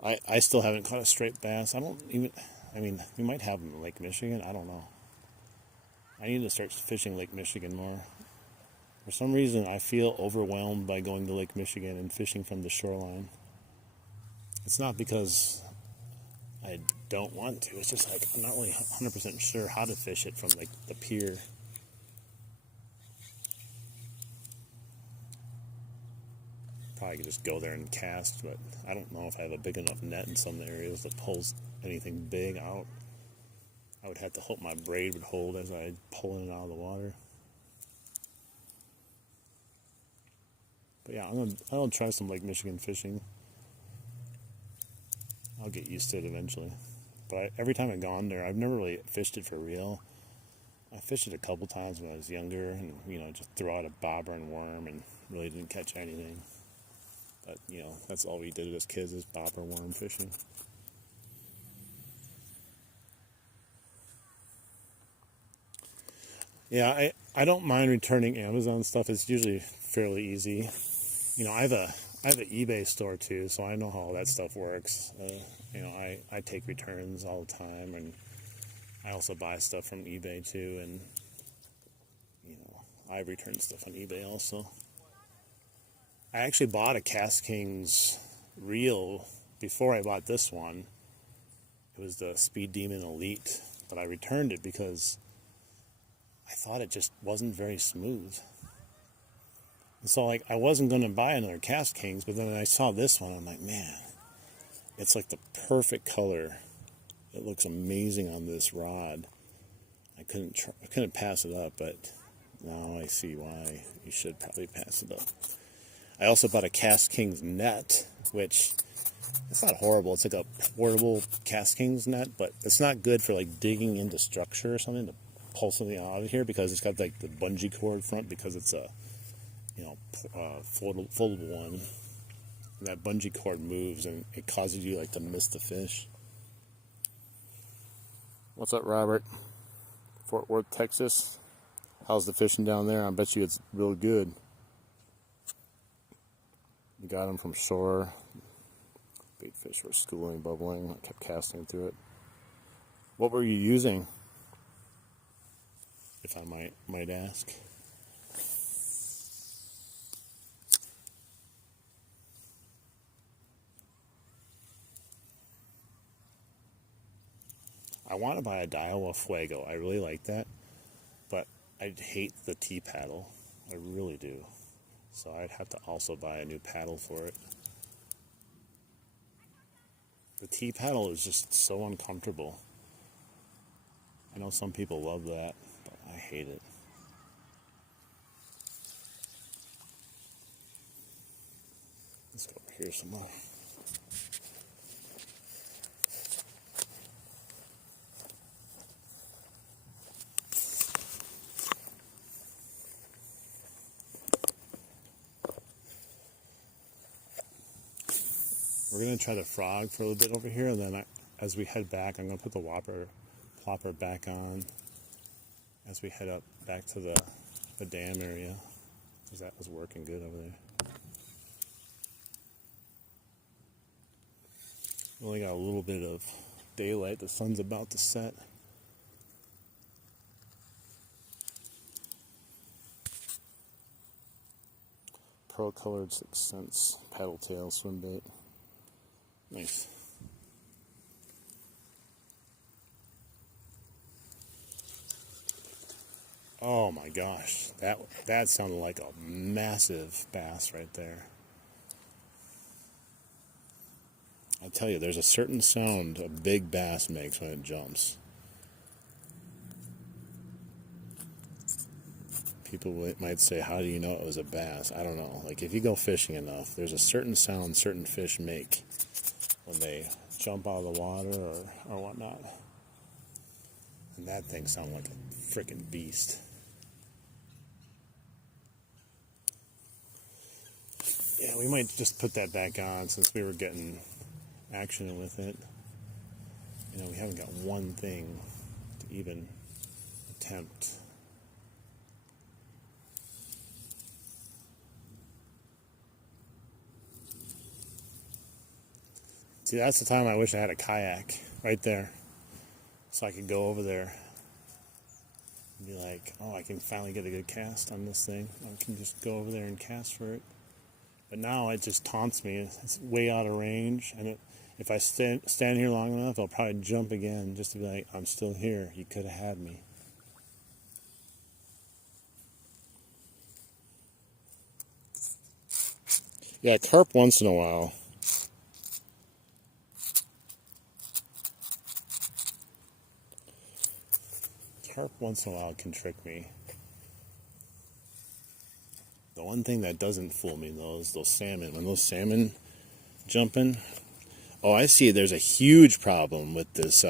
I still haven't caught a striped bass. We might have them in Lake Michigan. I don't know. I need to start fishing Lake Michigan more. For some reason, I feel overwhelmed by going to Lake Michigan and fishing from the shoreline. It's not because I don't want to. It's just like I'm not really 100% sure how to fish it from like the pier. Probably could just go there and cast, but I don't know if I have a big enough net in some areas that pulls anything big out. I would have to hope my braid would hold as I pull it out of the water. But yeah, I'll try some Lake Michigan fishing. I'll get used to it eventually. But every time I've gone there, I've never really fished it for real. I fished it a couple times when I was younger, and just threw out a bobber and worm, and really didn't catch anything. But that's all we did as kids is bobber worm fishing. Yeah, I don't mind returning Amazon stuff. It's usually fairly easy. I have an eBay store too, so I know how all that stuff works. I take returns all the time, and I also buy stuff from eBay too, and I return stuff on eBay also. I actually bought a Cast Kings reel before I bought this one. It was the Speed Demon Elite, but I returned it because I thought it just wasn't very smooth. And so I wasn't going to buy another Cast Kings, but then I saw this one. I'm like, man, it's like the perfect color. It looks amazing on this rod. I couldn't pass it up, but Now I see why you should probably pass it up. I also bought a Cast Kings net, which it's not horrible. It's like a portable Cast Kings net, but it's not good for like digging into structure or something to pull something out of here because it's got like the bungee cord front because it's a foldable one. And that bungee cord moves and it causes you like to miss the fish. What's up, Robert? Fort Worth, Texas. How's the fishing down there? I bet you it's real good. You got them from shore. Bait fish were schooling, bubbling. I kept casting through it. What were you using? If I might ask. I want to buy a Daiwa Fuego. I really like that, but I hate the T-paddle. I really do. So I'd have to also buy a new paddle for it. The T-paddle is just so uncomfortable. I know some people love that, but I hate it. Let's go over here some more. We're going to try the frog for a little bit over here, and then as we head back, I'm going to put the plopper back on as we head up back to the dam area, because that was working good over there. We only got a little bit of daylight. The sun's about to set. Pearl-colored 6 cents paddle tail swim bait. Nice. Oh my gosh, that sounded like a massive bass right there. I tell you, there's a certain sound a big bass makes when it jumps. People might say, how do you know it was a bass? I don't know. Like, if you go fishing enough, there's a certain sound certain fish make when they jump out of the water or whatnot. And that thing sounded like a freaking beast. Yeah, we might just put that back on since we were getting action with it. You know, we haven't got one thing to even attempt. See, that's the time I wish I had a kayak right there. So I could go over there and be like, oh, I can finally get a good cast on this thing. I can just go over there and cast for it. But now it just taunts me. It's way out of range. And if I stand here long enough, I'll probably jump again just to be like, I'm still here. You could have had me. Yeah, carp once in a while. Carp once in a while can trick me. The one thing that doesn't fool me, though, is those salmon. When those salmon jumping, oh, I see. There's a huge problem with this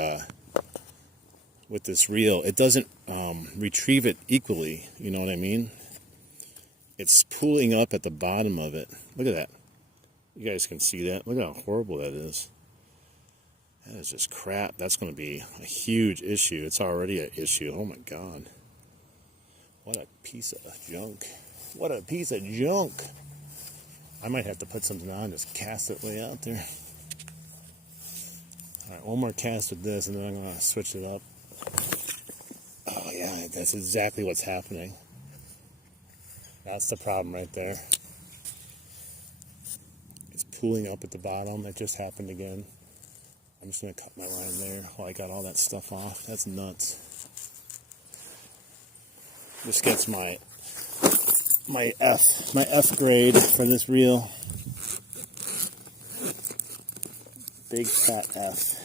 reel. It doesn't retrieve it equally. You know what I mean? It's pulling up at the bottom of it. Look at that. You guys can see that. Look how horrible that is. That is just crap. That's going to be a huge issue. It's already an issue. Oh my God. What a piece of junk. What a piece of junk. I might have to put something on, just cast it way out there. Alright, one more cast with this and then I'm going to switch it up. Oh yeah, that's exactly what's happening. That's the problem right there. It's pulling up at the bottom. It just happened again. I'm just going to cut my line there while I got all that stuff off. That's nuts. This gets my F grade for this reel. Big fat F.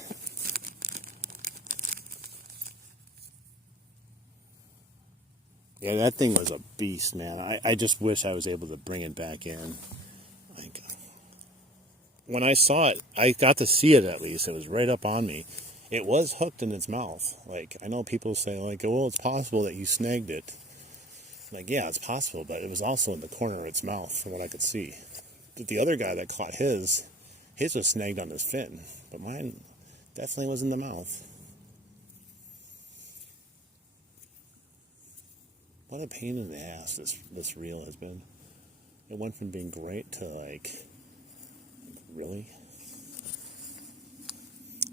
Yeah, that thing was a beast, man. I just wish I was able to bring it back in. Like, when I saw it, I got to see it at least. It was right up on me. It was hooked in its mouth. Like, I know people say, like, well, it's possible that you snagged it. Like, yeah, it's possible, but it was also in the corner of its mouth from what I could see. But the other guy that caught his was snagged on his fin. But mine definitely was in the mouth. What a pain in the ass this reel has been. It went from being great to like, really?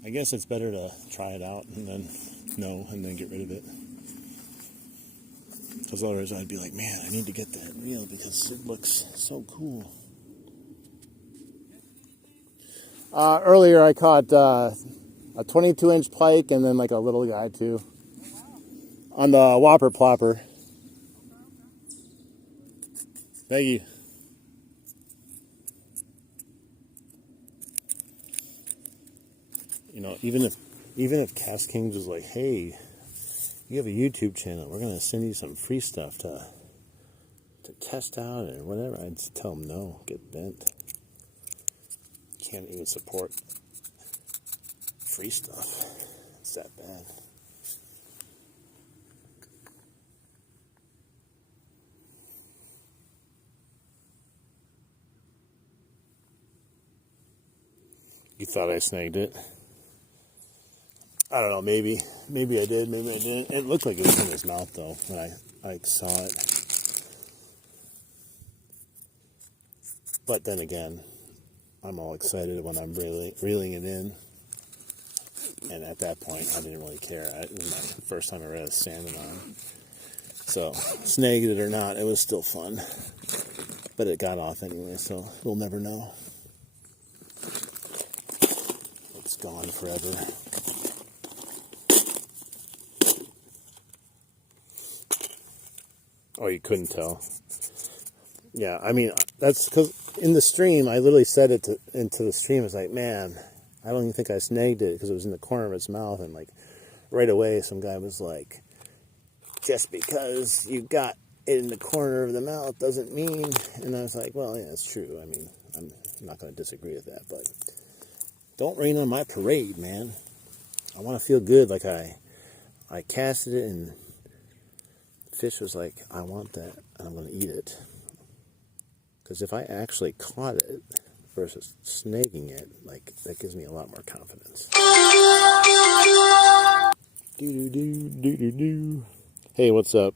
I guess it's better to try it out and then and then get rid of it. Because otherwise I'd be like, man, I need to get that reel because it looks so cool. Earlier I caught a 22-inch pike and then like a little guy too. On the Whopper Plopper. Thank you. You know, even if Cast Kings was like, hey, you have a YouTube channel, we're gonna send you some free stuff to test out or whatever, I'd tell them no, get bent. Can't even support free stuff. It's that bad. You thought I snagged it? I don't know, maybe I did, maybe I didn't. It looked like it was in his mouth though when I saw it. But then again, I'm all excited when I'm reeling it in. And at that point, I didn't really care. It was my first time I ever had a salmon on. So, snagged it or not, it was still fun. But it got off anyway, so we'll never know. It's gone forever. Oh, you couldn't tell. Yeah, I mean, that's because in the stream, I literally said it into the stream. I was like, man, I don't even think I snagged it because it was in the corner of its mouth. And like right away, some guy was like, just because you got it in the corner of the mouth doesn't mean. And I was like, well, yeah, it's true. I mean, I'm not going to disagree with that, but don't rain on my parade, man. I want to feel good like I casted it and fish was like, I want that and I'm going to eat it. Because if I actually caught it versus snagging it, like, that gives me a lot more confidence. Do. Hey, what's up?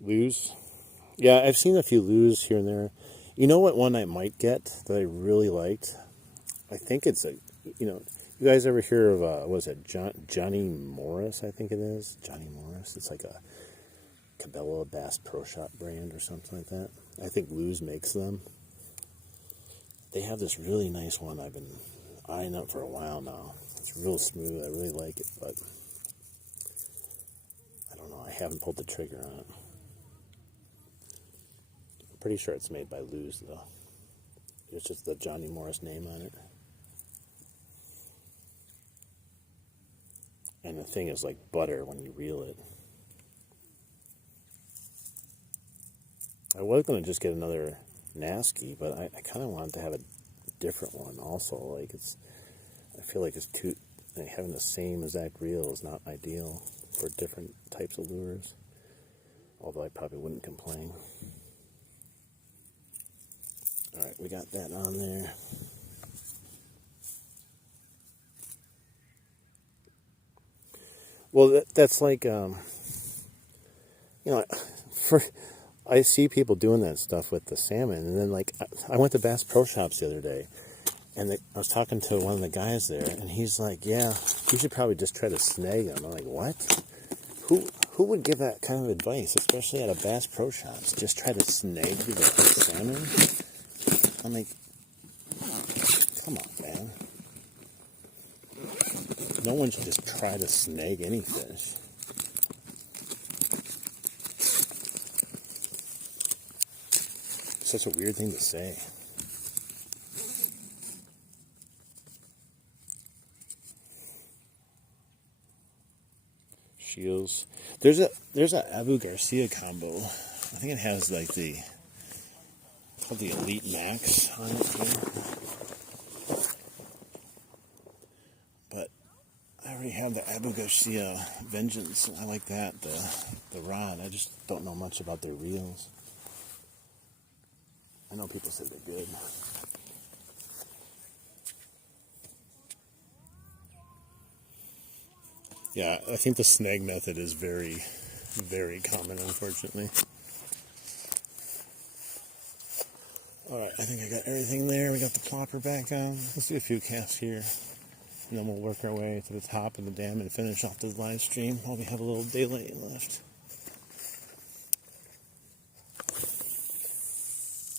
Lose? Yeah, I've seen a few lose here and there. You know what one I might get that I really liked? I think it's you guys ever hear of, what is it, Johnny Morris, I think it is? Johnny Morris. It's like a Cabela Bass Pro Shop brand or something like that. I think Lose makes them. They have this really nice one I've been eyeing up for a while now. It's real smooth. I really like it, but I don't know. I haven't pulled the trigger on it. I'm pretty sure it's made by Lose, though. It's just the Johnny Morris name on it. And the thing is like butter when you reel it. I was going to just get another Nasky, but I kind of wanted to have a different one also. Like, I feel like it's too, like, having the same exact reel is not ideal for different types of lures. Although I probably wouldn't complain. Alright, we got that on there. Well, that's like, I see people doing that stuff with the salmon, and then like I went to Bass Pro Shops the other day, and I was talking to one of the guys there, and he's like, "Yeah, you should probably just try to snag them." I'm like, "What? Who would give that kind of advice, especially at a Bass Pro Shops? Just try to snag the salmon?" I'm like, "Come on, man! No one should just try to snag any fish." Such a weird thing to say. shields. There's a Abu Garcia combo. I think it has like the Elite Max on it too. But I already have the Abu Garcia Vengeance. I like that, the rod. I just don't know much about their reels. I know people say they're good. Yeah, I think the snag method is very, very common, unfortunately. Alright, I think I got everything there. We got the plopper back on. Let's do a few casts here. And then we'll work our way to the top of the dam and finish off this live stream while we have a little daylight left.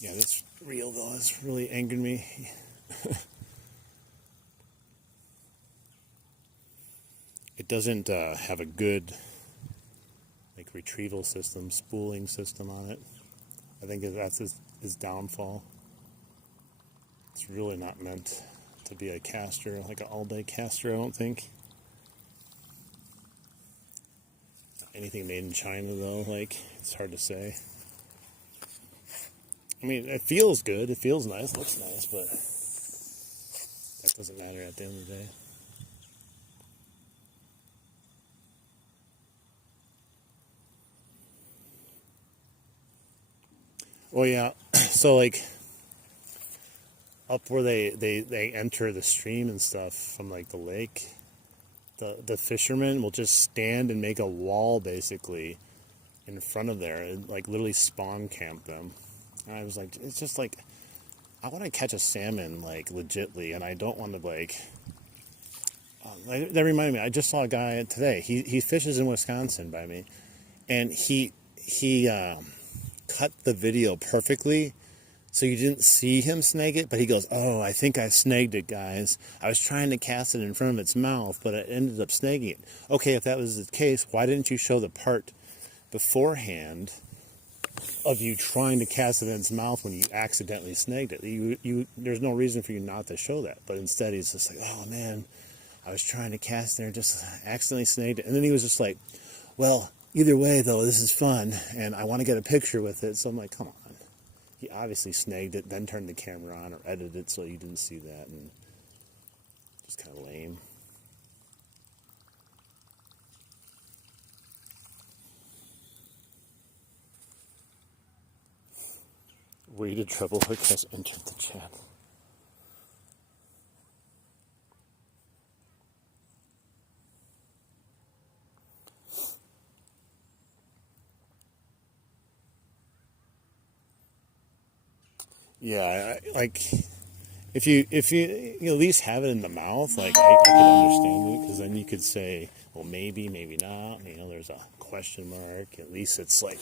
Yeah, this reel, though, has really angered me. It doesn't have a good like retrieval system, spooling system on it. I think that's his downfall. It's really not meant to be a caster, like an all-day caster, I don't think. Anything made in China, though, like, it's hard to say. I mean, it feels good, it feels nice, looks nice, but that doesn't matter at the end of the day. Well, yeah, so like up where they enter the stream and stuff from like the lake, the fishermen will just stand and make a wall basically in front of there and like literally spawn camp them. And I was like, it's just like, I want to catch a salmon like legitly, and I don't want to like that reminded me, I just saw a guy today, he fishes in Wisconsin by me, and he cut the video perfectly so you didn't see him snag it, but he goes, oh, I think I snagged it, guys. I was trying to cast it in front of its mouth, but it ended up snagging it. Okay, if that was the case, why didn't you show the part beforehand of you trying to cast it in its mouth when you accidentally snagged it? There's no reason for you not to show that, but instead he's just like, oh man, I was trying to cast there and just accidentally snagged it. And then he was just like, well, either way, though, this is fun, and I want to get a picture with it. So I'm like, come on. He obviously snagged it, then turned the camera on or edited it so you didn't see that, and just kind of lame. Weighted treble hook has entered the chat. Yeah, like if you at least have it in the mouth, like I could understand it, because then you could say, well, maybe not. There's a question mark. At least it's like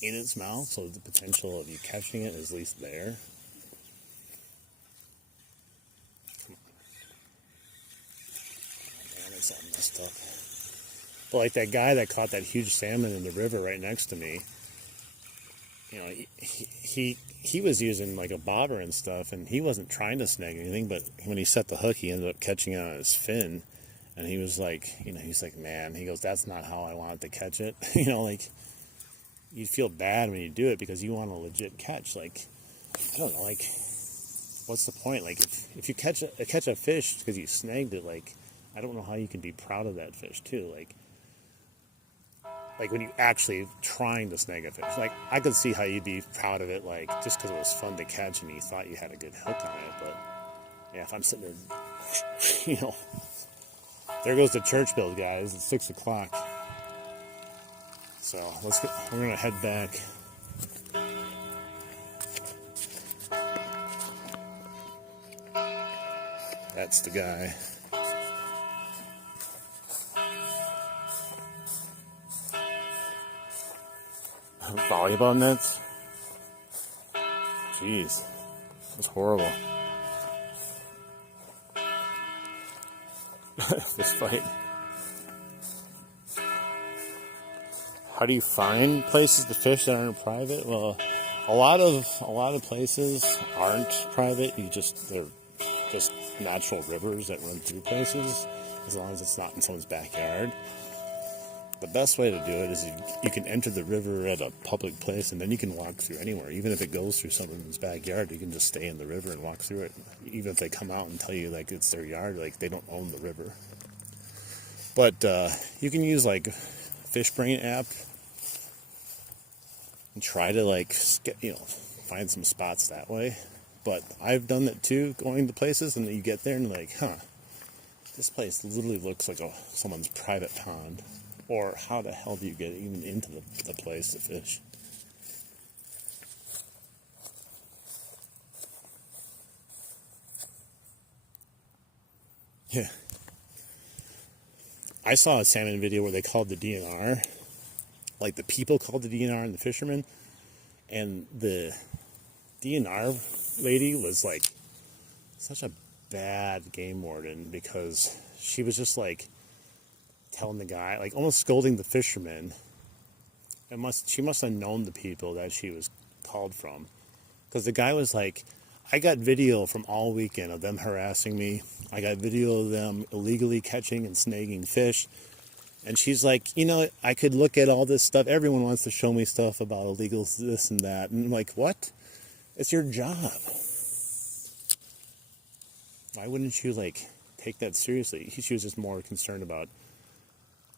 in its mouth, so the potential of you catching it is at least there. Come on. Man, it's all messed up. But like that guy that caught that huge salmon in the river right next to me, he was using like a bobber and stuff, and he wasn't trying to snag anything, but when he set the hook, he ended up catching it on his fin, and he was like, he's like, man, he goes, that's not how I wanted to catch it. Like, you feel bad when you do it because you want a legit catch. Like, I don't know, like, what's the point? Like, if you catch a fish because you snagged it, like, I don't know how you can be proud of that fish too. Like when you actually trying to snag a fish, like I could see how you'd be proud of it, like just because it was fun to catch and you thought you had a good hook on it. But yeah, if I'm sitting there, there goes the church bell, guys. It's 6 o'clock, so we're gonna head back. That's the guy. Volleyball nets? Jeez. That's horrible. This fight. How do you find places to fish that aren't private? Well, a lot of places aren't private. They're just natural rivers that run through places, as long as it's not in someone's backyard. the best way to do it is you can enter the river at a public place, and then you can walk through anywhere. Even if it goes through someone's backyard, you can just stay in the river and walk through it. Even if they come out and tell you like it's their yard, like they don't own the river. But you can use like Fishbrain app and try to like find some spots that way. But I've done that too, going to places, and then you get there and like, this place literally looks like someone's private pond. Or how the hell do you get even into the place to fish? Yeah. I saw a salmon video where they called the DNR. Like the people called the DNR and the fishermen. And the DNR lady was like such a bad game warden, because she was just like telling the guy, like almost scolding the fisherman. She must have known the people that she was called from, because the guy was like, I got video from all weekend of them harassing me. I got video of them illegally catching and snagging fish. And she's like, I could look at all this stuff. Everyone wants to show me stuff about illegal this and that. And I'm like, what? It's your job. Why wouldn't you like take that seriously? She was just more concerned about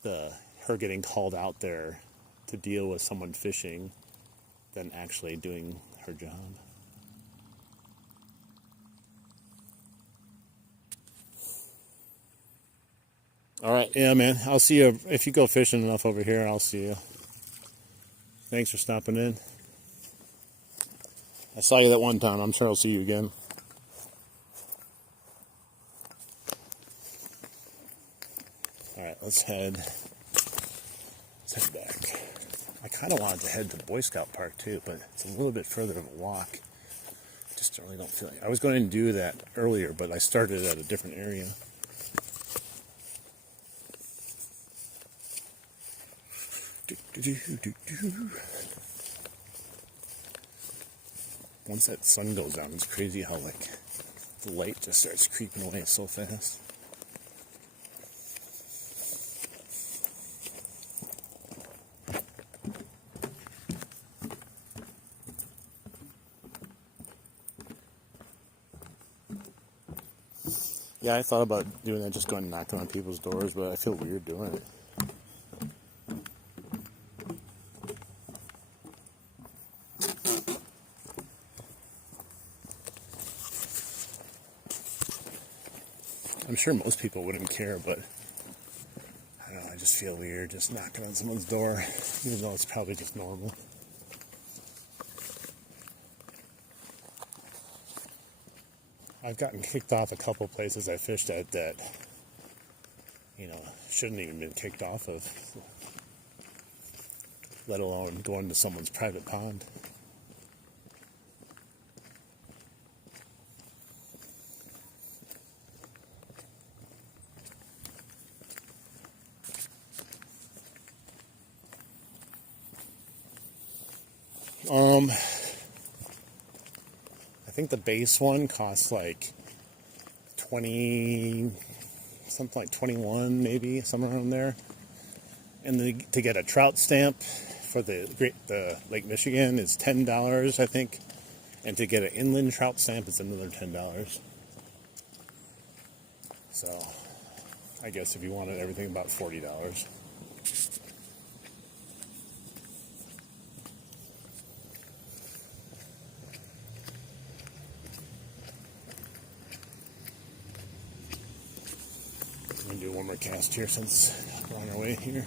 her getting called out there to deal with someone fishing than actually doing her job. All right, yeah, man. I'll see you if you go fishing enough over here. I'll see you. Thanks for stopping in. I saw you that one time. I'm sure I'll see you again. All right, let's head back. I kind of wanted to head to Boy Scout Park too, but it's a little bit further of a walk. Just really don't feel like I was going to do that earlier, but I started at a different area. Once that sun goes down, it's crazy how like the light just starts creeping away so fast. Yeah, I thought about doing that, just going knocking on people's doors, but I feel weird doing it. I'm sure most people wouldn't care, but I don't know, I just feel weird just knocking on someone's door, even though it's probably just normal. I've gotten kicked off a couple places I fished at that, shouldn't even been kicked off of, let alone going to someone's private pond. I think the base one costs like 20, something like 21 maybe, somewhere around there. And to get a trout stamp for the Lake Michigan is $10, I think. And to get an inland trout stamp is another $10. So I guess if you wanted everything, about $40. I'm going to do one more cast here since we're on our way here.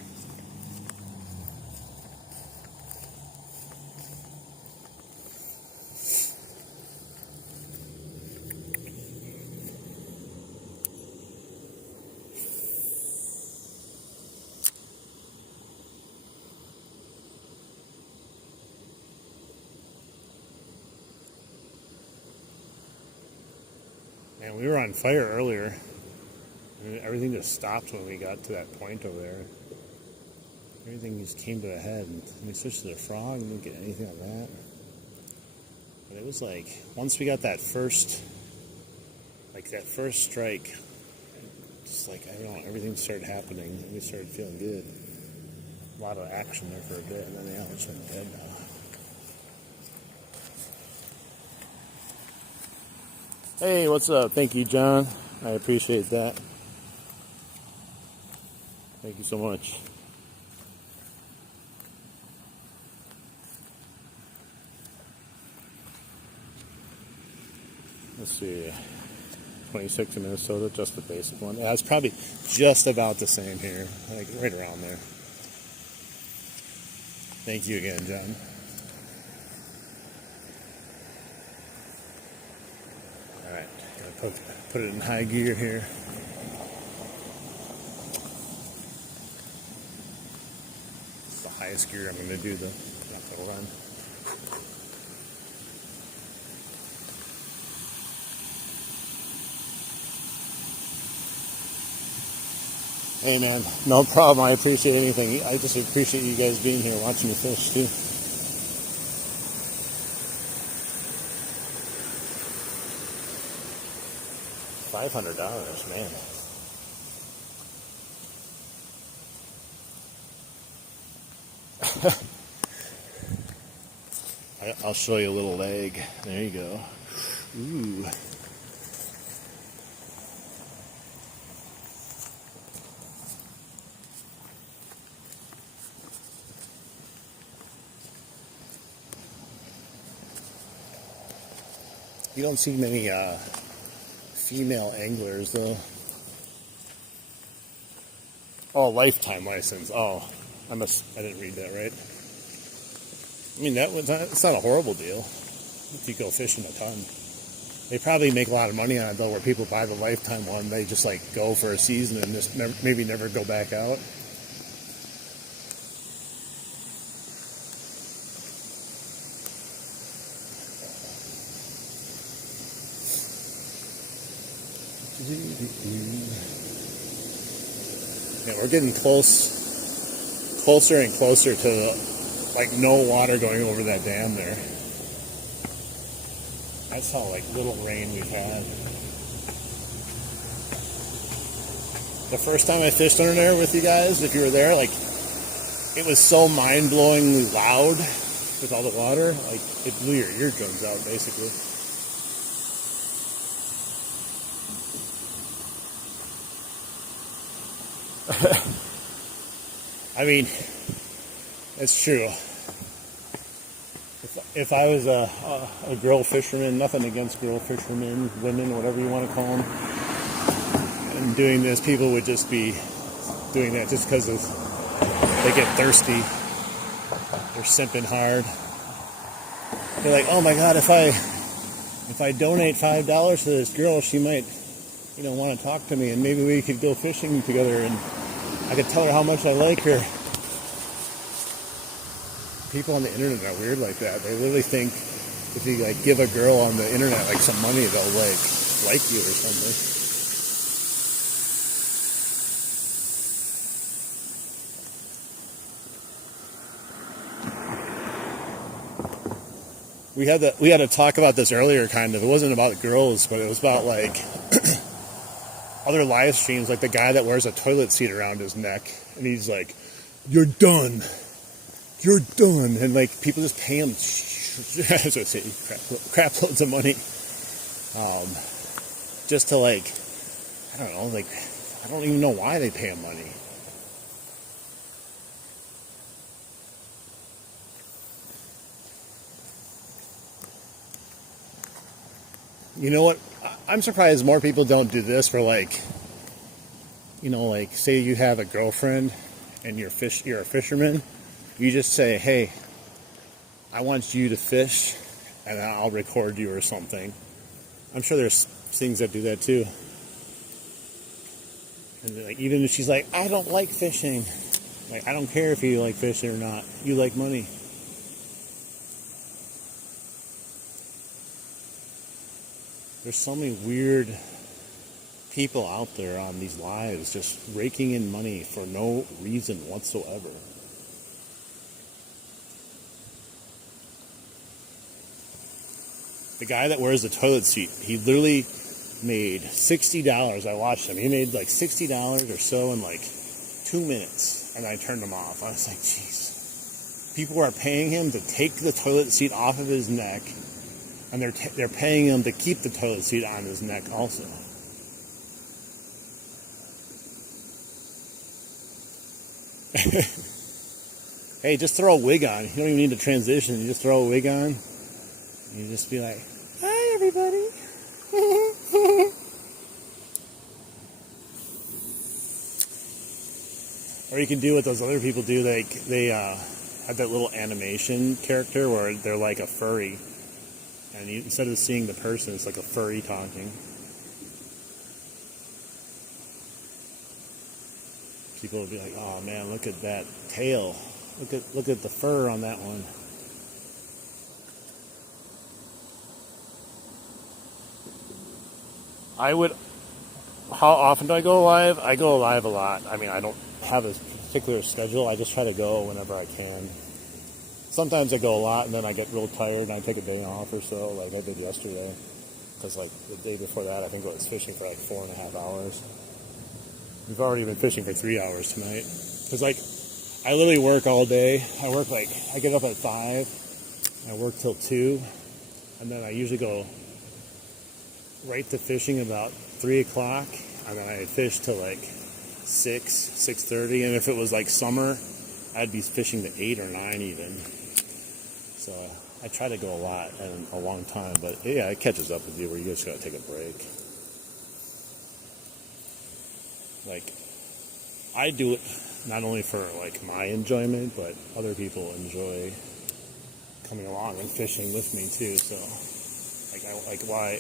Man, we were on fire earlier. Everything just stopped when we got to that point over there. Everything just came to a head. And we switched to the frog and didn't get anything on that. But it was like, once we got that first strike, just like, I don't know, everything started happening and we started feeling good. A lot of action there for a bit, and then they all just went dead now. Hey, what's up? Thank you, John. I appreciate that. Thank you so much. Let's see. 26 in Minnesota, just the basic one. Yeah, it's probably just about the same here, like right around there. Thank you again, John. All right, gotta put it in high gear here. It's the highest gear I'm going to do the run. Hey man, no problem. I appreciate anything. I just appreciate you guys being here watching me fish too. $500, man. I'll show you a little leg. There you go. Ooh. You don't see many female anglers though. Oh, lifetime license. Oh, I didn't read that right. I mean, it's not a horrible deal if you go fishing a ton. They probably make a lot of money on it though, where people buy the lifetime one, they just like go for a season and just maybe never go back out. Yeah, we're getting closer and closer to like no water going over that dam there. That's how like little rain we've had. The first time I fished under there with you guys, if you were there, like it was so mind-blowingly loud with all the water, like it blew your eardrums out basically. I mean, it's true. If I was a girl fisherman, nothing against girl fishermen, women, whatever you want to call them, and doing this, people would just be doing that just because they get thirsty. They're simping hard. They're like, oh my God, if I donate $5 to this girl, she might, want to talk to me, and maybe we could go fishing together, and I could tell her how much I like her. People on the internet are weird like that. They literally think if you like give a girl on the internet like some money, they'll like you or something. We had to talk about this earlier, kind of. It wasn't about girls, but it was about like other live streams, like the guy that wears a toilet seat around his neck, and he's like, "You're done. You're done," and like people just pay him crap loads of money, just to like, I don't know, like I don't even know why they pay him money. You know what? I'm surprised more people don't do this for like, like say you have a girlfriend and you're a fisherman. You just say, hey, I want you to fish and I'll record you or something. I'm sure there's things that do that too. And like, even if she's like, I don't like fishing. Like, I don't care if you like fishing or not. You like money. There's so many weird people out there on these lives just raking in money for no reason whatsoever. The guy that wears the toilet seat, he literally made $60. I watched him. He made like $60 or so in like 2 minutes. And I turned them off. I was like, jeez. People are paying him to take the toilet seat off of his neck, and they're paying him to keep the toilet seat on his neck also. Hey, just throw a wig on. You don't even need to transition. You just throw a wig on. You just be like, "Hi, everybody." Or you can do what those other people do. They have that little animation character where they're like a furry, and instead of seeing the person, it's like a furry talking. People will be like, "Oh man, look at that tail! Look at the fur on that one." How often do I go live? I go live a lot. I mean, I don't have a particular schedule. I just try to go whenever I can. Sometimes I go a lot and then I get real tired and I take a day off or so, like I did yesterday. Because like the day before that, I think I was fishing for like 4.5 hours. We've already been fishing for 3 hours tonight. Because like, I literally work all day. I get up at 5, I work till 2, and then I usually go right to fishing about 3 o'clock, and then I fish till like 6:30, and if it was like summer, I'd be fishing to 8 or 9 even. So I try to go a lot and a long time, but yeah, it catches up with you where you just gotta take a break. Like, I do it not only for like my enjoyment, but other people enjoy coming along and fishing with me too. So why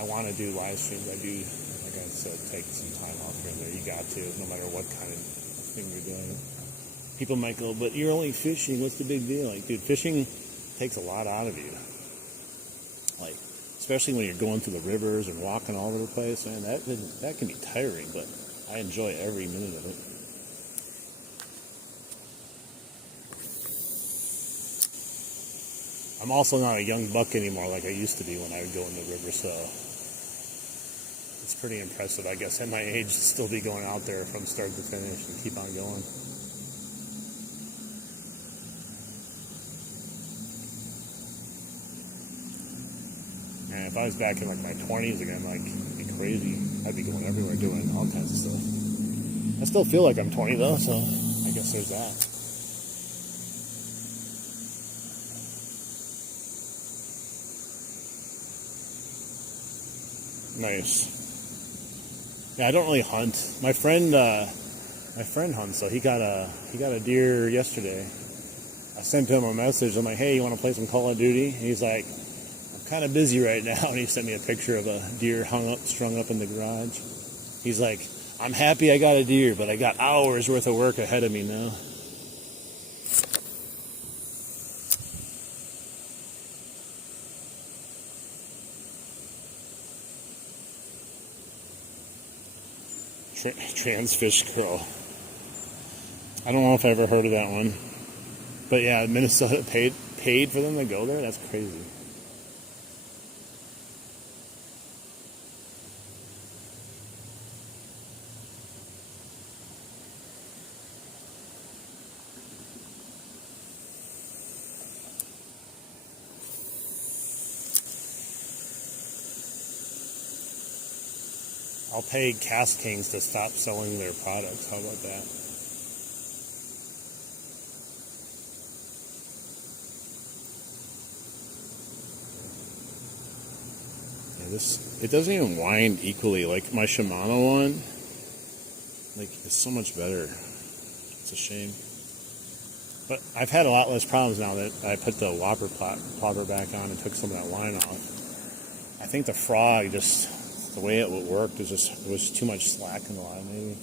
I want to do live streams. I do, like I said, take some time off here and there. You got to, no matter what kind of thing you're doing. People might go, but you're only fishing. What's the big deal? Like, dude, fishing takes a lot out of you. Like, especially when you're going through the rivers and walking all over the place, man, that can be tiring, but I enjoy every minute of it. I'm also not a young buck anymore like I used to be when I would go in the river, so it's pretty impressive, I guess, at my age to still be going out there from start to finish and keep on going. And if I was back in like my 20s again, like, it'd be crazy. I'd be going everywhere doing all kinds of stuff. I still feel like I'm 20 though, so I guess there's that. Nice. Yeah, I don't really hunt. My friend hunts, so he got a deer yesterday. I sent him a message. I'm like, "Hey, you want to play some Call of Duty?" And he's like, "I'm kind of busy right now." And he sent me a picture of a deer strung up in the garage. He's like, "I'm happy I got a deer, but I got hours worth of work ahead of me now." Transfish Curl. I don't know if I ever heard of that one. But yeah, Minnesota paid for them to go there? That's crazy. I'll pay Cast Kings to stop selling their products. How about that? Yeah, it doesn't even wind equally. Like my Shimano one, like, it's so much better. It's a shame. But I've had a lot less problems now that I put the Whopper plopper back on and took some of that line off. I think the frog just, the way it worked, it was too much slack in the line, maybe.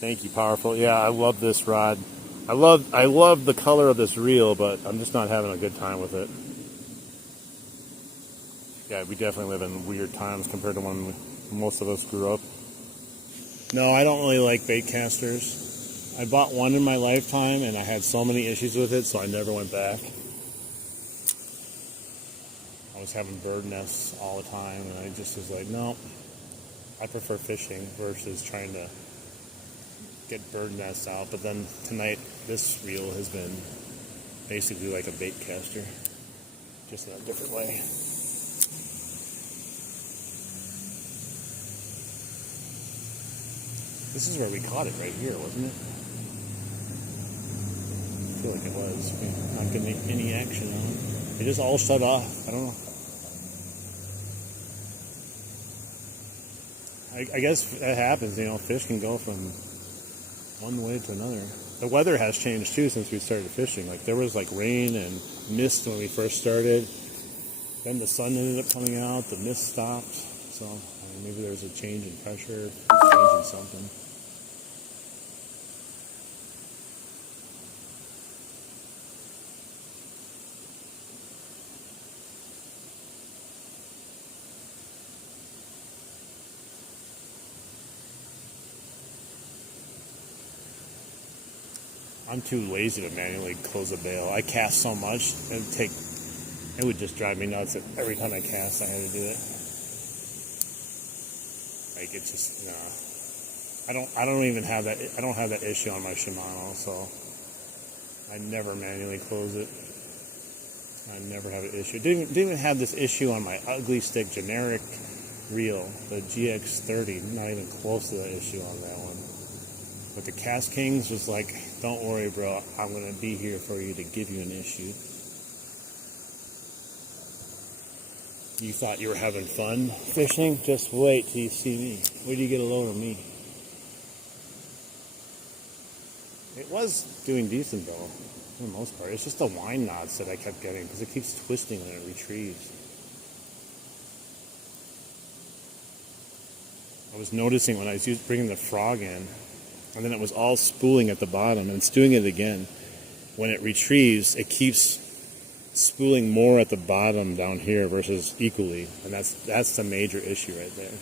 Thank you, Powerful. Yeah, I love this rod. I love the color of this reel, but I'm just not having a good time with it. Yeah, we definitely live in weird times compared to when most of us grew up. No, I don't really like bait casters. I bought one in my lifetime, and I had so many issues with it, so I never went back. I was having bird nests all the time, and I just was like, no, I prefer fishing versus trying to get bird nests out. But then tonight, this reel has been basically like a bait caster, just in a different way. This is where we caught it, right here, wasn't it? I feel like it was. We're not getting any action on it. It just all shut off. I don't know. I guess that happens, fish can go from one way to another. The weather has changed too since we started fishing. Like there was like rain and mist when we first started. Then the sun ended up coming out, the mist stopped. So maybe there's a change in pressure, change in something. I'm too lazy to manually close a bail. I cast so much, it would just drive me nuts. Every time I cast, I had to do it. Like it's just nah. I don't even have that. I don't have that issue on my Shimano, so I never manually close it. I never have an issue. Didn't even have this issue on my Ugly Stick generic reel, the GX30. Not even close to that issue on that one. But the Cast Kings was like, don't worry, bro. I'm going to be here for you to give you an issue. You thought you were having fun fishing? Just wait till you see me. Wait till you get a load of me. It was doing decent, though, for the most part. It's just the wine knots that I kept getting because it keeps twisting when it retrieves. I was noticing when I was bringing the frog in, and then it was all spooling at the bottom, and it's doing it again. When it retrieves, it keeps spooling more at the bottom down here versus equally, and that's the major issue right there.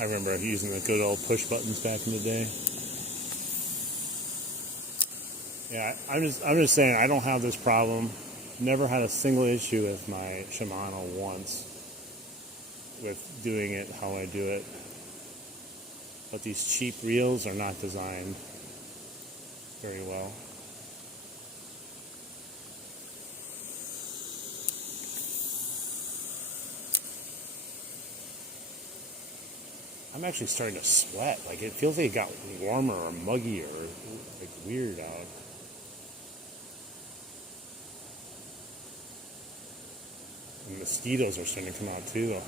I remember using the good old push buttons back in the day. Yeah, I'm just saying I don't have this problem. Never had a single issue with my Shimano once with doing it how I do it. But these cheap reels are not designed very well. I'm actually starting to sweat. Like it feels like it got warmer or muggy or like weird out. And mosquitoes are starting to come out too.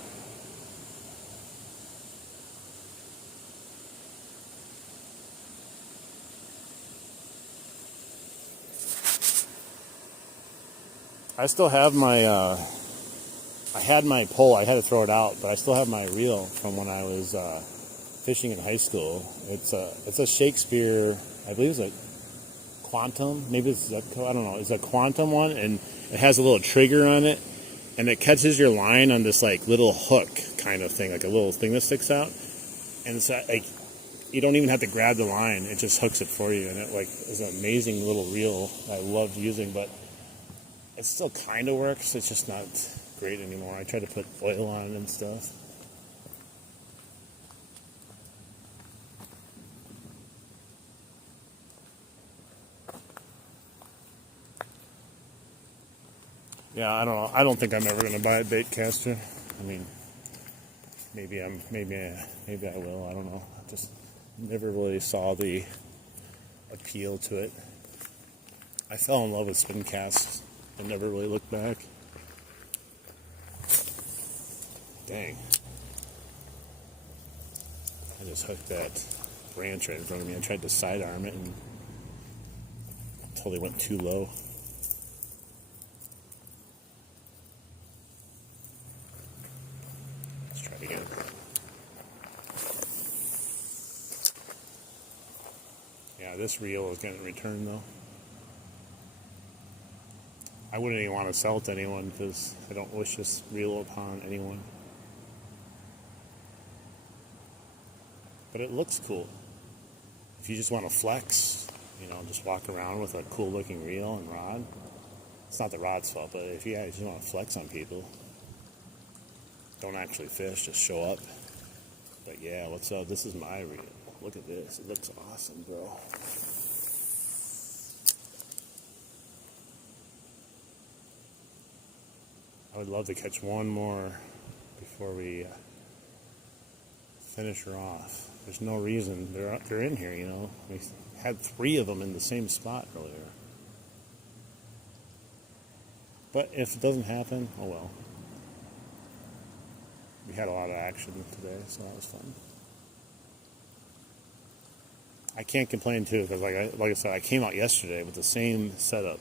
I still have my, I had my pole, I had to throw it out, but I still have my reel from when I was fishing in high school. It's a Shakespeare, I believe it's a Quantum, maybe it's Zebco, I don't know. It's a Quantum one, and it has a little trigger on it, and it catches your line on this like little hook kind of thing, like a little thing that sticks out, and it's like you don't even have to grab the line; it just hooks it for you, and it like is an amazing little reel I loved using, but it still kind of works. It's just not great anymore. I try to put oil on it and stuff. Yeah, I don't know. I don't think I'm ever going to buy a bait caster. I mean, maybe I will. I don't know. I just never really saw the appeal to it. I fell in love with spin casts and never really looked back. Dang. I just hooked that branch right in front of me. I tried to sidearm it and totally went too low. Let's try it again. Yeah, this reel is getting returned though. I wouldn't even want to sell it to anyone because I don't wish this reel upon anyone. but it looks cool. If you just want to flex, just walk around with a cool looking reel and rod. It's not the rod's fault, but if you guys just want to flex on people, don't actually fish, just show up. But yeah, what's up? This is my reel. Look at this. It looks awesome, bro. I would love to catch one more before we finish her off. There's no reason. They're in here, We had 3 of them in the same spot earlier. But if it doesn't happen, oh well. We had a lot of action today, so that was fun. I can't complain too, because like I said, I came out yesterday with the same setup,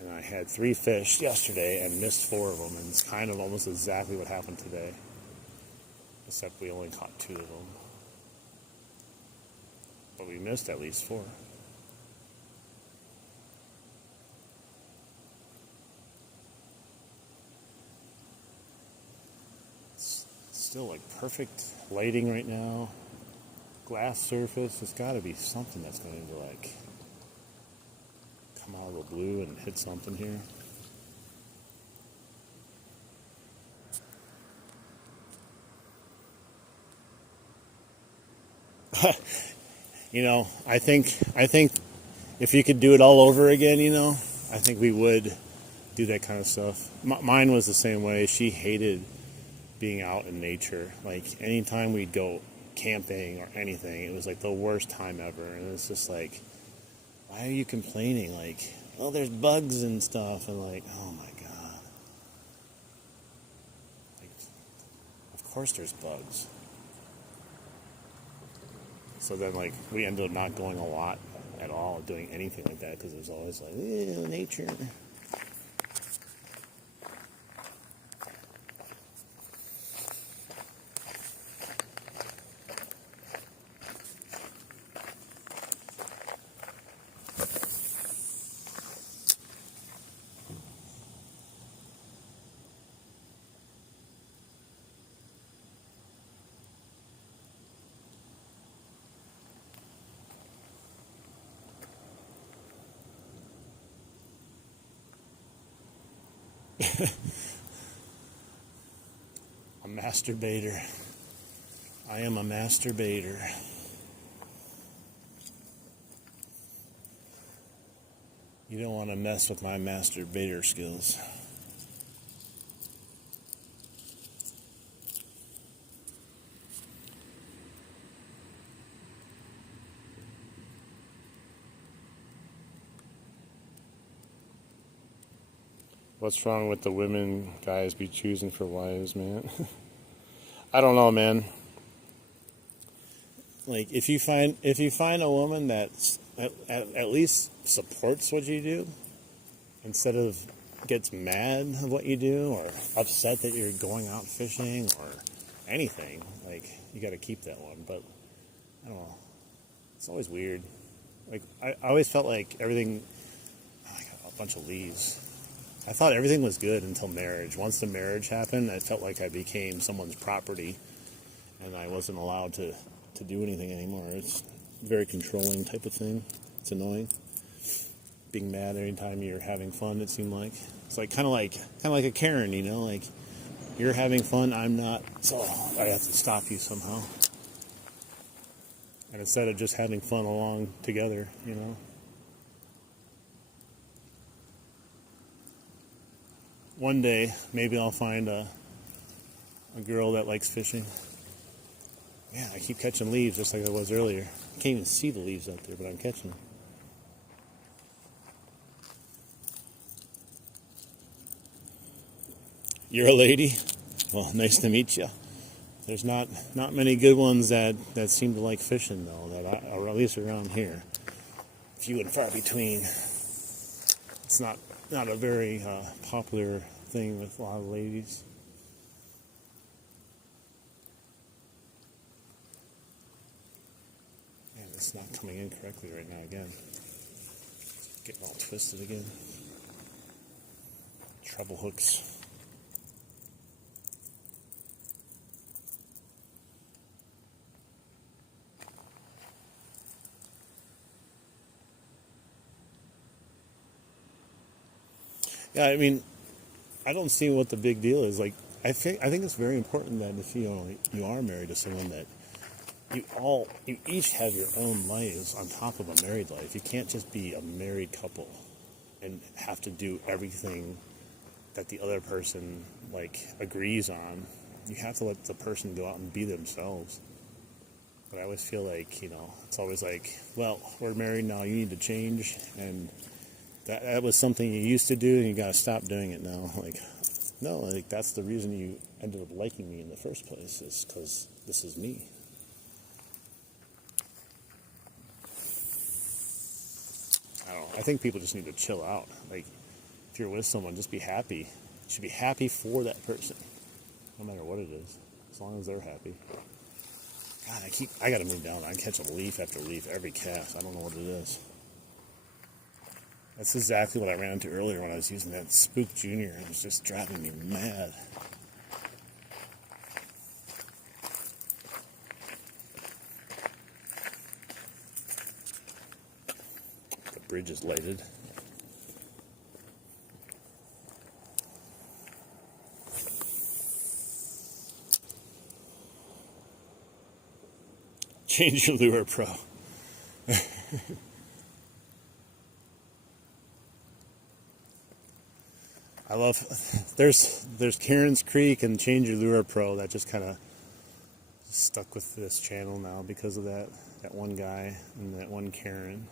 and I had 3 fish yesterday and missed 4 of them, and it's kind of almost exactly what happened today, except we only caught 2 of them, but we missed at least 4. It's still like perfect lighting right now. Glass surface. There's got to be something that's going to like come out of the blue and hit something here. I think if you could do it all over again, I think we would do that kind of stuff. Mine was the same way. She hated being out in nature. Like anytime we'd go camping or anything, it was like the worst time ever. And it's just like, why are you complaining? Like, oh, there's bugs and stuff, and like, oh my god, like, of course there's bugs. So then like we ended up not going a lot at all, doing anything like that, because it was always like, nature. A masturbator. I am a masturbator. You don't want to mess with my masturbator skills. What's wrong with the women guys be choosing for wives, man? I don't know, man. Like if you find a woman that's at least supports what you do, instead of gets mad at what you do or upset that you're going out fishing or anything, like you got to keep that one. But I don't know. It's always weird. Like I always felt like everything. I got a bunch of leaves. I thought everything was good until marriage. Once the marriage happened, I felt like I became someone's property, and I wasn't allowed to do anything anymore. It's a very controlling type of thing. It's annoying. Being mad every time you're having fun, it seemed like. It's like kind of like a Karen, like you're having fun, I'm not, so I have to stop you somehow. And instead of just having fun along together, One day, maybe I'll find a girl that likes fishing. Yeah, I keep catching leaves just like I was earlier. I can't even see the leaves out there, but I'm catching them. You're a lady? Well, nice to meet you. There's not many good ones that seem to like fishing, though, or at least around here. Few and far between. It's not a very popular thing with a lot of ladies. Man, it's not coming in correctly right now again. It's getting all twisted again. Treble hooks. Yeah, I mean, I don't see what the big deal is. Like, I think it's very important that if you are married to someone, that you each have your own lives on top of a married life. You can't just be a married couple and have to do everything that the other person like agrees on. You have to let the person go out and be themselves. But I always feel like, it's always like, well, we're married now, you need to change, and that was something you used to do and you got to stop doing it now. Like, no, like that's the reason you ended up liking me in the first place, is because this is me. I don't know. I think people just need to chill out. Like, if you're with someone, just be happy. You should be happy for that person, no matter what it is, as long as they're happy. God, I gotta move down. I catch a leaf after leaf every cast. I don't know what it is. That's exactly what I ran into earlier when I was using that Spook Junior. It was just driving me mad. The bridge is lighted. Change your lure, pro. I love, there's Karen's Creek and Change Your Lure Pro that just kind of stuck with this channel now because of that one guy and that one Karen.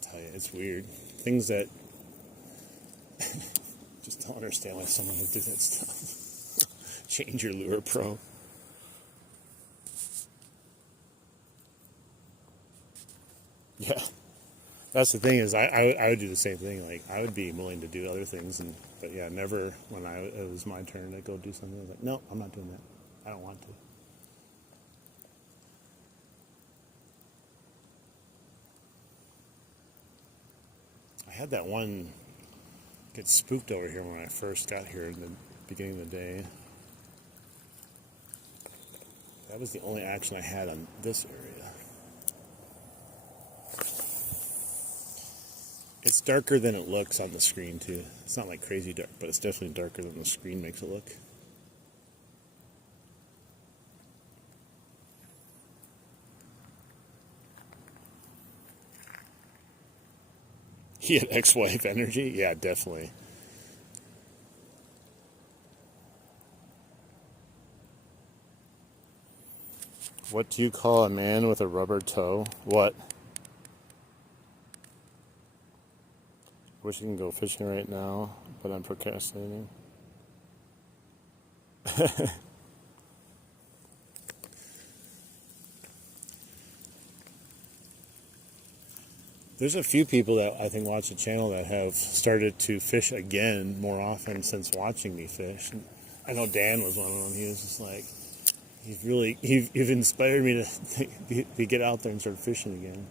I tell you, it's weird. Things that just don't understand why someone would do that stuff. Change Your Lure Pro. Yeah. That's the thing, is I would do the same thing. Like, I would be willing to do other things, but yeah, never when it was my turn to go do something. I was like, no, I'm not doing that. I don't want to. I had that one get spooked over here when I first got here in the beginning of the day. That was the only action I had on this area. It's darker than it looks on the screen, too. It's not like crazy dark, but it's definitely darker than the screen makes it look. He had ex-wife energy? Yeah, definitely. What do you call a man with a rubber toe? What? Wish I can go fishing right now, but I'm procrastinating. There's a few people that I think watch the channel that have started to fish again more often since watching me fish. And I know Dan was one of them. He was just like, you've inspired me to get out there and start fishing again.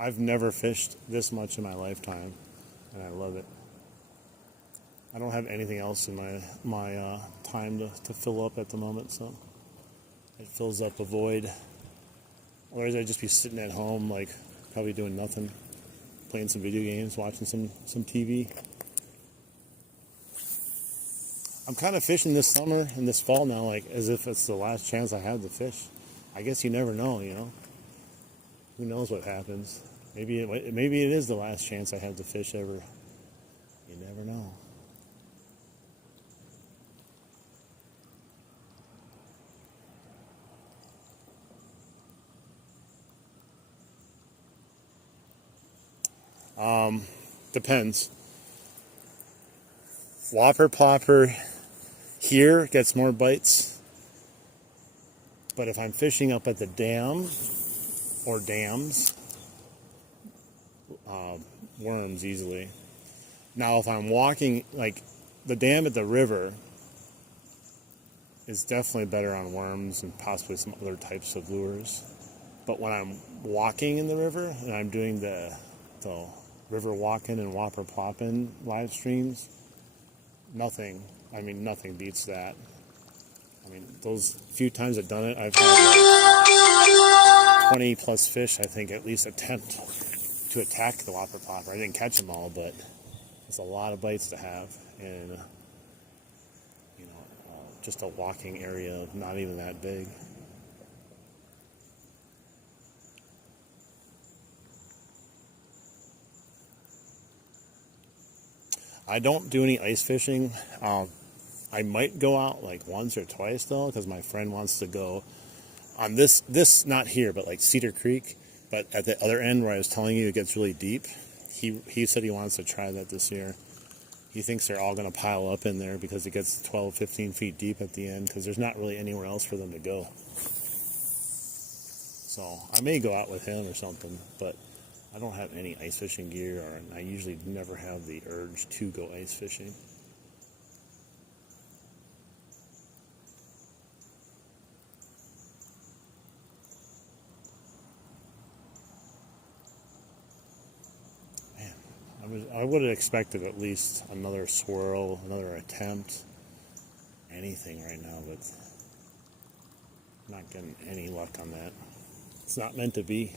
I've never fished this much in my lifetime, and I love it. I don't have anything else in my time to fill up at the moment, so it fills up a void. Otherwise, I'd just be sitting at home, like, probably doing nothing, playing some video games, watching some TV. I'm kind of fishing this summer and this fall now, like, as if it's the last chance I have to fish. I guess you never know, Who knows what happens? Maybe it is the last chance I have to fish ever. You never know. Depends. Whopper plopper here gets more bites, but if I'm fishing up at the dam or dams, worms easily. Now, if I'm walking, like, the dam at the river is definitely better on worms and possibly some other types of lures. But when I'm walking in the river and I'm doing the river walking and whopper plopping live streams, nothing beats that. I mean, those few times I've done it, I've had like 20 plus fish, I think, at least attempt to attack the whopper plopper. I didn't catch them all, but it's a lot of bites to have in, just a walking area, not even that big. I don't do any ice fishing. I might go out like once or twice though, because my friend wants to go on this not here, but like Cedar Creek, but at the other end where I was telling you it gets really deep. He said he wants to try that this year. He thinks they're all going to pile up in there because it gets 12, 15 feet deep at the end because there's not really anywhere else for them to go. So I may go out with him or something, but I don't have any ice fishing gear, and I usually never have the urge to go ice fishing. Man, I would have expected at least another swirl, another attempt, anything right now, but I'm not getting any luck on that. It's not meant to be.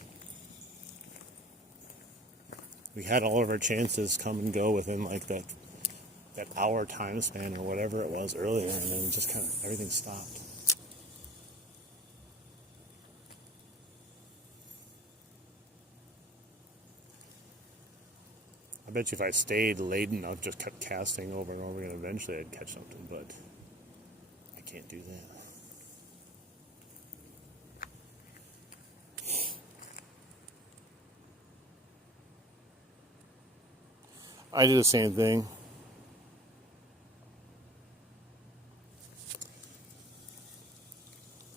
We had all of our chances come and go within like that hour time span or whatever it was earlier, and then just kind of everything stopped. I bet you if I stayed laden, I just kept casting over and over again. Eventually I'd catch something, but I can't do that. I do the same thing.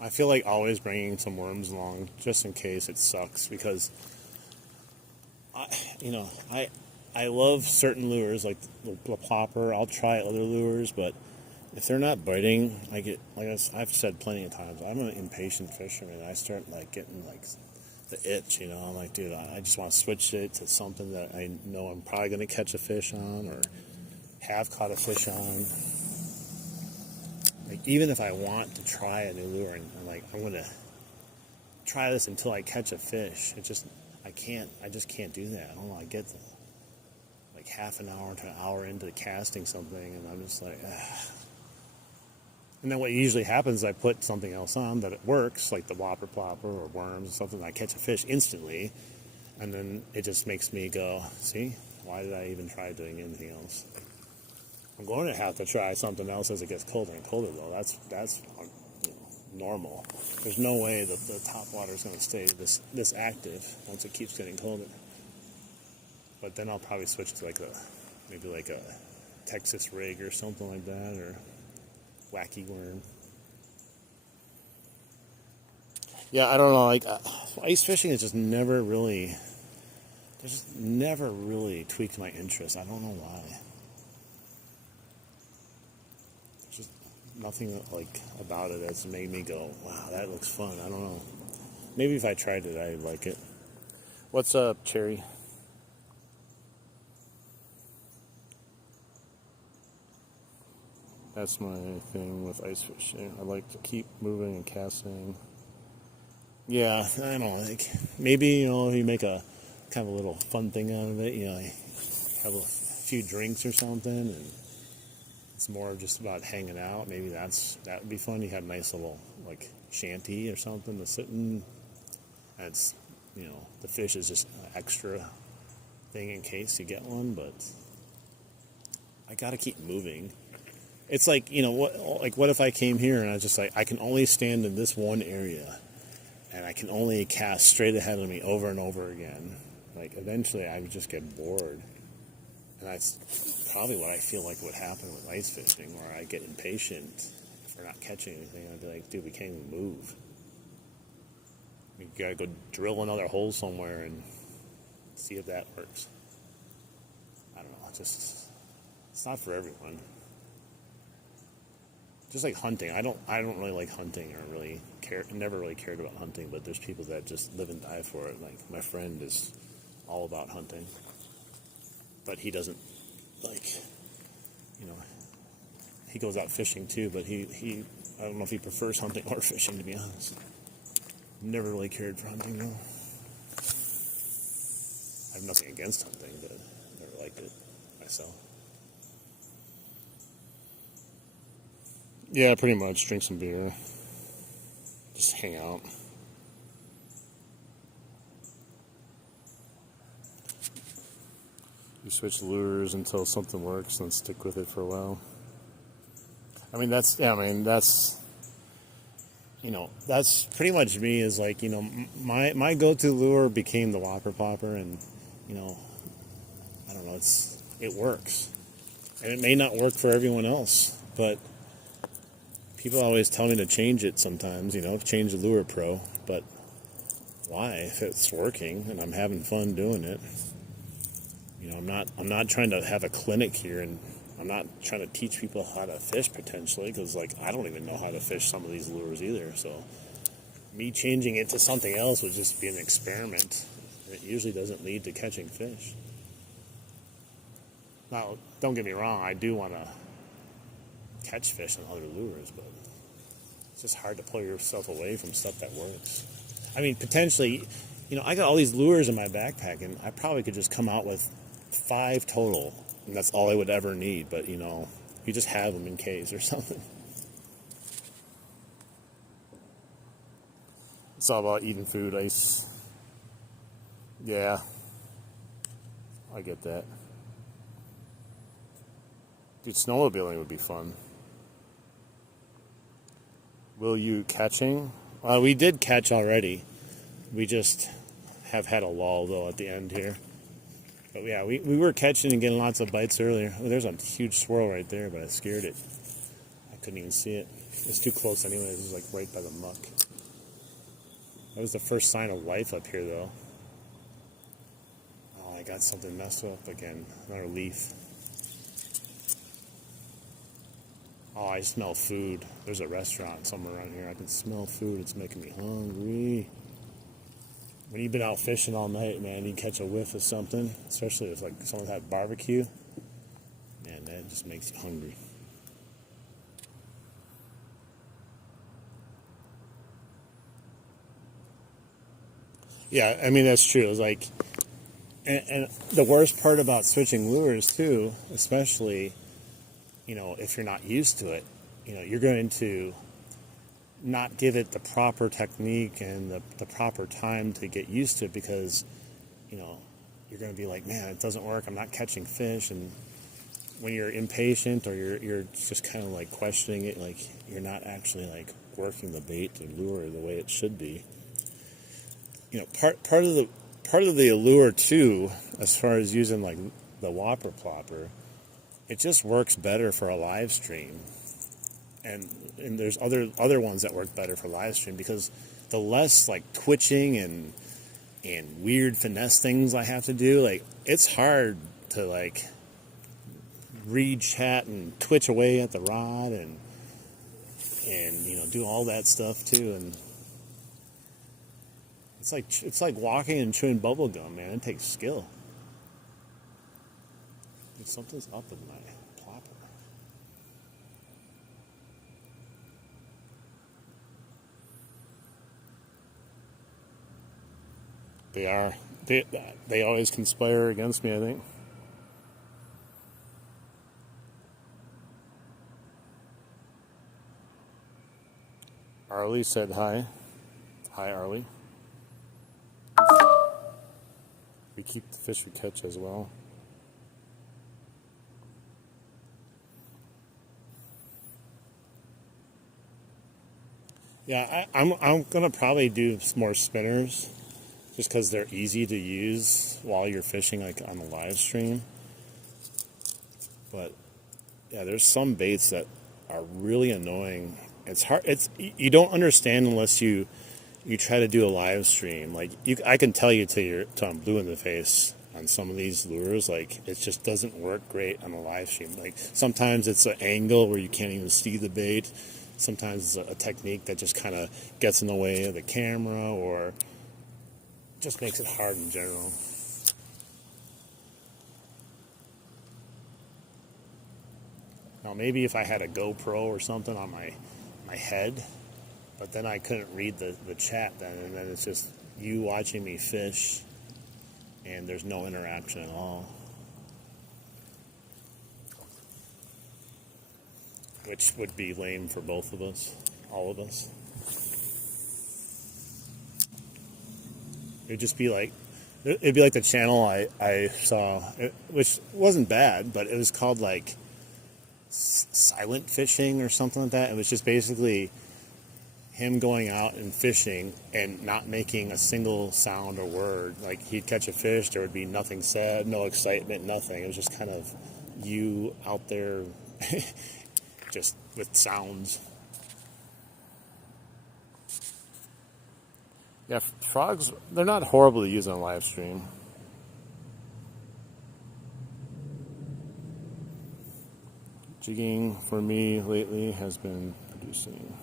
I feel like always bringing some worms along just in case it sucks, because I love certain lures like the plopper. I'll try other lures, but if they're not biting, I get, like I've said plenty of times, I'm an impatient fisherman. I start like getting like the itch, I'm like, dude, I just want to switch it to something that I know I'm probably going to catch a fish on or have caught a fish on. Like, even if I want to try a new lure and I'm going to try this until I catch a fish, I just can't do that. I don't know, I get like half an hour to an hour into casting something and I'm just like, ah. And then what usually happens is I put something else on that it works, like the whopper plopper or worms or something. I catch a fish instantly, and then it just makes me go, see, why did I even try doing anything else? I'm going to have to try something else as it gets colder and colder, though. That's normal. There's no way that the top water is going to stay this active once it keeps getting colder. But then I'll probably switch to maybe a Texas rig or something like that, or wacky worm. Yeah, I don't know. Ice fishing is just never really tweaked my interest. I don't know why. There's just nothing about it that's made me go, wow, that looks fun. I don't know. Maybe if I tried it, I'd like it. What's up, Cherry? That's my thing with ice fishing. I like to keep moving and casting. Yeah, I don't know. Maybe, if you make a kind of a little fun thing out of it, have a few drinks or something, and it's more just about hanging out. Maybe that would be fun. You have a nice little, shanty or something to sit in. That's, the fish is just an extra thing in case you get one, but I gotta keep moving. It's what if I came here and I was just I can only stand in this one area and I can only cast straight ahead of me over and over again. Eventually I would just get bored. And that's probably what I feel like would happen with ice fishing, where I get impatient if we're not catching anything. I'd be like, dude, we can't even move. We gotta go drill another hole somewhere and see if that works. I don't know, it's not for everyone. Just like hunting, I don't really like hunting or really care. Never really cared about hunting, but there's people that just live and die for it. Like my friend is all about hunting, but he doesn't he goes out fishing too. But he I don't know if he prefers hunting or fishing, to be honest. Never really cared for hunting, though. I have nothing against hunting, but never liked it myself. Yeah, pretty much. Drink some beer. Just hang out. You switch lures until something works and stick with it for a while. That's pretty much me. Is like, my go-to lure became the Whopper Plopper, and, I don't know, it works. And it may not work for everyone else, but people always tell me to change it sometimes, change the Lure Pro, but why? If it's working and I'm having fun doing it. I'm not trying to have a clinic here, and I'm not trying to teach people how to fish potentially, because I don't even know how to fish some of these lures either. So me changing it to something else would just be an experiment. It usually doesn't lead to catching fish. Now, don't get me wrong, I do want to catch fish on other lures, but it's just hard to pull yourself away from stuff that works. Potentially, I got all these lures in my backpack, and I probably could just come out with 5 total, and that's all I would ever need, but, you just have them in case or something. It's all about eating food. Yeah, I get that. Dude, snowmobiling would be fun. Will you catching? We did catch already. We just have had a lull, though, at the end here. But yeah, we were catching and getting lots of bites earlier. Oh, there's a huge swirl right there, but I scared it. I couldn't even see it. It's too close anyways. It was like right by the muck. That was the first sign of life up here, though. Oh, I got something messed up again. Another leaf. Oh, I smell food. There's a restaurant somewhere around here. I can smell food. It's making me hungry. When you've been out fishing all night, man, you catch a whiff of something, especially if someone had barbecue, man, that just makes you hungry. Yeah, that's true. It's and the worst part about switching lures too, especially, if you're not used to it, you're going to not give it the proper technique and the proper time to get used to it, because you're going to be like, man, it doesn't work, I'm not catching fish. And when you're impatient, or you're just kind of questioning it, you're not actually working the bait or lure the way it should be. Part of the allure too, as far as using the Whopper Plopper, it just works better for a live stream. And there's other ones that work better for live stream, because the less twitching and weird finesse things I have to do, it's hard to read chat and twitch away at the rod and do all that stuff too. And it's like walking and chewing bubble gum, man. It takes skill. Something's up with my plopper. They are. They always conspire against me, I think. Arlie said hi. Hi, Arlie. We keep the fish we catch as well. Yeah, I'm gonna probably do more spinners, just because they're easy to use while you're fishing on the live stream. But yeah, there's some baits that are really annoying. It's hard. You don't understand unless you try to do a live stream. I can tell you till I'm blue in the face on some of these lures. It just doesn't work great on a live stream. Sometimes it's an angle where you can't even see the bait. Sometimes it's a technique that just kind of gets in the way of the camera, or just makes it hard in general. Now, maybe if I had a GoPro or something on my my head, but then I couldn't read the chat then, and then it's just you watching me fish, and there's no interaction at all. Which would be lame for both of us, all of us. It'd just be like, it'd be like the channel I saw, which wasn't bad, but it was called like silent fishing or something like that. It was just basically him going out and fishing and not making a single sound or word. Like he'd catch a fish, there would be nothing said, no excitement, nothing. It was just kind of you out there just with sounds. Yeah, frogs, they're not horrible to use on a live stream. Jigging for me lately has been producing.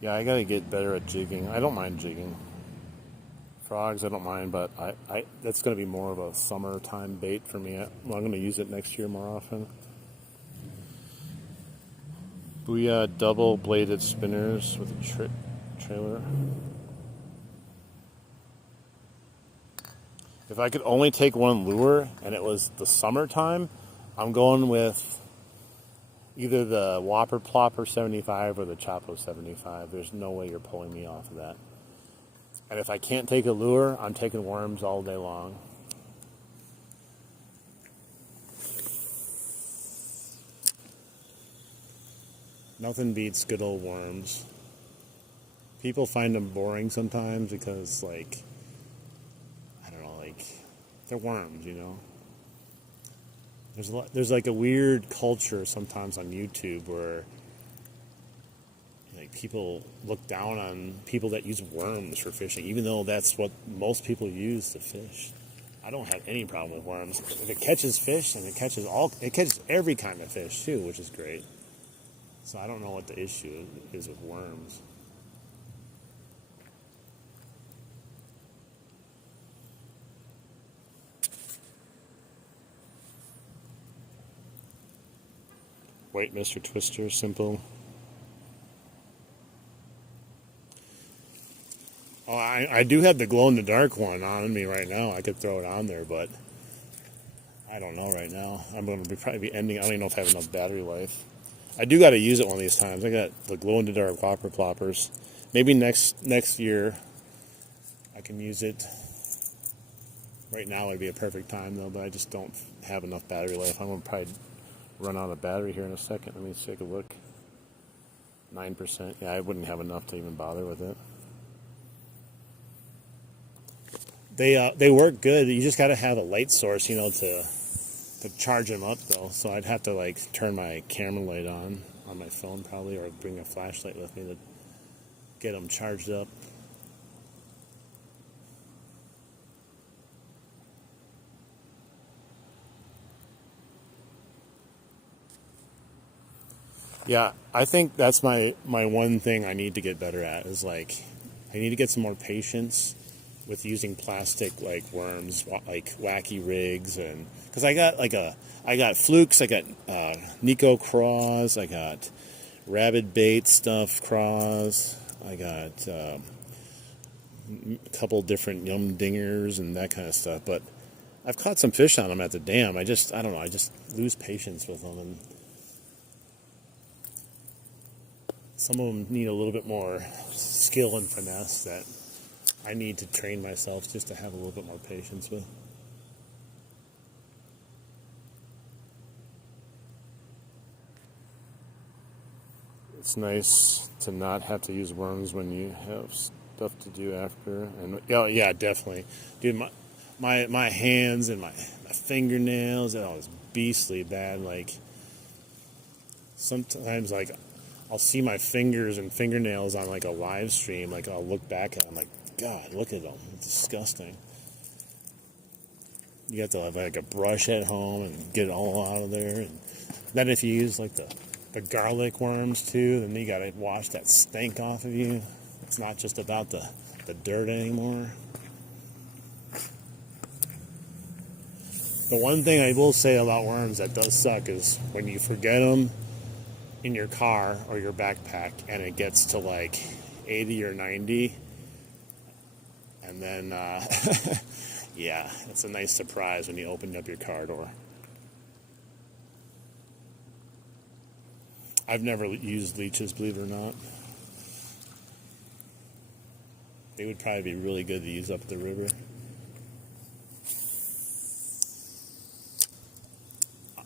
Yeah, I gotta get better at jigging. I don't mind jigging. Frogs, I don't mind, but I that's gonna be more of a summertime bait for me. I'm gonna use it next year more often. Booyah double-bladed spinners with a trailer. If I could only take one lure and it was the summertime, I'm going with either the Whopper Plopper 75 or the Chapo 75. There's no way you're pulling me off of that. And if I can't take a lure, I'm taking worms all day long. Nothing beats good old worms. People find them boring sometimes because, like, I don't know, like, they're worms, you know? There's like a weird culture sometimes on YouTube where, like, people look down on people that use worms for fishing, even though that's what most people use to fish. I don't have any problem with worms. If it catches fish, and it catches every kind of fish too, which is great. So I don't know what the issue is with worms. White Mr. Twister, simple. Oh, I do have the glow-in-the-dark one on me right now. I could throw it on there, but I don't know right now. I'm going to probably be ending. I don't even know if I have enough battery life. I do got to use it one of these times. I got the glow-in-the-dark Whopper Ploppers. Maybe next year I can use it. Right now would be a perfect time, though, but I just don't have enough battery life. I'm going to probably run out of battery here in a second. Let me take a look. 9%. Yeah, I wouldn't have enough to even bother with it. They work good. You just got to have a light source, you know, to charge them up, though. So I'd have to, like, turn my camera light on my phone probably, or bring a flashlight with me to get them charged up. Yeah, I think that's my one thing I need to get better at is, like, I need to get some more patience with using plastic, like, worms, like wacky rigs, and because I got flukes, I got Nico craws, I got rabbit bait stuff craws, I got a couple different yum dingers and that kind of stuff. But I've caught some fish on them at the dam. I don't know, I just lose patience with them, and some of them need a little bit more skill and finesse that I need to train myself just to have a little bit more patience with. It's nice to not have to use worms when you have stuff to do after. And yeah, definitely, dude. My hands and my fingernails, it was beastly bad. Like sometimes, like I'll see my fingers and fingernails on like a live stream. Like I'll look back at them, like, God, look at them. It's disgusting. You have to have like a brush at home and get it all out of there. And then if you use like the garlic worms too, then you gotta wash that stink off of you. It's not just about the dirt anymore. The one thing I will say about worms that does suck is when you forget them in your car or your backpack and it gets to like 80 or 90, and then yeah, it's a nice surprise when you open up your car door. I've never used leeches, believe it or not. They would probably be really good to use up at the river.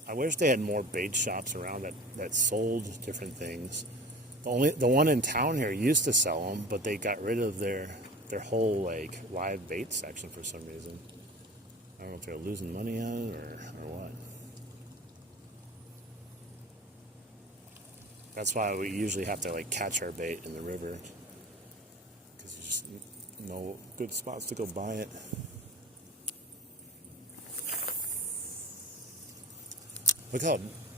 I wish they had more bait shops around that sold different things. The one in town here used to sell them, but they got rid of their whole like live bait section for some reason. I don't know if they're losing money on it or what. That's why we usually have to like catch our bait in the river, because there's just no good spots to go buy it.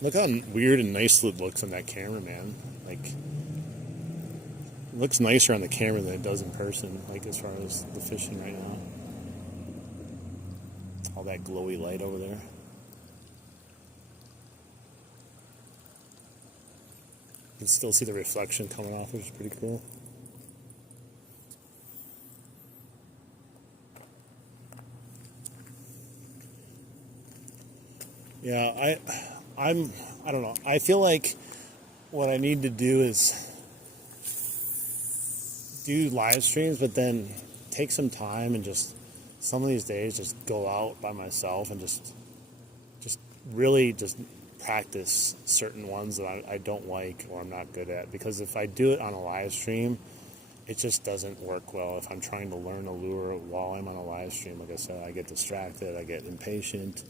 Look how weird and nice it looks on that camera, man. Like, it looks nicer on the camera than it does in person, like as far as the fishing right now. All that glowy light over there. You can still see the reflection coming off, which is pretty cool. Yeah, I don't know. I feel like what I need to do is do live streams, but then take some time and just some of these days just go out by myself and just really just practice certain ones that I don't like or I'm not good at. Because if I do it on a live stream, it just doesn't work well. If I'm trying to learn a lure while I'm on a live stream, like I said, I get distracted, I get impatient.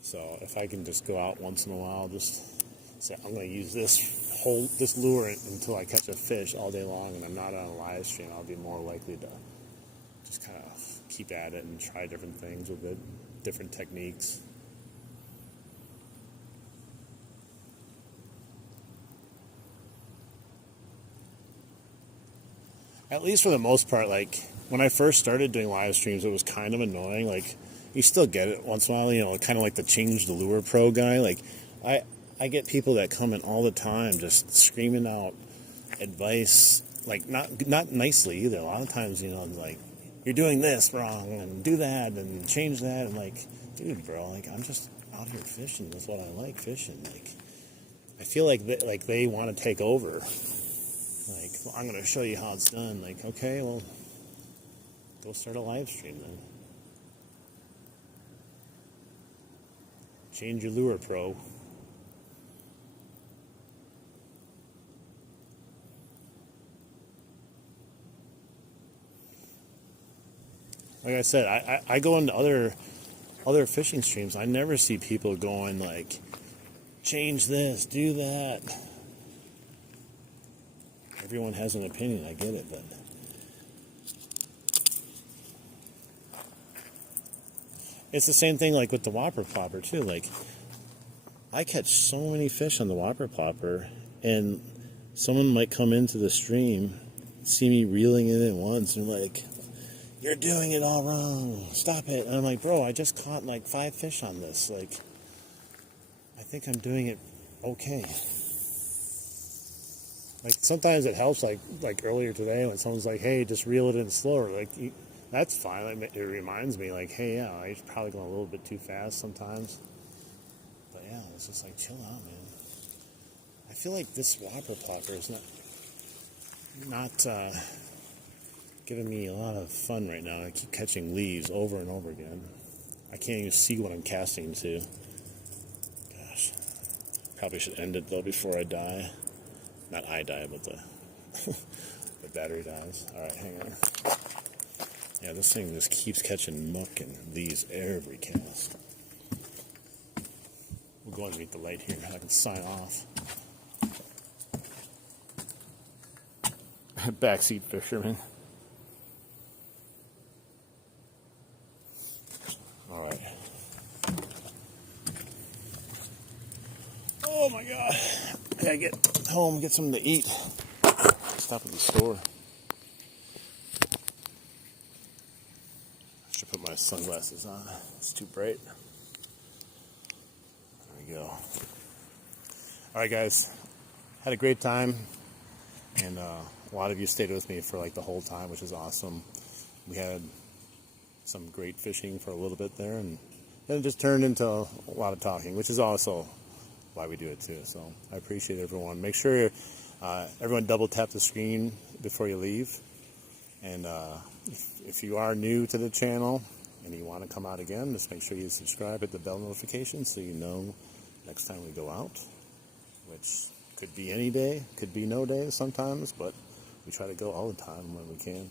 So if I can just go out once in a while, just say I'm going to use this lure until I catch a fish all day long, and I'm not on a live stream, I'll be more likely to just kind of keep at it and try different things with it, different techniques. At least for the most part, like when I first started doing live streams, it was kind of annoying. Like, you still get it once in a while, you know, kind of like the Change the Lure Pro guy. Like, I get people that comment all the time just screaming out advice, like not nicely either. A lot of times, you know, like, you're doing this wrong and do that and change that. And like, dude, bro, like, I'm just out here fishing. That's what I like, fishing. Like, I feel like they want to take over. Like, well, I'm going to show you how it's done. Like, okay, well, go start a live stream then. Change your lure, pro. Like I said, I go into other fishing streams. I never see people going like, change this, do that. Everyone has an opinion, I get it, but it's the same thing like with the Whopper Plopper too. Like, I catch so many fish on the Whopper Plopper, and someone might come into the stream, see me reeling it in once, and like, you're doing it all wrong, stop it. And I'm like, bro, I just caught like 5 fish on this. Like, I think I'm doing it okay. Like, sometimes it helps, like earlier today when someone's like, hey, just reel it in slower. Like, that's fine. Like, it reminds me, like, hey, yeah, I'm probably going a little bit too fast sometimes. But yeah, it's just like, chill out, man. I feel like this Whopper Plopper is not giving me a lot of fun right now. I keep catching leaves over and over again. I can't even see what I'm casting to. Gosh. Probably should end it, though, before I die. Not I die, but the battery dies. Alright, hang on. Yeah, this thing just keeps catching muck and leaves every cast. We'll go and meet the light here. I can sign off. Backseat fisherman. Alright. Oh my god. I gotta get home and get something to eat. Stop at the store. I should put my sunglasses on. It's too bright. There we go. All right, guys. Had a great time, and a lot of you stayed with me for like the whole time, which is awesome. We had some great fishing for a little bit there, and then it just turned into a lot of talking, which is also why we do it too. So I appreciate everyone. Make sure everyone double tap the screen before you leave. And if you are new to the channel and you want to come out again, just make sure you subscribe, hit the bell notification so you know next time we go out, which could be any day, could be no day sometimes, but we try to go all the time when we can.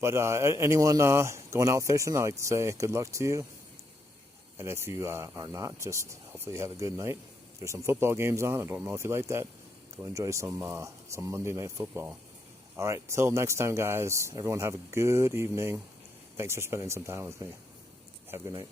But anyone going out fishing, I'd like to say good luck to you. And if you are not, just hopefully you have a good night. There's some football games on. I don't know if you like that. Go enjoy some Monday Night Football. All right, till next time, guys. Everyone have a good evening. Thanks for spending some time with me. Have a good night.